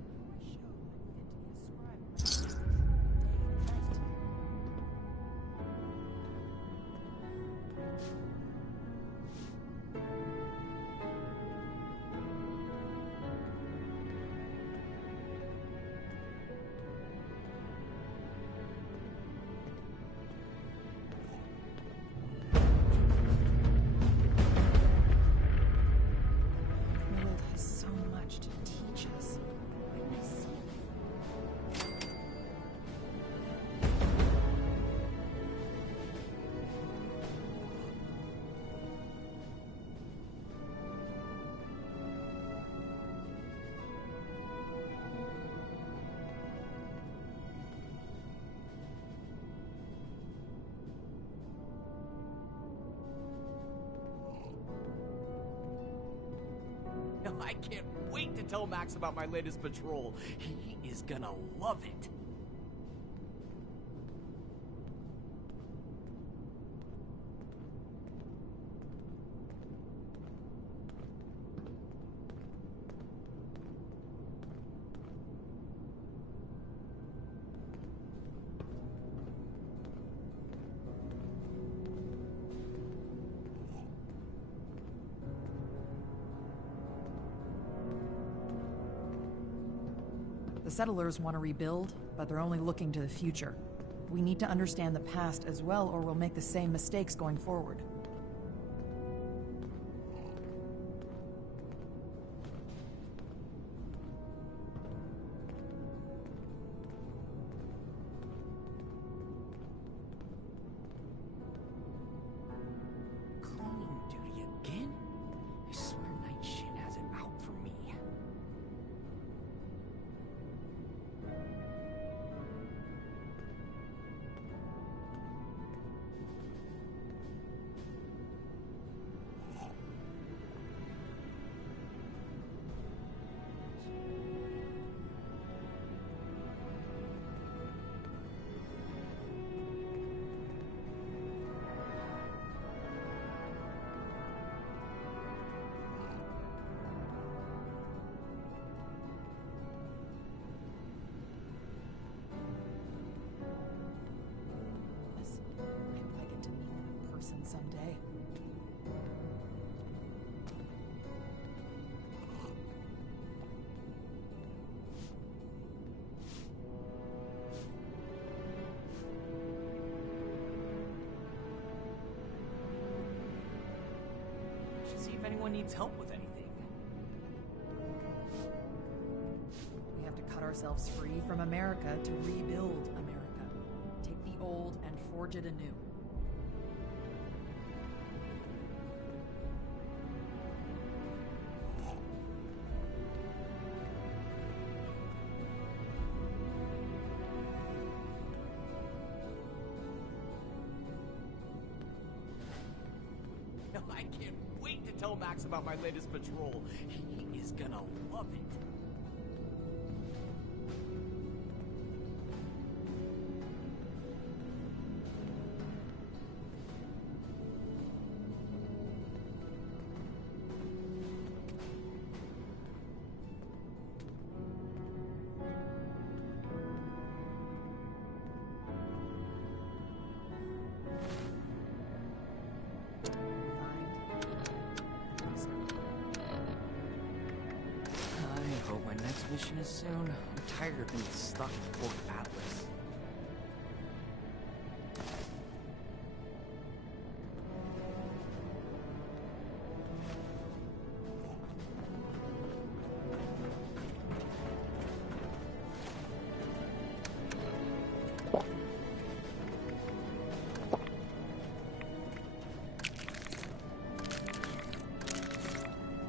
I can't wait to tell Max about my latest patrol. He is gonna love it. The settlers want to rebuild, but they're only looking to the future. We need to understand the past as well, or we'll make the same mistakes going forward. Cleaning duty again? I swear Night Shit has it out for me. I get to meet them in person someday. Should see if anyone needs help with anything. We have to cut ourselves free from America to rebuild America. Take the old and forge it anew. I can't wait to tell Max about my latest patrol. He is gonna love it. I hope my next mission is soon. I'm tired of being stuck in Fort Atlas.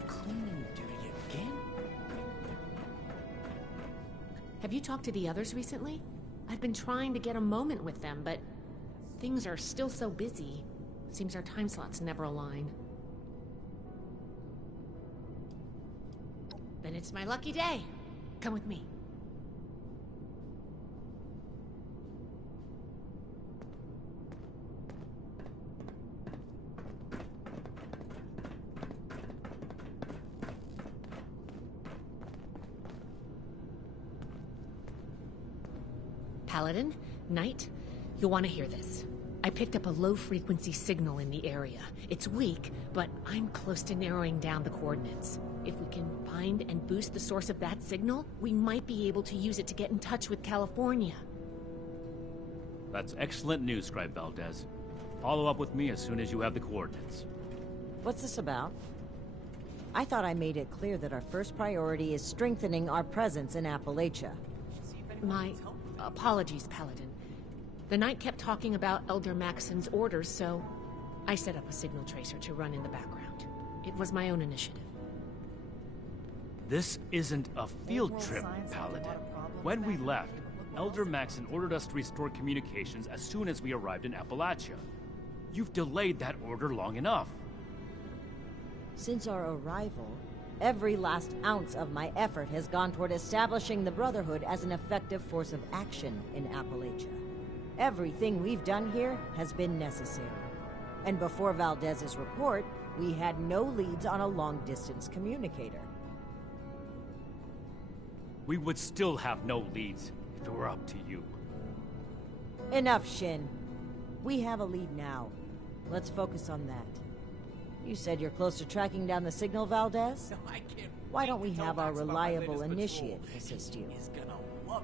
Cleaning duty again? Have you talked to the others recently? I've been trying to get a moment with them, but things are still so busy. Seems our time slots never align. Then it's my lucky day. Come with me. Paladin, Knight, you'll want to hear this. I picked up a low-frequency signal in the area. It's weak, but I'm close to narrowing down the coordinates. If we can find and boost the source of that signal, we might be able to use it to get in touch with California. That's excellent news, Scribe Valdez. Follow up with me as soon as you have the coordinates. What's this about? I thought I made it clear that our first priority is strengthening our presence in Appalachia. My apologies, Paladin. The Knight kept talking about Elder Maxon's orders, so I set up a signal tracer to run in the background. It was my own initiative. This isn't a field trip, Paladin. When we left, Elder Maxon ordered us to restore communications as soon as we arrived in Appalachia. You've delayed that order long enough. Since our arrival, every last ounce of my effort has gone toward establishing the Brotherhood as an effective force of action in Appalachia. Everything we've done here has been necessary. And before Valdez's report, we had no leads on a long-distance communicator. We would still have no leads if it were up to you. Enough, Shin. We have a lead now. Let's focus on that. You said you're close to tracking down the signal, Valdez? Why don't we have our reliable initiate assist you?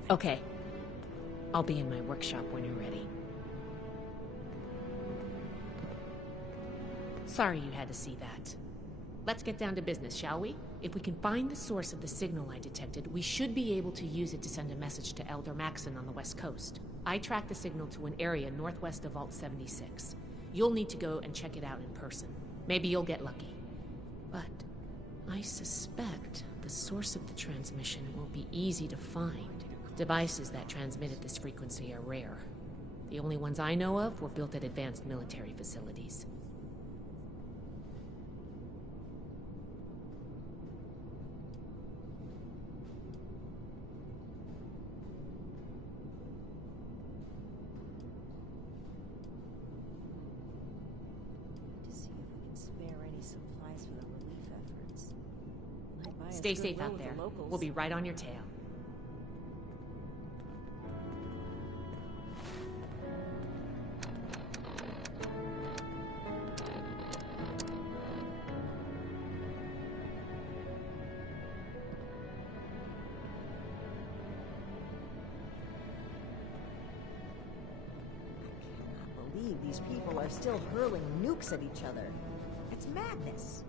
Okay. I'll be in my workshop when you're ready. Sorry you had to see that. Let's get down to business, shall we? If we can find the source of the signal I detected, we should be able to use it to send a message to Elder Maxon on the West Coast. I tracked the signal to an area northwest of Vault 76. You'll need to go and check it out in person. Maybe you'll get lucky. But I suspect the source of the transmission won't be easy to find. Devices that transmit at this frequency are rare. The only ones I know of were built at advanced military facilities. Stay safe out there. We'll be right on your tail. I cannot believe these people are still hurling nukes at each other. It's madness.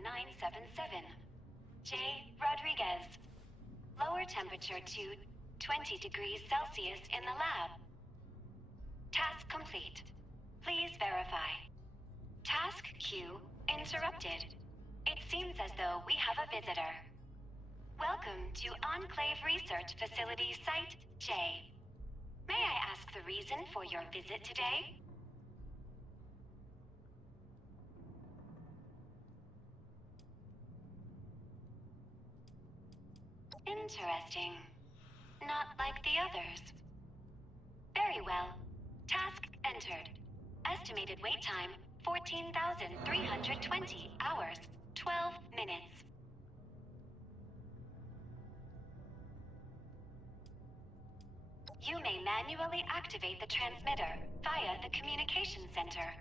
1977. J. Rodriguez. Lower temperature to 20 degrees Celsius in the lab. Task complete. Please verify. Task queue interrupted. It seems as though we have a visitor. Welcome to Enclave Research Facility Site J. May I ask the reason for your visit today? Interesting. Not like the others. Very well. Task entered. Estimated wait time, 14,320 hours, 12 minutes. You may manually activate the transmitter via the communication center.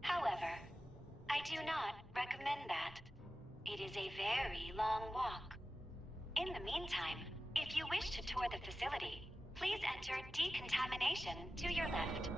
However, I do not recommend that. It is a very long walk. In the meantime, if you wish to tour the facility, please enter decontamination to your left.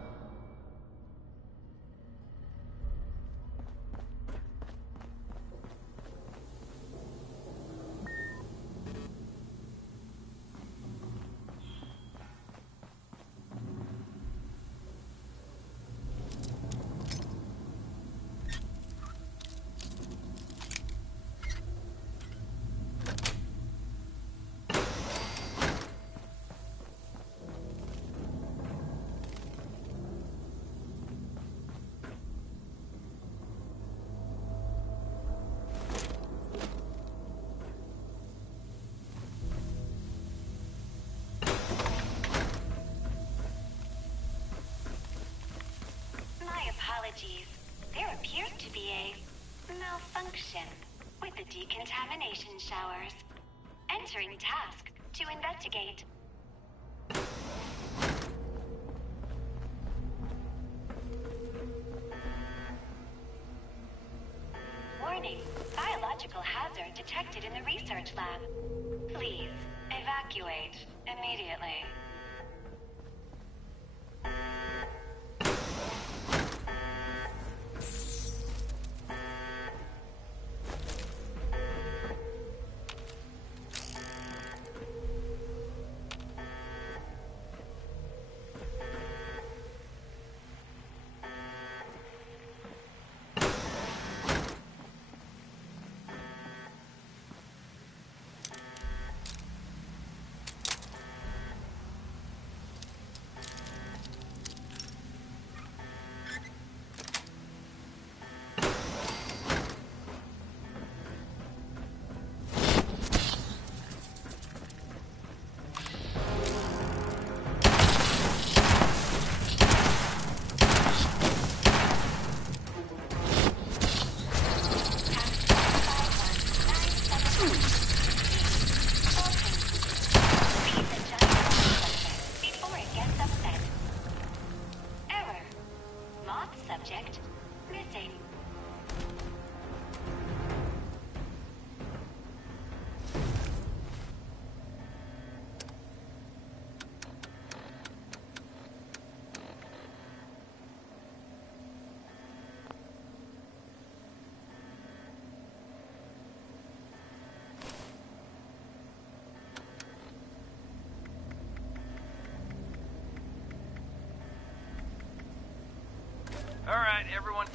Apologies. There appears to be a malfunction with the decontamination showers. Entering task to investigate. Warning. Biological hazard detected in the research lab. Please evacuate immediately. All right, everyone.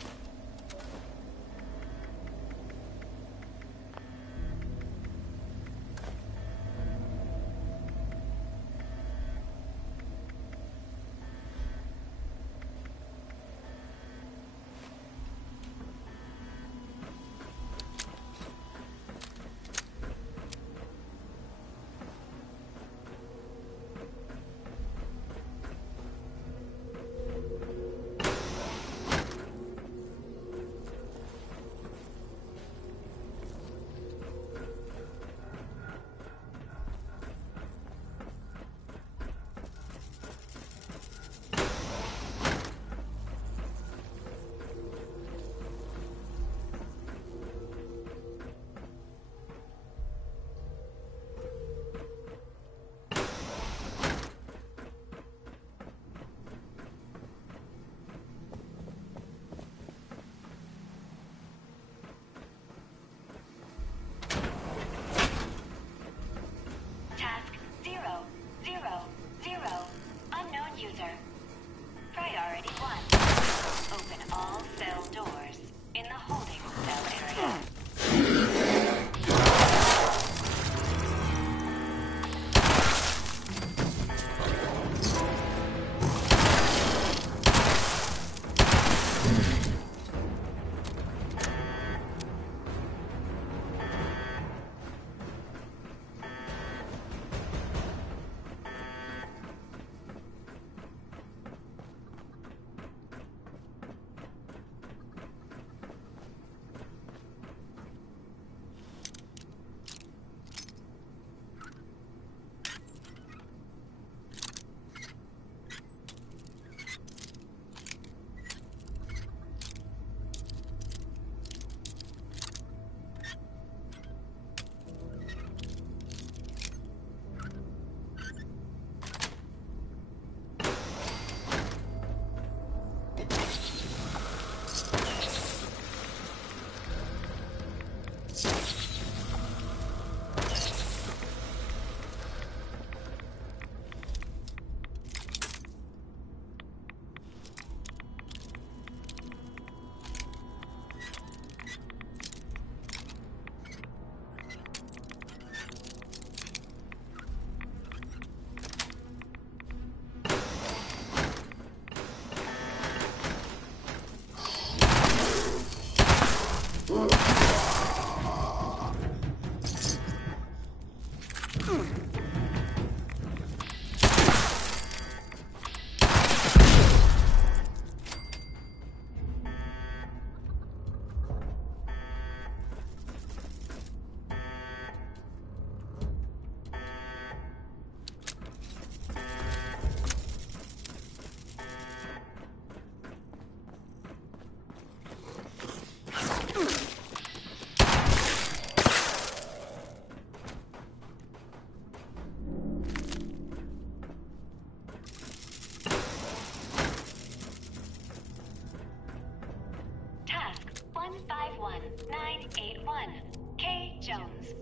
Task 151981. K. Jones.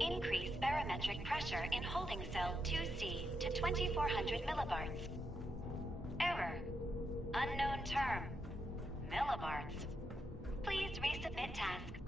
Increase barometric pressure in holding cell 2C to 2400 millibarts. Error. Unknown term. Millibarts. Please resubmit task.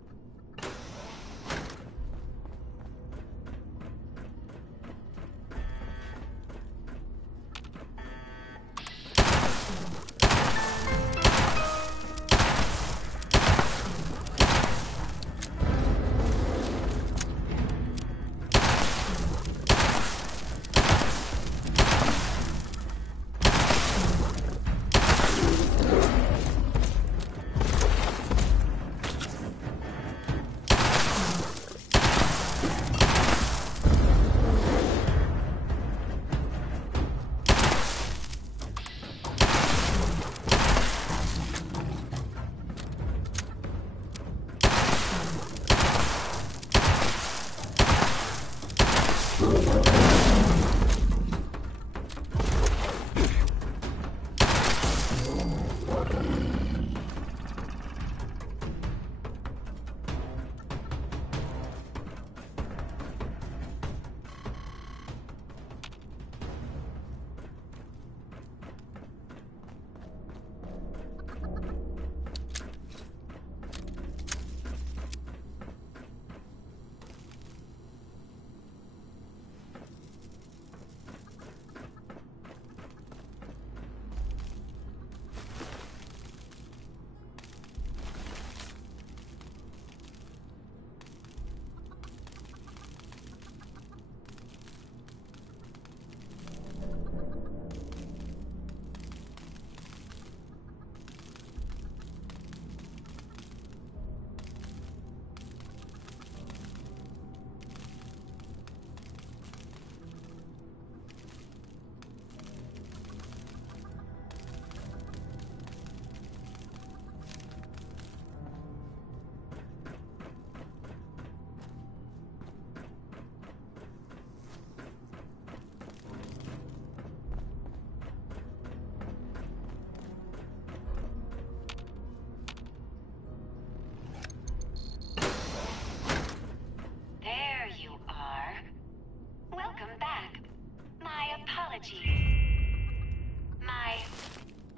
My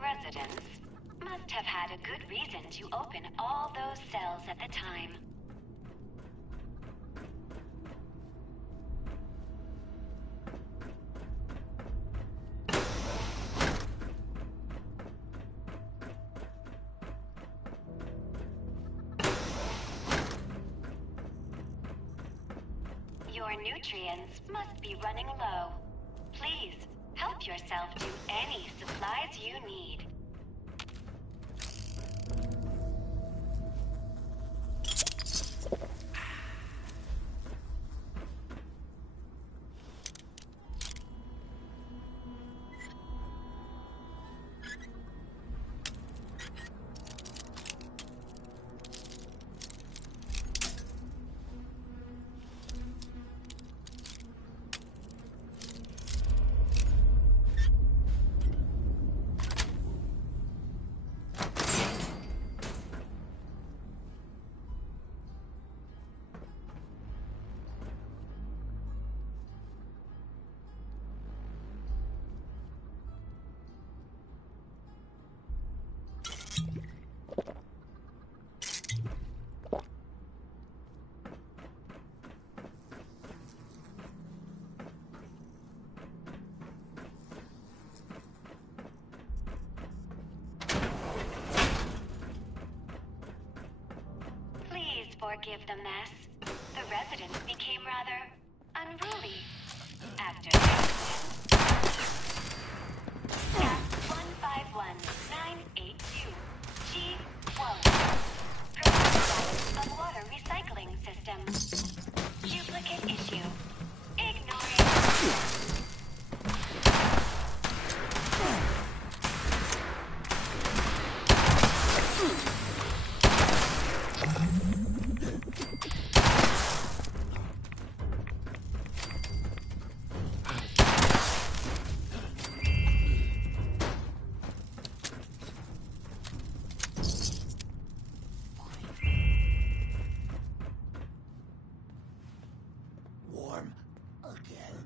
residents must have had a good reason to open all those cells at the time. Your nutrients must be running low. Please, help yourself to any supplies you need. forgive the mess. The residents became rather unruly after the accident. Task 151982. G. Wallace. Provider of water recycling system. Duplicate issue. Ignoring. Warm again.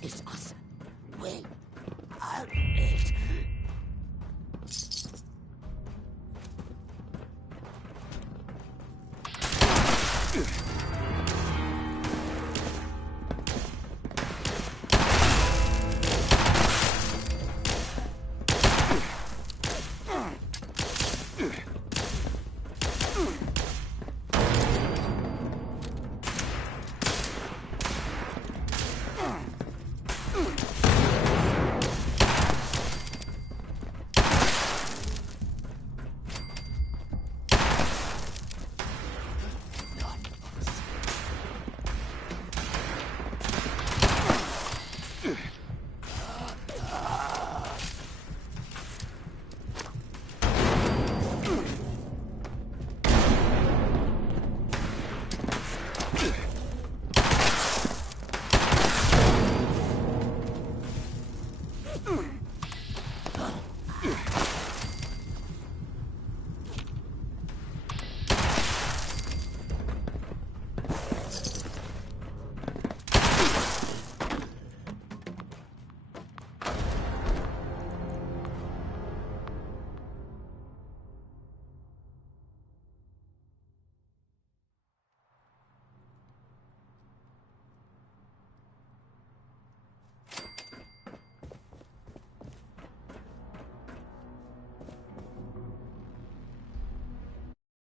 It's us. We are it.